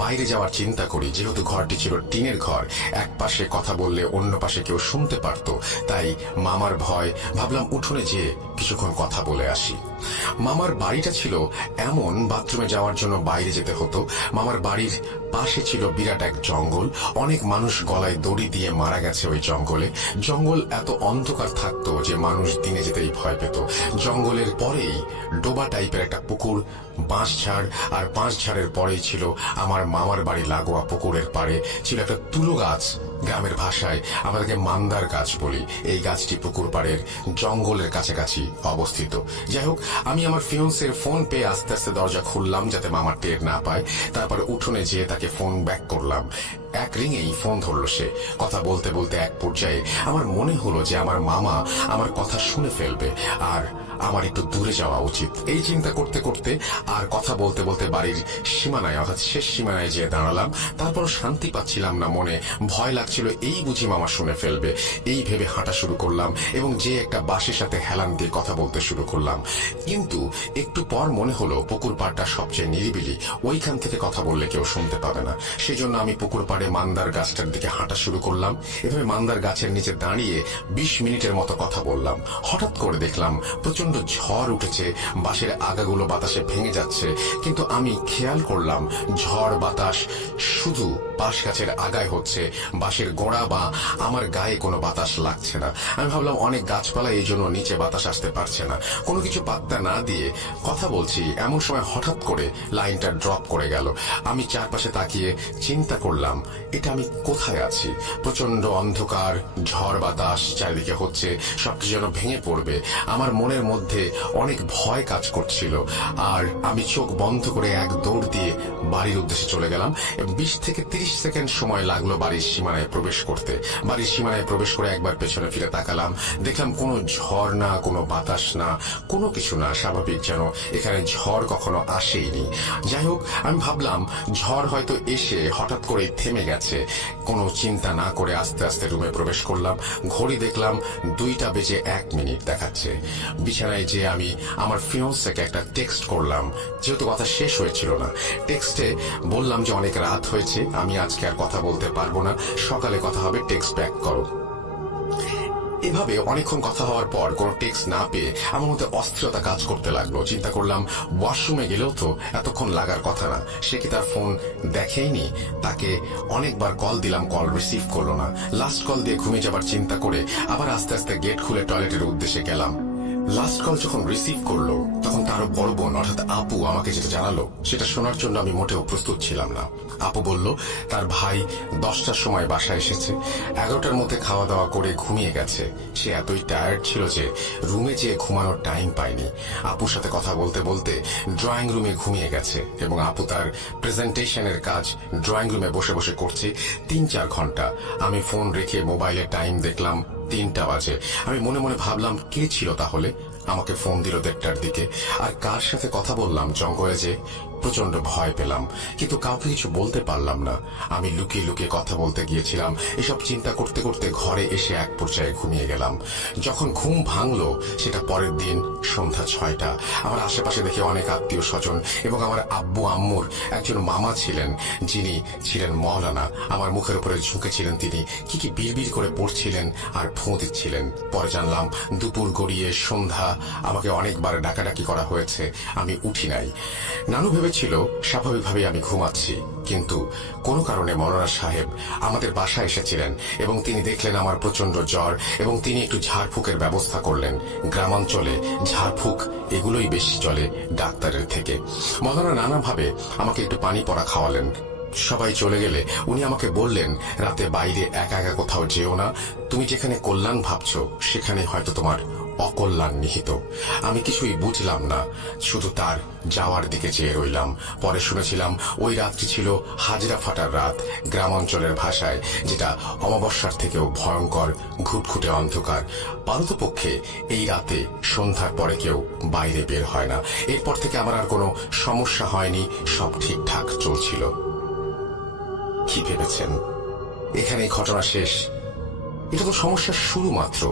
বাইরে যাওয়ার চিন্তা করি, যেহেতু ঘরটি ছিল টিনের ঘর, এক পাশে কথা বললে অন্য পাশে কেউ শুনতে পারত। তাই মামার ভয়, ভাবলাম উঠোনে যেয়ে কিছুক্ষণ কথা বলে আসি। মামার বাড়িটা ছিল এমন, বাথরুমে যাওয়ার জন্য বাইরে যেতে হতো। মামার বাড়ির পাশে ছিল বিরাট এক জঙ্গল, অনেক মানুষ গলায় দড়ি দিয়ে মারা গেছে ওই জঙ্গলে। জঙ্গল এত অন্ধকার থাকতো যে মানুষ দিনে যেতেই ভয় পেত। জঙ্গলের পরেই ডোবা টাইপের একটা পুকুর, বাঁশঝাড়, আর বাঁশঝাড়ের পরেই ছিল আমার মামার বাড়ি লাগোয়া পুকুরের পাড়ে ছিল একটা তুলো গাছ। গ্রামের ভাষায় আমাদেরকে মান্দার গাছ বলি। এই গাছটি পুকুর পাড়ের জঙ্গলের কাছাকাছি অবস্থিত। যাই হোক, আমি আমার ফিয়ন্সের ফোন পেয়ে আস্তে আস্তে দরজা খুললাম যাতে মামা টের না পায়। তারপরে উঠোনে যেয়ে তাকে ফোন ব্যাক করলাম। এক রিংয়েই ফোন ধরল সে। কথা বলতে বলতে এক পর্যায়ে আমার মনে হলো যে আমার মামা আমার কথা শুনে ফেলবে আর আমার একটু দূরে যাওয়া উচিত। এই চিন্তা করতে করতে আর কথা বলতে বলতে বাড়ির সীমানায়, অর্থাৎ শেষ সীমানায় যেয়ে দাঁড়ালাম। তারপর শান্তি পাচ্ছিলাম না, মনে ভয় লাগছিল এই বুঝি মামা শুনে ফেলবে। এই ভেবে হাঁটা শুরু করলাম এবং যে একটা বাঁশের সাথে হেলান দিয়ে কথা বলতে শুরু করলাম। কিন্তু একটু পর মনে হলো পুকুর পাড়টা সবচেয়ে নিরিবিলি, ওইখান থেকে কথা বললে কেউ শুনতে পাবে না। সেই জন্য আমি পুকুর পাড়ে মান্দার গাছটার দিকে হাঁটা শুরু করলাম। এভাবে মান্দার গাছের নিচে দাঁড়িয়ে 20 মিনিটের মতো কথা বললাম। হঠাৎ করে দেখলাম প্রচন্ড ঝড় উঠেছে, বাঁশের আগাগুলো বাতাসে ভেঙে যাচ্ছে। কিন্তু আমি খেয়াল করলাম ঝড় বাতাস শুধু বাঁশ গাছের আগায় হচ্ছে, বাঁশের গোড়া বা আমার গায়ে কোনো বাতাস লাগছে না। আমি ভাবলাম অনেক গাছপালা, এই জন্য নিচে বাতাস আসতে পারছে না। কোনো কিছু পাত্তা না দিয়ে কথা বলছি, এমন সময় হঠাৎ করে লাইনটা ড্রপ করে গেল। আমি চারপাশে তাকিয়ে চিন্তা করলাম এটা আমি কোথায় আছি। প্রচন্ড অন্ধকার, ঝড় বাতাস চারিদিকে হচ্ছে, সবকিছু যেন ভেঙে পড়বে। আমার মনের মধ্যে অনেক ভয় কাজ করছিল আর আমি চোখ বন্ধ করে এক দৌড় দিয়ে বাড়ির উদ্দেশ্যে চলে গেলাম। 20 থেকে 30 সেকেন্ড সময় লাগলো বাড়ির সীমানায় প্রবেশ করতে। বাড়ির সীমানায় প্রবেশ করে একবার পেছনে ফিরে তাকালাম, দেখলাম কোনো ঝড় না, কোনো বাতাস না, কোনো কিছু না, স্বাভাবিক, যেন এখানে ঝড় কখনো আসেইনি। যাই হোক, আমি ভাবলাম ঝড় হয়তো এসে হঠাৎ করে থেমে গেছে। কোনো চিন্তা না করে আস্তে আস্তে রুমে প্রবেশ করলাম। ঘড়ি দেখলাম 2:01 দেখাচ্ছে। বিছানায় যে আমি আমার ফিয়ন্সেকে একটা টেক্সট করলাম, যেহেতু কথা শেষ হয়েছিল না। টেক্সটে বললাম যে অনেক রাত হয়েছে, আমি আজকে আর কথা বলতে পারবো না, সকালে কথা হবে, টেক্সট ব্যাক করো। এভাবে অনেকক্ষণ কথা হওয়ার পর কোনো টেক্সট না পেয়ে আমার মধ্যে অস্থিরতা কাজ করতে লাগলো। চিন্তা করলাম ওয়াশরুমে গেলেও তো এতক্ষণ লাগার কথা না, সে কি তার ফোন দেখেইনি? তাকে অনেকবার কল দিলাম, কল রিসিভ করলো না। লাস্ট কল দিয়ে ঘুমিয়ে যাবার চিন্তা করে আবার আস্তে আস্তে গেট খুলে টয়লেটের উদ্দেশ্যে গেলাম। লাস্ট কল যখন রিসিভ করলো তখন তারও বড় বোন অর্থাৎ আপু আমাকে যেটা জানালো সেটা শোনার জন্য আমি মোটেও প্রস্তুত ছিলাম না। আপু বলল তার ভাই 10টার সময় বাসায় এসেছে, 11টার মধ্যে খাওয়া দাওয়া করে ঘুমিয়ে গেছে। সে এতই টায়ার্ড ছিল যে রুমে যেয়ে ঘুমানোর টাইম পায়নি। আপুর সাথে কথা বলতে বলতে ড্রয়িং রুমে ঘুমিয়ে গেছে এবং আপু তার প্রেজেন্টেশনের কাজ ড্রয়িং রুমে বসে বসে করছে 3-4 ঘন্টা। আমি ফোন রেখে মোবাইলে টাইম দেখলাম 3টা বাজে। আমি মনে মনে ভাবলাম কে ছিল তাহলে আমাকে ফোন দিল 1:30টার দিকে, আর কার সাথে কথা বললাম জঙ্গলে যে। প্রচন্ড ভয় পেলাম, কিন্তু কাউকে কিছু বলতে পারলাম না। আমি লুকিয়ে লুকিয়ে কথা বলতে গিয়েছিলাম। এসব চিন্তা করতে করতে ঘরে এসে এক পর্যায়ে ঘুমিয়ে গেলাম। যখন ঘুম ভাঙলো সেটা পরের দিন সন্ধ্যা 6টা। আমার আশেপাশে দেখে অনেক আত্মীয় স্বজন এবং আমার আব্বু আম্মুর একজন মামা ছিলেন, যিনি ছিলেন মওলানা। আমার মুখের উপরে ঝুঁকেছিলেন তিনি, কি কি বিড়বিড় করে পড়ছিলেন আর ফোঁ দিচ্ছিলেন। পরে জানলাম দুপুর গড়িয়ে সন্ধ্যা, আমাকে অনেকবার ডাকাডাকি করা হয়েছে, আমি উঠি নাই। নানু ভেবেছিল স্বাভাবিকভাবে আমি ঘুমাচ্ছি, কিন্তু কোনো কারণে মওলানা সাহেব আমাদের বাসায় এসেছিলেন এবং তিনি দেখলেন আমার প্রচন্ড জ্বর এবং তিনি একটু ঝাড়ফুঁকের ব্যবস্থা করলেন। গ্রামাঞ্চলে ঝাড়ফুঁক এগুলোই বেশি চলে ডাক্তারের থেকে। মওলানা নানাভাবে আমাকে একটু পানি পড়া খাওয়ালেন। সবাই চলে গেলে উনি আমাকে বললেন রাতে বাইরে একা একা কোথাও যেও না, তুমি যেখানে কল্যাণ ভাবছো সেখানে হয়তো তোমার অকল্যাণ নিহিত। আমি কিছুই বুঝলাম না, শুধু তার যাওয়ার দিকে চেয়ে রইলাম। পরে শুনেছিলাম ওই রাতটি ছিল হাজরা ফাটার রাত, গ্রামাঞ্চলের ভাষায়, যেটা অমাবস্যার থেকেও ভয়ঙ্কর, ঘুটঘুটে অন্ধকার। পারতপক্ষে এই রাতে সন্ধ্যার পরে কেউ বাইরে বের হয় না। এরপর থেকে আমার আর কোনো সমস্যা হয়নি, সব ঠিকঠাক চলছিল। কি ভেবেছেন এখানে ঘটনা শেষ? এটা তো সমস্যার শুরু মাত্র।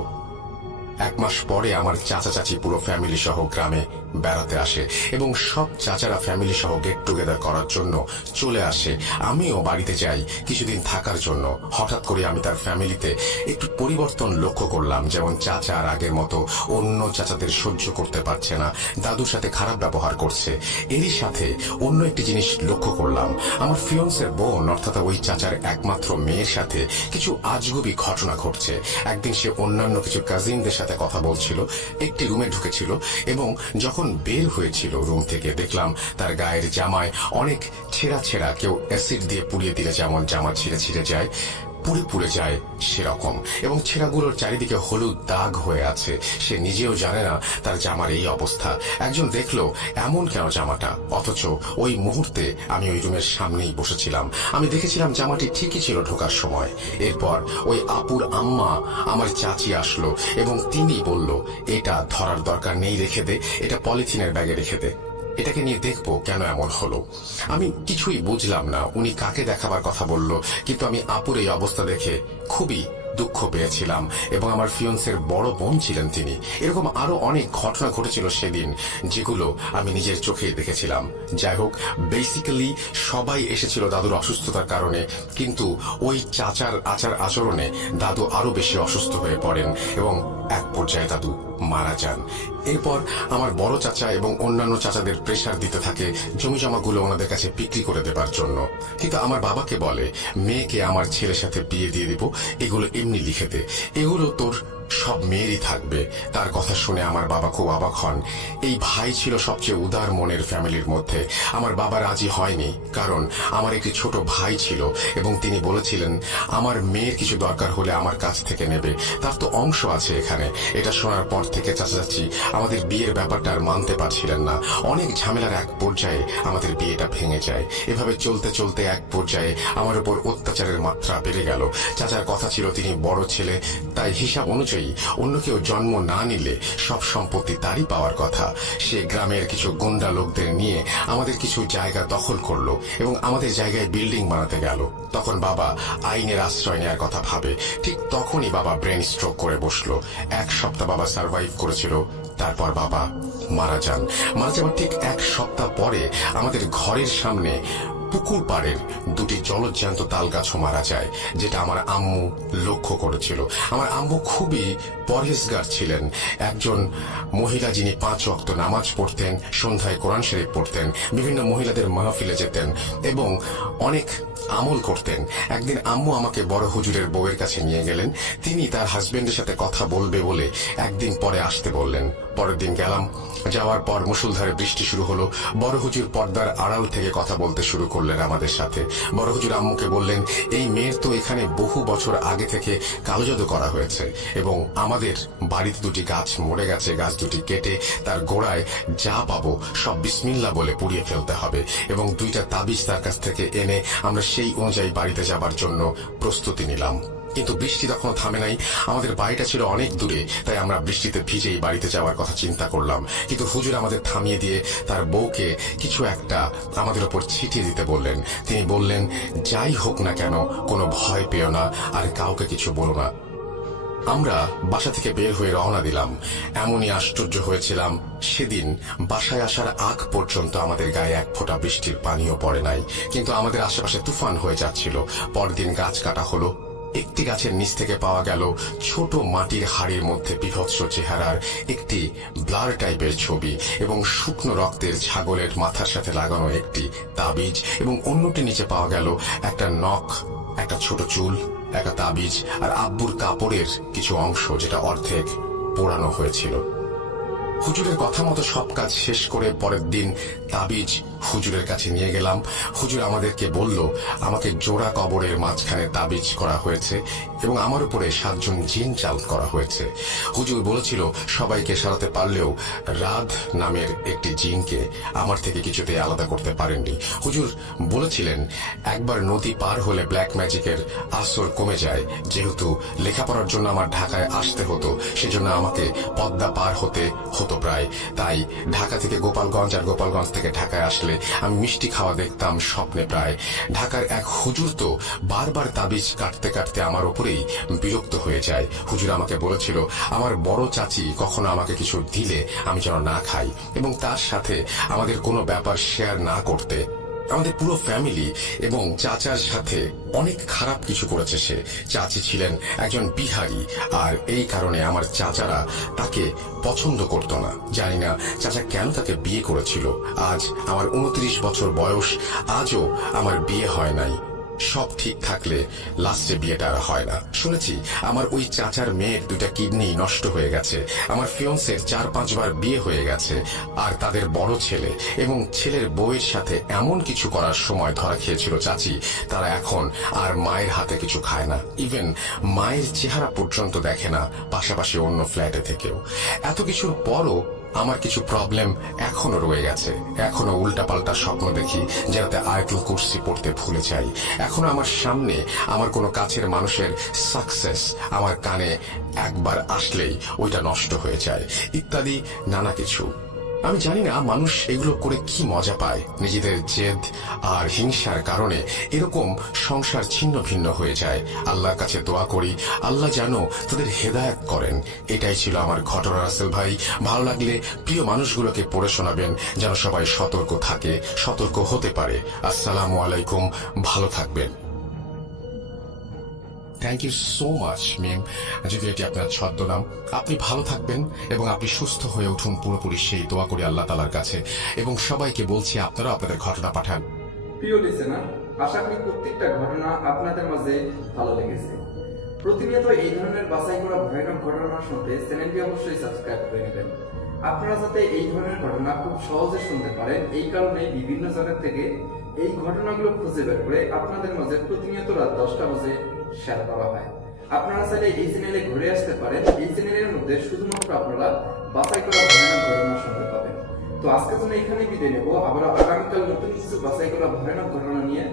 1 মাস পরে আমার চাচা চাচি পুরো ফ্যামিলি সহ গ্রামে বেড়াতে আসে এবং সব চাচারা ফ্যামিলি সহ গেট টুগেদার করার জন্য চলে আসে। আমিও বাড়িতে যাই কিছুদিন থাকার জন্য। হঠাৎ করে আমি তার ফ্যামিলিতে একটু পরিবর্তন লক্ষ্য করলাম। যেমন চাচা আর আগের মতো অন্য চাচাদের সহ্য করতে পারছে না, দাদুর সাথে খারাপ ব্যবহার করছে। এরই সাথে অন্য একটি জিনিস লক্ষ্য করলাম, আমার ফিয়ন্সের বোন অর্থাৎ ওই চাচার একমাত্র মেয়ের সাথে কিছু আজগুবি ঘটনা ঘটছে। একদিন সে অন্যান্য কিছু কাজিনদের সাথে কথা বলছিল, একটি রুমে ঢুকেছিল এবং যখন বের হয়েছিল রুম থেকে দেখলাম তার গায়ের জামায় অনেক ছেঁড়া ছেঁড়া, কেউ অ্যাসিড দিয়ে পুড়িয়ে দিলে যেমন জামা ছিঁড়ে ছিঁড়ে যায়, পুড়ে পুড়ে যায় সেরকম, এবং ছেঁড়াগুলোর চারিদিকে হলুদ দাগ হয়ে আছে। সে নিজেও জানে না তার জামার এই অবস্থা। একজন দেখলো এমন কেন জামাটা, অথচ ওই মুহূর্তে আমি ওই রুমের সামনেই বসেছিলাম। আমি দেখেছিলাম জামাটি ঠিকই ছিল ঢোকার সময়। এরপর ওই আপুর আম্মা আমার চাচি আসলো এবং তিনি বলল, এটা ধরার দরকার নেই, রেখে দে, এটা পলিথিনের ব্যাগে রেখে দে, এটাকে নিয়ে দেখবো কেন এমন হলো। আমি কিছুই বুঝলাম না উনি কাকে দেখাবার কথা বলল, কিন্তু আমি আপুর এই অবস্থা দেখে খুবই দুঃখ পেয়েছিলাম এবং আমার ফিয়ন্সের বড় বোন ছিলেন তিনি। এরকম আরো অনেক ঘটনা ঘটেছিল সেদিন, যেগুলো আমি নিজের চোখে দেখেছিলাম। যাই হোক, বেসিক্যালি সবাই এসেছিল দাদুর অসুস্থতার কারণে, কিন্তু ওই চাচার আচার আচরণে দাদু আরো বেশি অসুস্থ হয়ে পড়েন এবং এক পর্যায়ে দাদু মারা যান। এরপর আমার বড় চাচা এবং অন্যান্য চাচাদের প্রেসার দিতে থাকে জমি জমাগুলো ওনাদের কাছে বিক্রি করে দেবার জন্য, কিন্তু আমার বাবাকে বলে, মেয়েকে আমার ছেলের সাথে বিয়ে দিয়ে দিব, এগুলো এমনি লিখে দে, এগুলো তোর সব মেয়েরই থাকবে। তার কথা শুনে আমার বাবা খুব অবাক হন। এই ভাই ছিল সবচেয়ে উদার মনের ফ্যামিলির মধ্যে। আমার বাবা রাজি হয়নি, কারণ আমার একটি ছোট ভাই ছিল এবং তিনি বলেছিলেন আমার মেয়ের কিছু দরকার হলে আমার কাছ থেকে নেবে, তার তো অংশ আছে এখানে। এটা শোনার পর থেকে চাচা চাচি আমাদের বিয়ের ব্যাপারটা আর মানতে পারছিলেন না। অনেক ঝামেলার এক পর্যায়ে আমাদের বিয়েটা ভেঙে যায়। এভাবে চলতে চলতে এক পর্যায়ে আমার উপর অত্যাচারের মাত্রা বেড়ে গেল। চাচার কথা ছিল তিনি বড় ছেলে, তাই হিসাব অনুযায়ী অন্য কেউ জন্ম না নিলে সব সম্পত্তি তারই পাওয়ার কথা। সে গ্রামের কিছু গুন্ডা লোকদের নিয়ে আমাদের কিছু জায়গা দখল করলো এবং আমাদের জায়গায় বিল্ডিং বানাতে গেল। তখন বাবা আইনের আশ্রয় নেওয়ার কথা ভাবে। ঠিক তখনই বাবা ব্রেন স্ট্রোক করে বসলো। 1 সপ্তাহ বাবা সার্ভাইভ করেছিল, তারপর বাবা মারা যান। মারা যাওয়ার ঠিক 1 সপ্তাহ পরে আমাদের ঘরের সামনে পুকুর পাড়ের 2টি জলজ্যান্ত তাল গাছও মারা যায়, যেটা আমার আম্মু লক্ষ্য করেছিল। আমার আম্মু খুবই পরহেজগার ছিলেন, একজন মহিলা যিনি 5 ওয়াক্ত নামাজ পড়তেন, সন্ধ্যায় কোরআন শরীফ পড়তেন, বিভিন্ন মহিলাদের মাহফিলে যেতেন এবং অনেক আমল করতেন। একদিন আম্মু আমাকে বড় হুজুরের বউয়ের কাছে নিয়ে গেলেন। তিনি তার হাজবেন্ডের সাথে কথা বলবে বলে একদিন পরে আসতে বললেন। পরের দিন গেলাম। যাওয়ার পর মুষলধারে বৃষ্টি শুরু হলো। বড় হুজুর পর্দার আড়াল থেকে কথা বলতে শুরু করলেন আমাদের সাথে। বড় হুজুর আম্মুকে বললেন, এই মেয়ের তো এখানে বহু বছর আগে থেকে কালো জাদু করা হয়েছে এবং আমাদের বাড়িতে 2টি গাছ মরে গেছে, গাছ 2টি কেটে তার গোড়ায় যা পাবো সব বিসমিল্লাহ বলে পুড়িয়ে ফেলতে হবে এবং 2টা তাবিজ তার কাছ থেকে এনে আমরা সেই অনুযায়ী বাড়িতে যাবার জন্য প্রস্তুতি নিলাম। কিন্তু বৃষ্টি তখনও থামে নাই। আমাদের বাড়িটা ছিল অনেক দূরে, তাই আমরা বৃষ্টিতে ভিজেই বাড়িতে যাওয়ার কথা চিন্তা করলাম। কিন্তু হুজুর আমাদের থামিয়ে দিয়ে তার বউকে কিছু একটা আমাদের উপর ছিটিয়ে দিতে বললেন। তিনি বললেন, যাই হোক না কেন কোনো ভয় পেও না আর কাউকে কিছু বলো না। আমরা বাসা থেকে বের হয়ে রওনা দিলাম। এমনই আশ্চর্য হয়েছিলাম, সেদিন বাসায় আসার আগ পর্যন্ত আমাদের গায়ে 1 ফোঁটা বৃষ্টির পানিও পড়ে নাই, কিন্তু আমাদের আশেপাশে তুফান হয়ে যাচ্ছিল। পরদিন গাছ কাটা হলো। একটি গাছের নিচ থেকে পাওয়া গেল ছোট মাটির হাড়ির মধ্যে বিভৎস চেহারার একটি ব্লার টাইপের ছবি এবং শুকনো রক্তের ছাগলের মাথার সাথে লাগানো একটি তাবিজ, এবং অন্যটি নিচে পাওয়া গেল একটা নখ, একটা ছোট চুল, একটা তাবিজ আর আব্বুর কাপড়ের কিছু অংশ, যেটা অর্ধেক পোড়ানো হয়েছিল। হুজুরের কথা মতো সব কাজ শেষ করে পরের দিন তাবিজ হুজুরের কাছে নিয়ে গেলাম। হুজুর আমাদেরকে বলল, আমাকে জোড়া কবরের মাঝখানে তাবিজ করা হয়েছে এবং আমার উপরে 7 জন জিন চালত করা হয়েছে। হুজুর বলেছিল সবাইকে সারাতে পারলেও রাধ নামের একটি জিনকে আমার থেকে কিছুতেই আলাদা করতে পারেননি। হুজুর বলেছিলেন একবার নদী পার হলে ব্ল্যাক ম্যাজিকের আসর কমে যায়। যেহেতু লেখাপড়ার জন্য আমার ঢাকায় আসতে হতো, সেজন্য আমাকে পদ্মা পার হতে হতো প্রায়। তাই ঢাকা থেকে গোপালগঞ্জ আর গোপালগঞ্জ থেকে ঢাকায় আসলে আসলে আমি মিষ্টি খাওয়া দেখতাম স্বপ্নে প্রায়। ঢাকার এক হুজুর তো বারবার তাবিজ কাটতে কাটতে আমার উপরেই বিরক্ত হয়ে যায়। হুজুর আমাকে বলেছিল আমার বড় চাচি কখনো আমাকে কিছু দিলে আমি যেন না খাই এবং তার সাথে আমাদের কোনো ব্যাপার শেয়ার না করতে। আমাদের পুরো ফ্যামিলি এবং চাচার সাথে অনেক খারাপ কিছু করেছে সে। চাচি ছিলেন একজন বিহারি, আর এই কারণে আমার চাচারা তাকে পছন্দ করত না। জানি না চাচা কেন তাকে বিয়ে করেছিল। আজ আমার 29 বছর বয়স, আজও আমার বিয়ে হয় নাই। সব ঠিক থাকলে লাস্টে বিয়েটা আর হয় না। শুনেছি আমার ওই চাচার মেয়ের 2টা কিডনি নষ্ট হয়ে গেছে। আমার ফিয়ন্সের 4-5 বার বিয়ে হয়ে গেছে, আর তাদের বড় ছেলে এবং ছেলের বউয়ের সাথে এমন কিছু করার সময় ধরা খেয়েছিল চাচি, তারা এখন আর মায়ের হাতে কিছু খায় না। ইভেন মায়ের চেহারা পর্যন্ত দেখে না, পাশাপাশি অন্য ফ্ল্যাটে থেকেও। এত কিছুর পরও আমার কিছু প্রবলেম এখনো রয়ে গেছে। এখনো উল্টাপাল্টা স্বপ্ন দেখি, যেটাতে আয়াতুল কুরসি পড়তে ভুলে যাই। এখনো আমার সামনে আমার কোনো কাছের মানুষের সাকসেস আমার কানে একবার আসলেই ওইটা নষ্ট হয়ে যায়, ইত্যাদি নানা কিছু। আমি জানি না মানুষ এগুলো করে কি মজা পায়। নিজেদের জেদ আর হিংসার কারণে এরকম সংসার ছিন্ন ভিন্ন হয়ে যায়। আল্লাহর কাছে দোয়া করি আল্লাহ যেন তাদের হেদায়েত করেন। এটাই ছিল আমার ঘটনা রাসেল ভাই। ভালো লাগলে প্রিয় মানুষগুলোকে পড়ে শোনাবেন, যেন সবাই সতর্ক থাকে, সতর্ক হতে পারে। আসসালামু আলাইকুম, ভালো থাকবেন। থ্যাংক ইউ সো মাচ মিম, যদি এটি আপনার ছদ্মনাম। আপনি ভালো থাকবেন এবং আপনি সুস্থ হয়ে উঠুন পুরোপুরি, সেই দোয়া করি আল্লাহ তাআলার কাছে। এবং সবাইকে বলছি আপনারা আপনাদের ঘটনা পাঠান। প্রিয় লিসেনার, আশা করি প্রত্যেকটা ঘটনা আপনাদের মাঝে ভালো লেগেছে। প্রতিনিয়ত এই ধরনের বাছাই করা ভয়ানক ঘটনা শুনতে চ্যানেলটি অবশ্যই সাবস্ক্রাইব করে নেবেন। আপনারা যাতে এই ধরনের ঘটনা খুব সহজে শুনতে পারেন, এই কারণে বিভিন্ন জায়গা থেকে এই ঘটনাগুলো খুঁজে বের করে আপনাদের মাঝে প্রতিনিয়ত রাত 10টা বাজে শেয়ার করা হয়। আপনারা চাইলে এই চ্যানেলে ঘুরে আসতে পারেন। এই চ্যানেলের মধ্যে শুধুমাত্র আপনারা বাছাই করা ভয়ানক ঘটনা শুনতে পাবেন। তো আজকের জন্য এখানে বিদায় নেব। আবার আগামীকাল নতুন কিছু বাছাই করা ভয়ানক ঘটনা নিয়ে